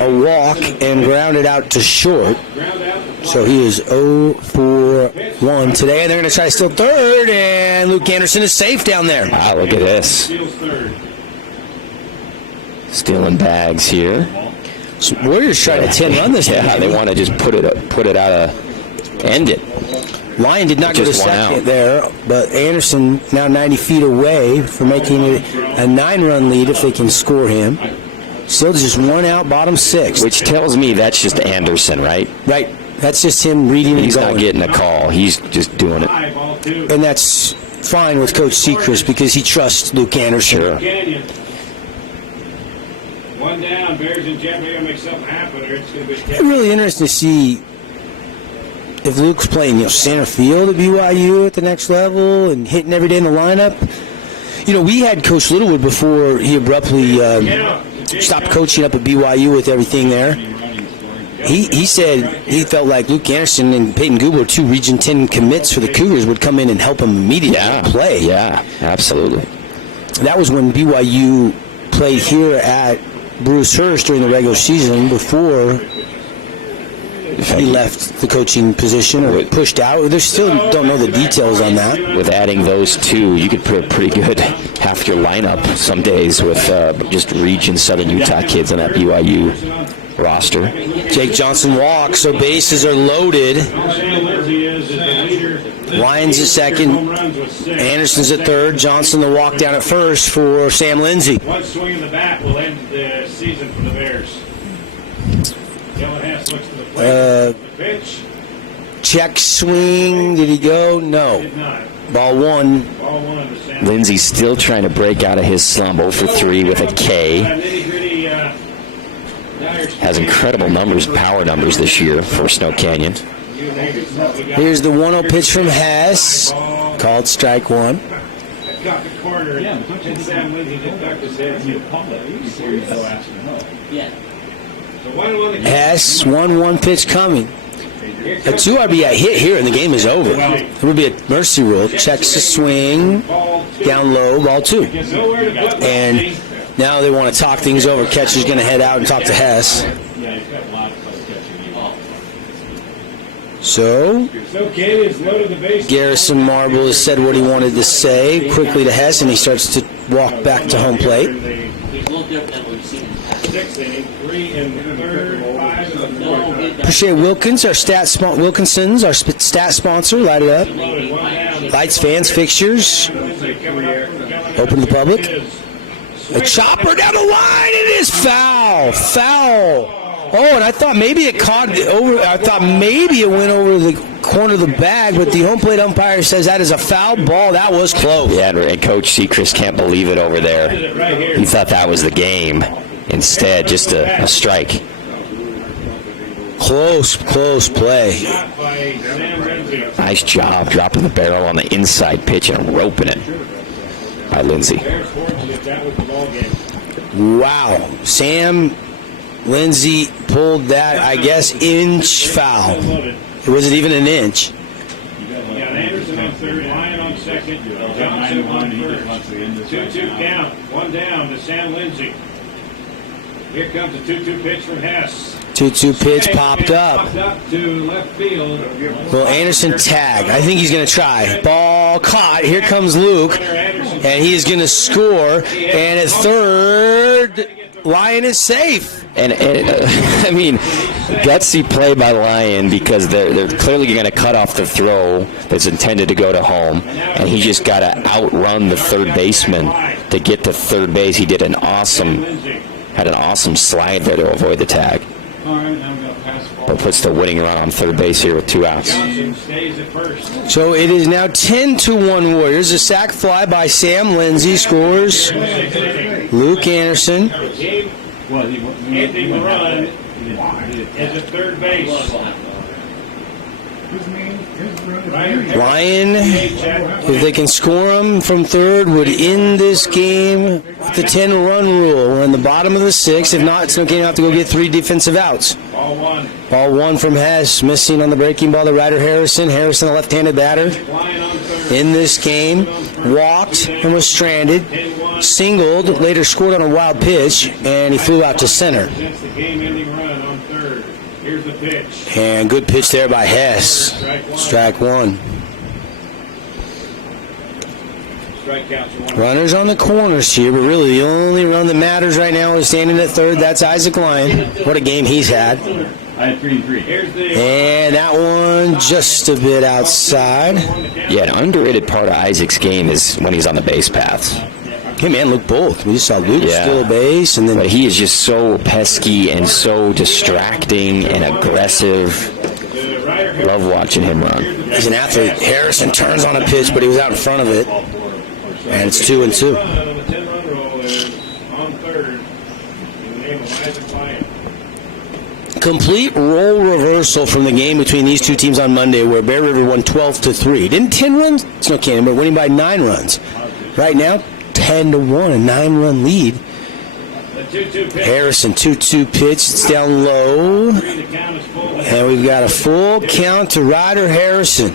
a walk, and grounded out to short. So he is 0 for 1 today, and they're going to try to steal third, and Luke Anderson is safe down there. Wow, look at this. Stealing bags here. So Warriors trying to 10-run this. Yeah, they want to just put it out of, end it. Lyon did not get a second there, but Anderson now 90 feet away from making it a 9-run lead if they can score him. Still just 1 out, bottom 6. Which tells me that's just Anderson, right? Right. That's just him reading and He's going. not getting a call. He's just doing it. And that's fine with Coach Sechrist because he trusts Luke Anderson. Sure. 1 down, Bears and Jeff are going to make something happen. It's going to be It's really interesting to see if Luke's playing center field at BYU at the next level and hitting every day in the lineup. We had Coach Littlewood before he abruptly stopped coaching up at BYU with everything there. He said he felt like Luke Anderson and Peyton Gubler, 2 Region 10 commits for the Cougars, would come in and help him immediately play. Yeah, absolutely. That was when BYU played here at Bruce Hurst during the regular season before he left the coaching position or pushed out. They still don't know the details on that. With adding those 2, you could put a pretty good half your lineup some days with just Region Southern Utah kids in that BYU roster. Jake Johnson walks, so bases are loaded. Sam Lindsay is the leader. Lyons at second, Anderson's at third, Johnson the walk down at first for Sam Lindsay. One swing in the bat will end the season for the Bears. Kellen Hess looks to the plate. The pitch. Check swing, did he go? No. Ball one. Ball one to Sam. Lindsay's still trying to break out of his slump, 0 for 3 with a K. Has incredible numbers, power numbers this year for Snow Canyon. Here's the 1-0 pitch from Hess, called strike one. Got the corner. And Sam Lindsay did duck his head. Hess, 1-1 pitch coming. A 2 RBI hit here and the game is over. It would be a mercy rule. Checks the swing, down low, ball 2. And now they want to talk things over. Catcher's going to head out and talk to Hess. So, Garrison Marble has said what he wanted to say quickly to Hess, and he starts to walk back to home plate. Appreciate Wilkins, our Wilkinson's, our stat sponsor. Light it up. Lights, fans, fixtures. Open to the public. A chopper down the line. It is foul. Foul. Oh, and I thought maybe it caught over. I thought maybe it went over the corner of the bag, but the home plate umpire says that is a foul ball. That was close. Yeah, and Coach Seacrest can't believe it over there. He thought that was the game. Instead, just a strike. Close play. Nice job dropping the barrel on the inside pitch and roping it by Lindsay. Wow. Sam Lindsay pulled that, I guess, inch foul. It wasn't even an inch. You got Anderson on third, Lyon on second, Johnson on first. 2-2 count, one down to Sam Lindsay. Here comes the 2-2 pitch from Hess. 2-2 pitch popped up. To left field. Well, Anderson tag. I think he's going to try. Ball caught. Here comes Luke, and he is going to score. And at third, Lyon is safe. And I mean, gutsy play by Lyon because they're clearly going to cut off the throw that's intended to go to home, and he just got to outrun the third baseman to get to third base. He had an awesome slide there to avoid the tag. But puts the winning run on third base here with 2 outs. So it is now 10-1 Warriors. A sac fly by Sam Lindsay scores Luke Anderson. Ending run is at third base. Lyon, if they can score him from third, would end this game with the 10-run rule. We're in the bottom of the 6th. If not, Snow Canyon will have to go get 3 defensive outs. Ball one from Hess, missing on the breaking ball to Ryder Harrison. Harrison, a left-handed batter, in this game, walked and was stranded, singled, later scored on a wild pitch, and he flew out to center. Here's the pitch. And good pitch there by Hess. Strike one. Runners on the corners here, but really the only run that matters right now is standing at third. That's Isaac Lyon. What a game he's had. I had 3-3. And that one just a bit outside. Yeah, an underrated part of Isaac's game is when he's on the base paths. Hey, man, look both. We just saw Luke steal a base. And then but he is just so pesky and so distracting and aggressive. Love watching him run. He's an athlete. Harrison turns on a pitch, but he was out in front of it. And it's 2-2. Complete role reversal from the game between these two teams on Monday, where Bear River won 12-3. Didn't 10 runs? Snow Canyon, but winning by 9 runs. Right now, 10-1, a 9-run lead. Harrison, 2-2 pitch. It's down low. And we've got a full count to Ryder Harrison.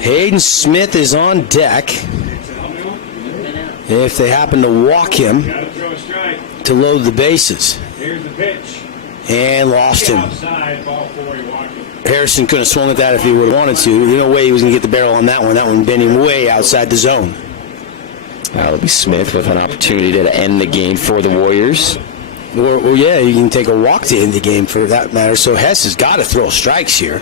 Hayden Smith is on deck. If they happen to walk him to load the bases. And lost him. Harrison couldn't have swung at that if he would have wanted to. There's no way he was going to get the barrel on that one. That one bending way outside the zone. That'll be Smith with an opportunity to end the game for the Warriors. Or yeah, you can take a walk to end the game for that matter. So Hess has got to throw strikes here.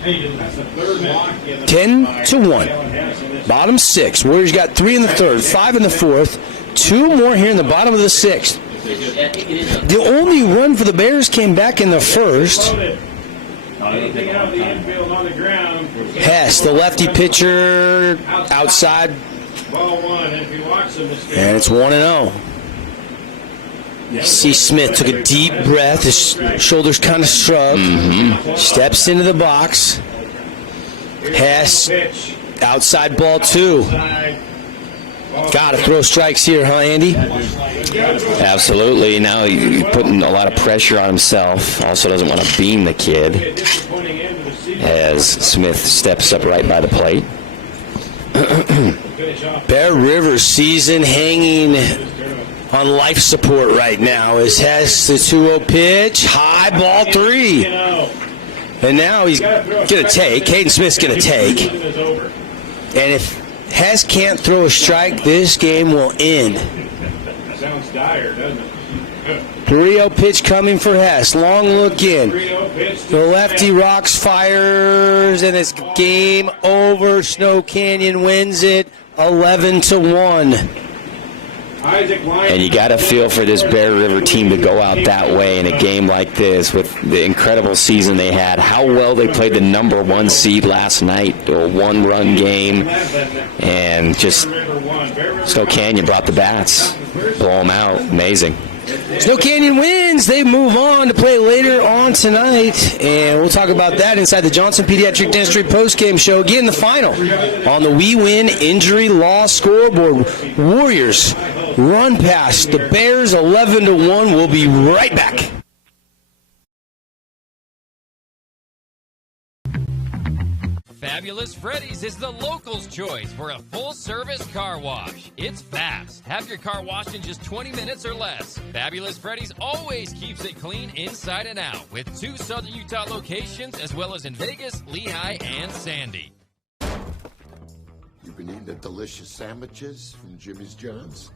10-1. Bottom 6. Warriors got 3 in the third, 5 in the fourth, 2 more here in the bottom of the 6th. The only run for the Bears came back in the first. Hess, the lefty pitcher, outside. And it's 1-0. C. Smith took a deep breath. His shoulders kind of shrugged. Steps into the box. Hess, outside ball 2. Got to throw strikes here, huh, Andy? Absolutely. Now he's putting a lot of pressure on himself. Also doesn't want to beam the kid as Smith steps up right by the plate. Bear River season hanging on life support right now as Hess the 2-0 pitch. High ball 3. And now he's going to take. Caden Smith's going to take. And if Hess can't throw a strike, this game will end. Sounds dire, doesn't it? 3-0 pitch coming for Hess. Long look in. The lefty rocks, fires, and it's game over. Snow Canyon wins it 11-1. And you got to feel for this Bear River team to go out that way in a game like this with the incredible season they had. How well they played the number 1 seed last night, a 1-run game, and just Snow Canyon brought the bats, blow them out. Amazing. Snow Canyon wins. They move on to play later on tonight, and we'll talk about that inside the Johnson Pediatric Dentistry postgame show. Again, the final on the We Win Injury Law scoreboard. Warriors run past the Bears 11-1. We'll be right back. Fabulous Freddy's is the locals' choice for a full-service car wash. It's fast. Have your car washed in just 20 minutes or less. Fabulous Freddy's always keeps it clean inside and out with 2 Southern Utah locations as well as in Vegas, Lehigh, and Sandy. You've been eating the delicious sandwiches from Jimmy's John's?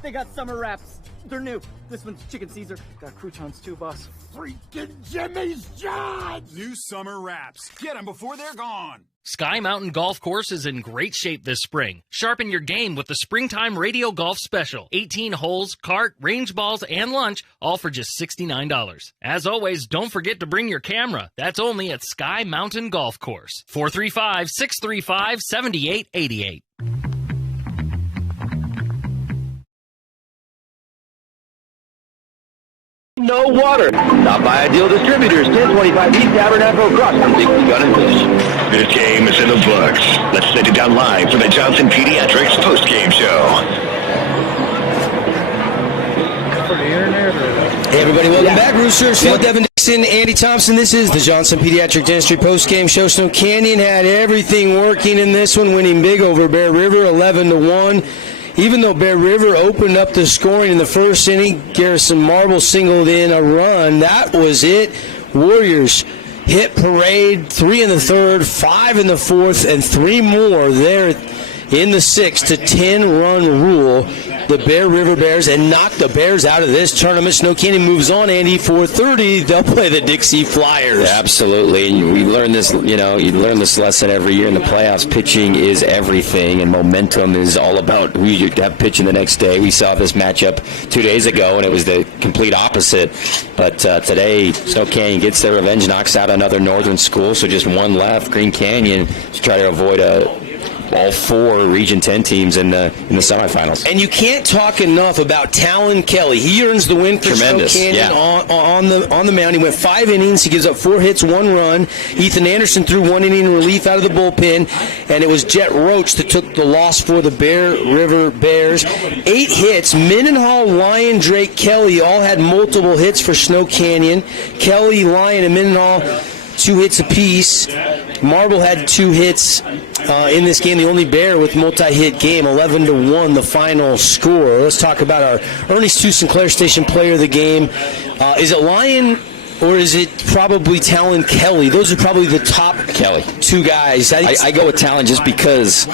They got summer wraps. They're new. This one's chicken Caesar. Got croutons too, boss. Freaking Jimmy's John's! New summer wraps. Get them before they're gone. Sky Mountain Golf Course is in great shape this spring. Sharpen your game with the Springtime Radio Golf Special. 18 holes, cart, range balls, and lunch, all for just $69. As always, don't forget to bring your camera. That's only at Sky Mountain Golf Course. 435-635-7888. No water. Stop by Ideal Distributors, 1025 East Tabernacle, across from Dixie Gun and Fish. This game is in the books. Let's send it down live for the Johnson Pediatrics postgame show. Hey everybody, welcome back. Roosters, Phil Devin Dixon, Andy Thompson. This is the Johnson Pediatric Dentistry postgame show. Snow Canyon had everything working in this one, winning big over Bear River, 11-1. Even though Bear River opened up the scoring in the first inning, Garrison Marble singled in a run. That was it. Warriors hit parade, 3 in the third, 5 in the fourth, and 3 more there in the 6th to 10-run rule the Bear River Bears and knock the Bears out of this tournament. Snow Canyon moves on, Andy, 4:30. They'll play the Dixie Flyers. Absolutely. And we learn this, you learn this lesson every year in the playoffs. Pitching is everything, and momentum is all about who you have pitching the next day. We saw this matchup 2 days ago, and it was the complete opposite. But today, Snow Canyon gets their revenge, knocks out another northern school, so just one left, Green Canyon, to try to avoid all 4 Region 10 teams in the semifinals. And you can't talk enough about Talon Kelly. He earns the win for Snow Canyon on the mound. He went 5 innings. He gives up 4 hits, 1 run. Ethan Anderson threw 1 inning relief out of the bullpen, and it was Jet Roach that took the loss for the Bear River Bears. 8 hits. Mendenhall, Lyon, Drake, Kelly all had multiple hits for Snow Canyon. Kelly, Lyon, and Mendenhall 2 hits apiece. Marble had 2 hits in this game, the only Bear with multi-hit game, 11-1 the final score. Let's talk about our Ernie Stu Sinclair Station player of the game. Is it Lyon or is it probably Talon Kelly? Those are probably the top two guys. I go with Talon just because,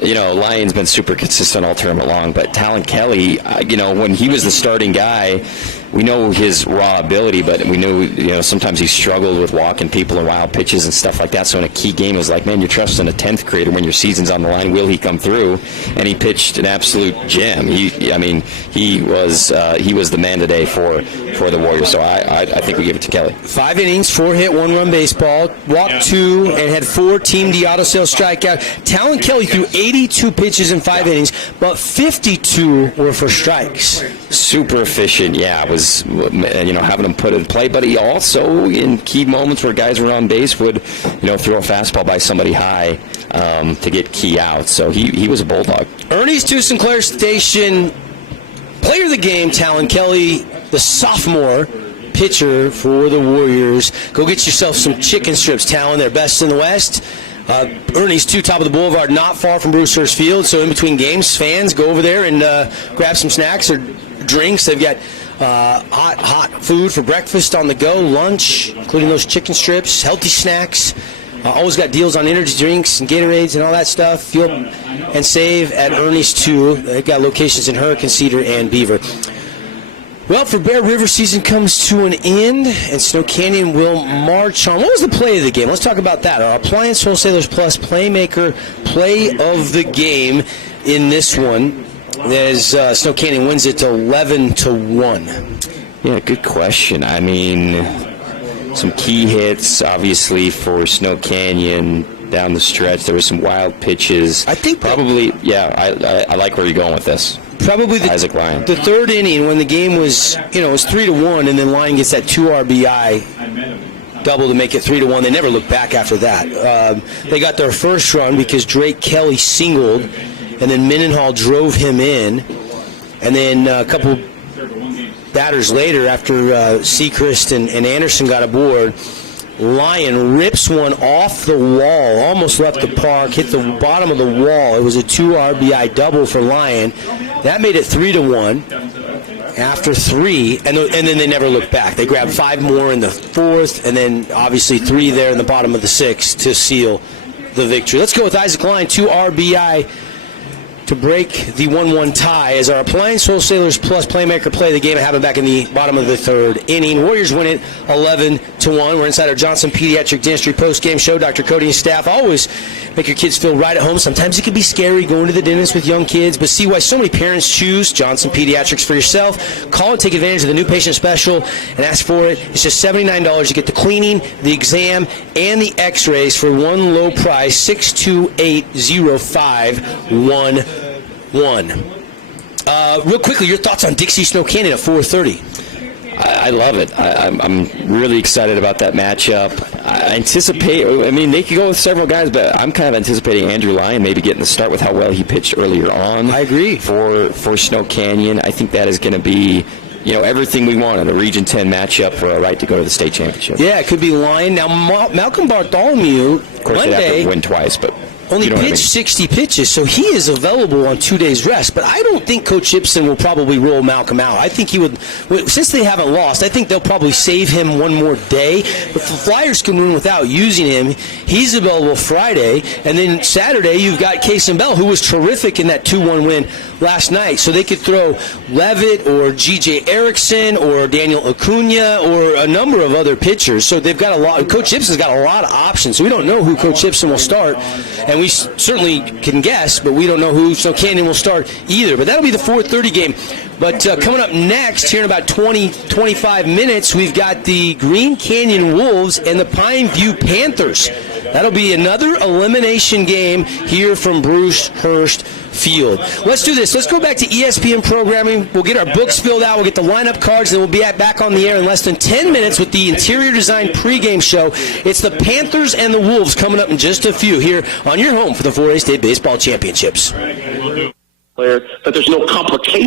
Lyon's been super consistent all tournament long, but Talon Kelly, when he was the starting guy, we know his raw ability, but we knew, sometimes he struggled with walking people and wild pitches and stuff like that. So in a key game, it was like, man, you're trusting a 10th grader when your season's on the line. Will he come through? And he pitched an absolute gem. He was the man today for the Warriors. So I think we give it to Kelly. 5 innings, 4-hit, 1-run baseball, walked 2, and had 4 Team D auto sales strikeout. Talon Kelly threw 82 pitches in 5 innings, but 52 were for strikes. Super efficient, was having him put in play, but he also in key moments where guys were on base would throw a fastball by somebody high to get key out. So he was a bulldog. Ernie's 2 Sinclair Station player of the game, Talon Kelly, the sophomore pitcher for the Warriors. Go get yourself some chicken strips, Talon. They're best in the West. Ernie's 2, top of the boulevard, not far from Bruce Hurst Field. So in between games, fans go over there and grab some snacks or drinks. They've got hot food for breakfast on the go, lunch, including those chicken strips, healthy snacks. Always got deals on energy drinks and Gatorades and all that stuff. Fuel and save at Ernie's 2. They've got locations in Hurricane, Cedar, and Beaver. Well, for Bear River season comes to an end, and Snow Canyon will march on. What was the play of the game? Let's talk about that. Our Appliance Wholesalers Plus Playmaker play of the game in this one, as Snow Canyon wins it 11-1. Yeah, good question. I mean, some key hits, obviously, for Snow Canyon down the stretch. There were some wild pitches. I think probably, I like where you're going with this. Probably Isaac Lyon. The third inning when the game was, it was 3-1, and then Lyon gets that 2 RBI double to make it 3-1. They never looked back after that. They got their first run because Drake Kelly singled, and then Mendenhall drove him in, and then a couple batters later, after Sechrist and Anderson got aboard, Lyon rips one off the wall, almost left the park, hit the bottom of the wall. It was a 2 RBI double for Lyon. That made it 3-1 after 3, and then they never looked back. They grabbed 5 more in the 4th, and then obviously 3 there in the bottom of the 6th to seal the victory. Let's go with Isaac Lyon, 2 RBI to break the 1-1 tie as our Appliance Wholesalers Plus Playmaker play the game and have it back in the bottom of the 3rd inning. Warriors win it 11-1. We're inside our Johnson Pediatric Dentistry post-game show. Dr. Cody and staff always make your kids feel right at home. Sometimes it can be scary going to the dentist with young kids, but see why so many parents choose Johnson Pediatrics for yourself. Call and take advantage of the new patient special and ask for it. It's just $79 to get the cleaning, the exam, and the x-rays for one low price, $628-0511. Real quickly, your thoughts on Dixie Snow Canyon at 4:30? I love it. I'm really excited about that matchup. I anticipate, they could go with several guys, but I'm kind of anticipating Andrew Lyon maybe getting the start with how well he pitched earlier on. I agree. For Snow Canyon, I think that is going to be everything we want in a Region 10 matchup for a right to go to the state championship. Yeah, it could be Lyon. Now, Malcolm Bartholomew, of course, they'd have to win twice, but only pitched 60 pitches, so he is available on 2 days rest. But I don't think Coach Ibsen will probably roll Malcolm out. I think he would, since they haven't lost, I think they'll probably save him one more day. If the Flyers can win without using him, he's available Friday. And then Saturday, you've got Kason Bell, who was terrific in that 2-1 win last night. So they could throw Levitt or G.J. Erickson or Daniel Acuna or a number of other pitchers. So they've got a lot. Coach Ibsen's got a lot of options. So we don't know who Coach Ibsen will start. And we certainly can guess, but we don't know who Snow Canyon will start either. But that'll be the 4:30 game. But coming up next, here in about 20-25 minutes, we've got the Green Canyon Wolves and the Pine View Panthers. That'll be another elimination game here from Bruce Hurst Field. Let's do this. Let's go back to ESPN programming. We'll get our books filled out. We'll get the lineup cards, and we'll be back on the air in less than 10 minutes with the Interior Design pregame show. It's the Panthers and the Wolves coming up in just a few here on your home for the 4A State Baseball Championships. But there's no complication.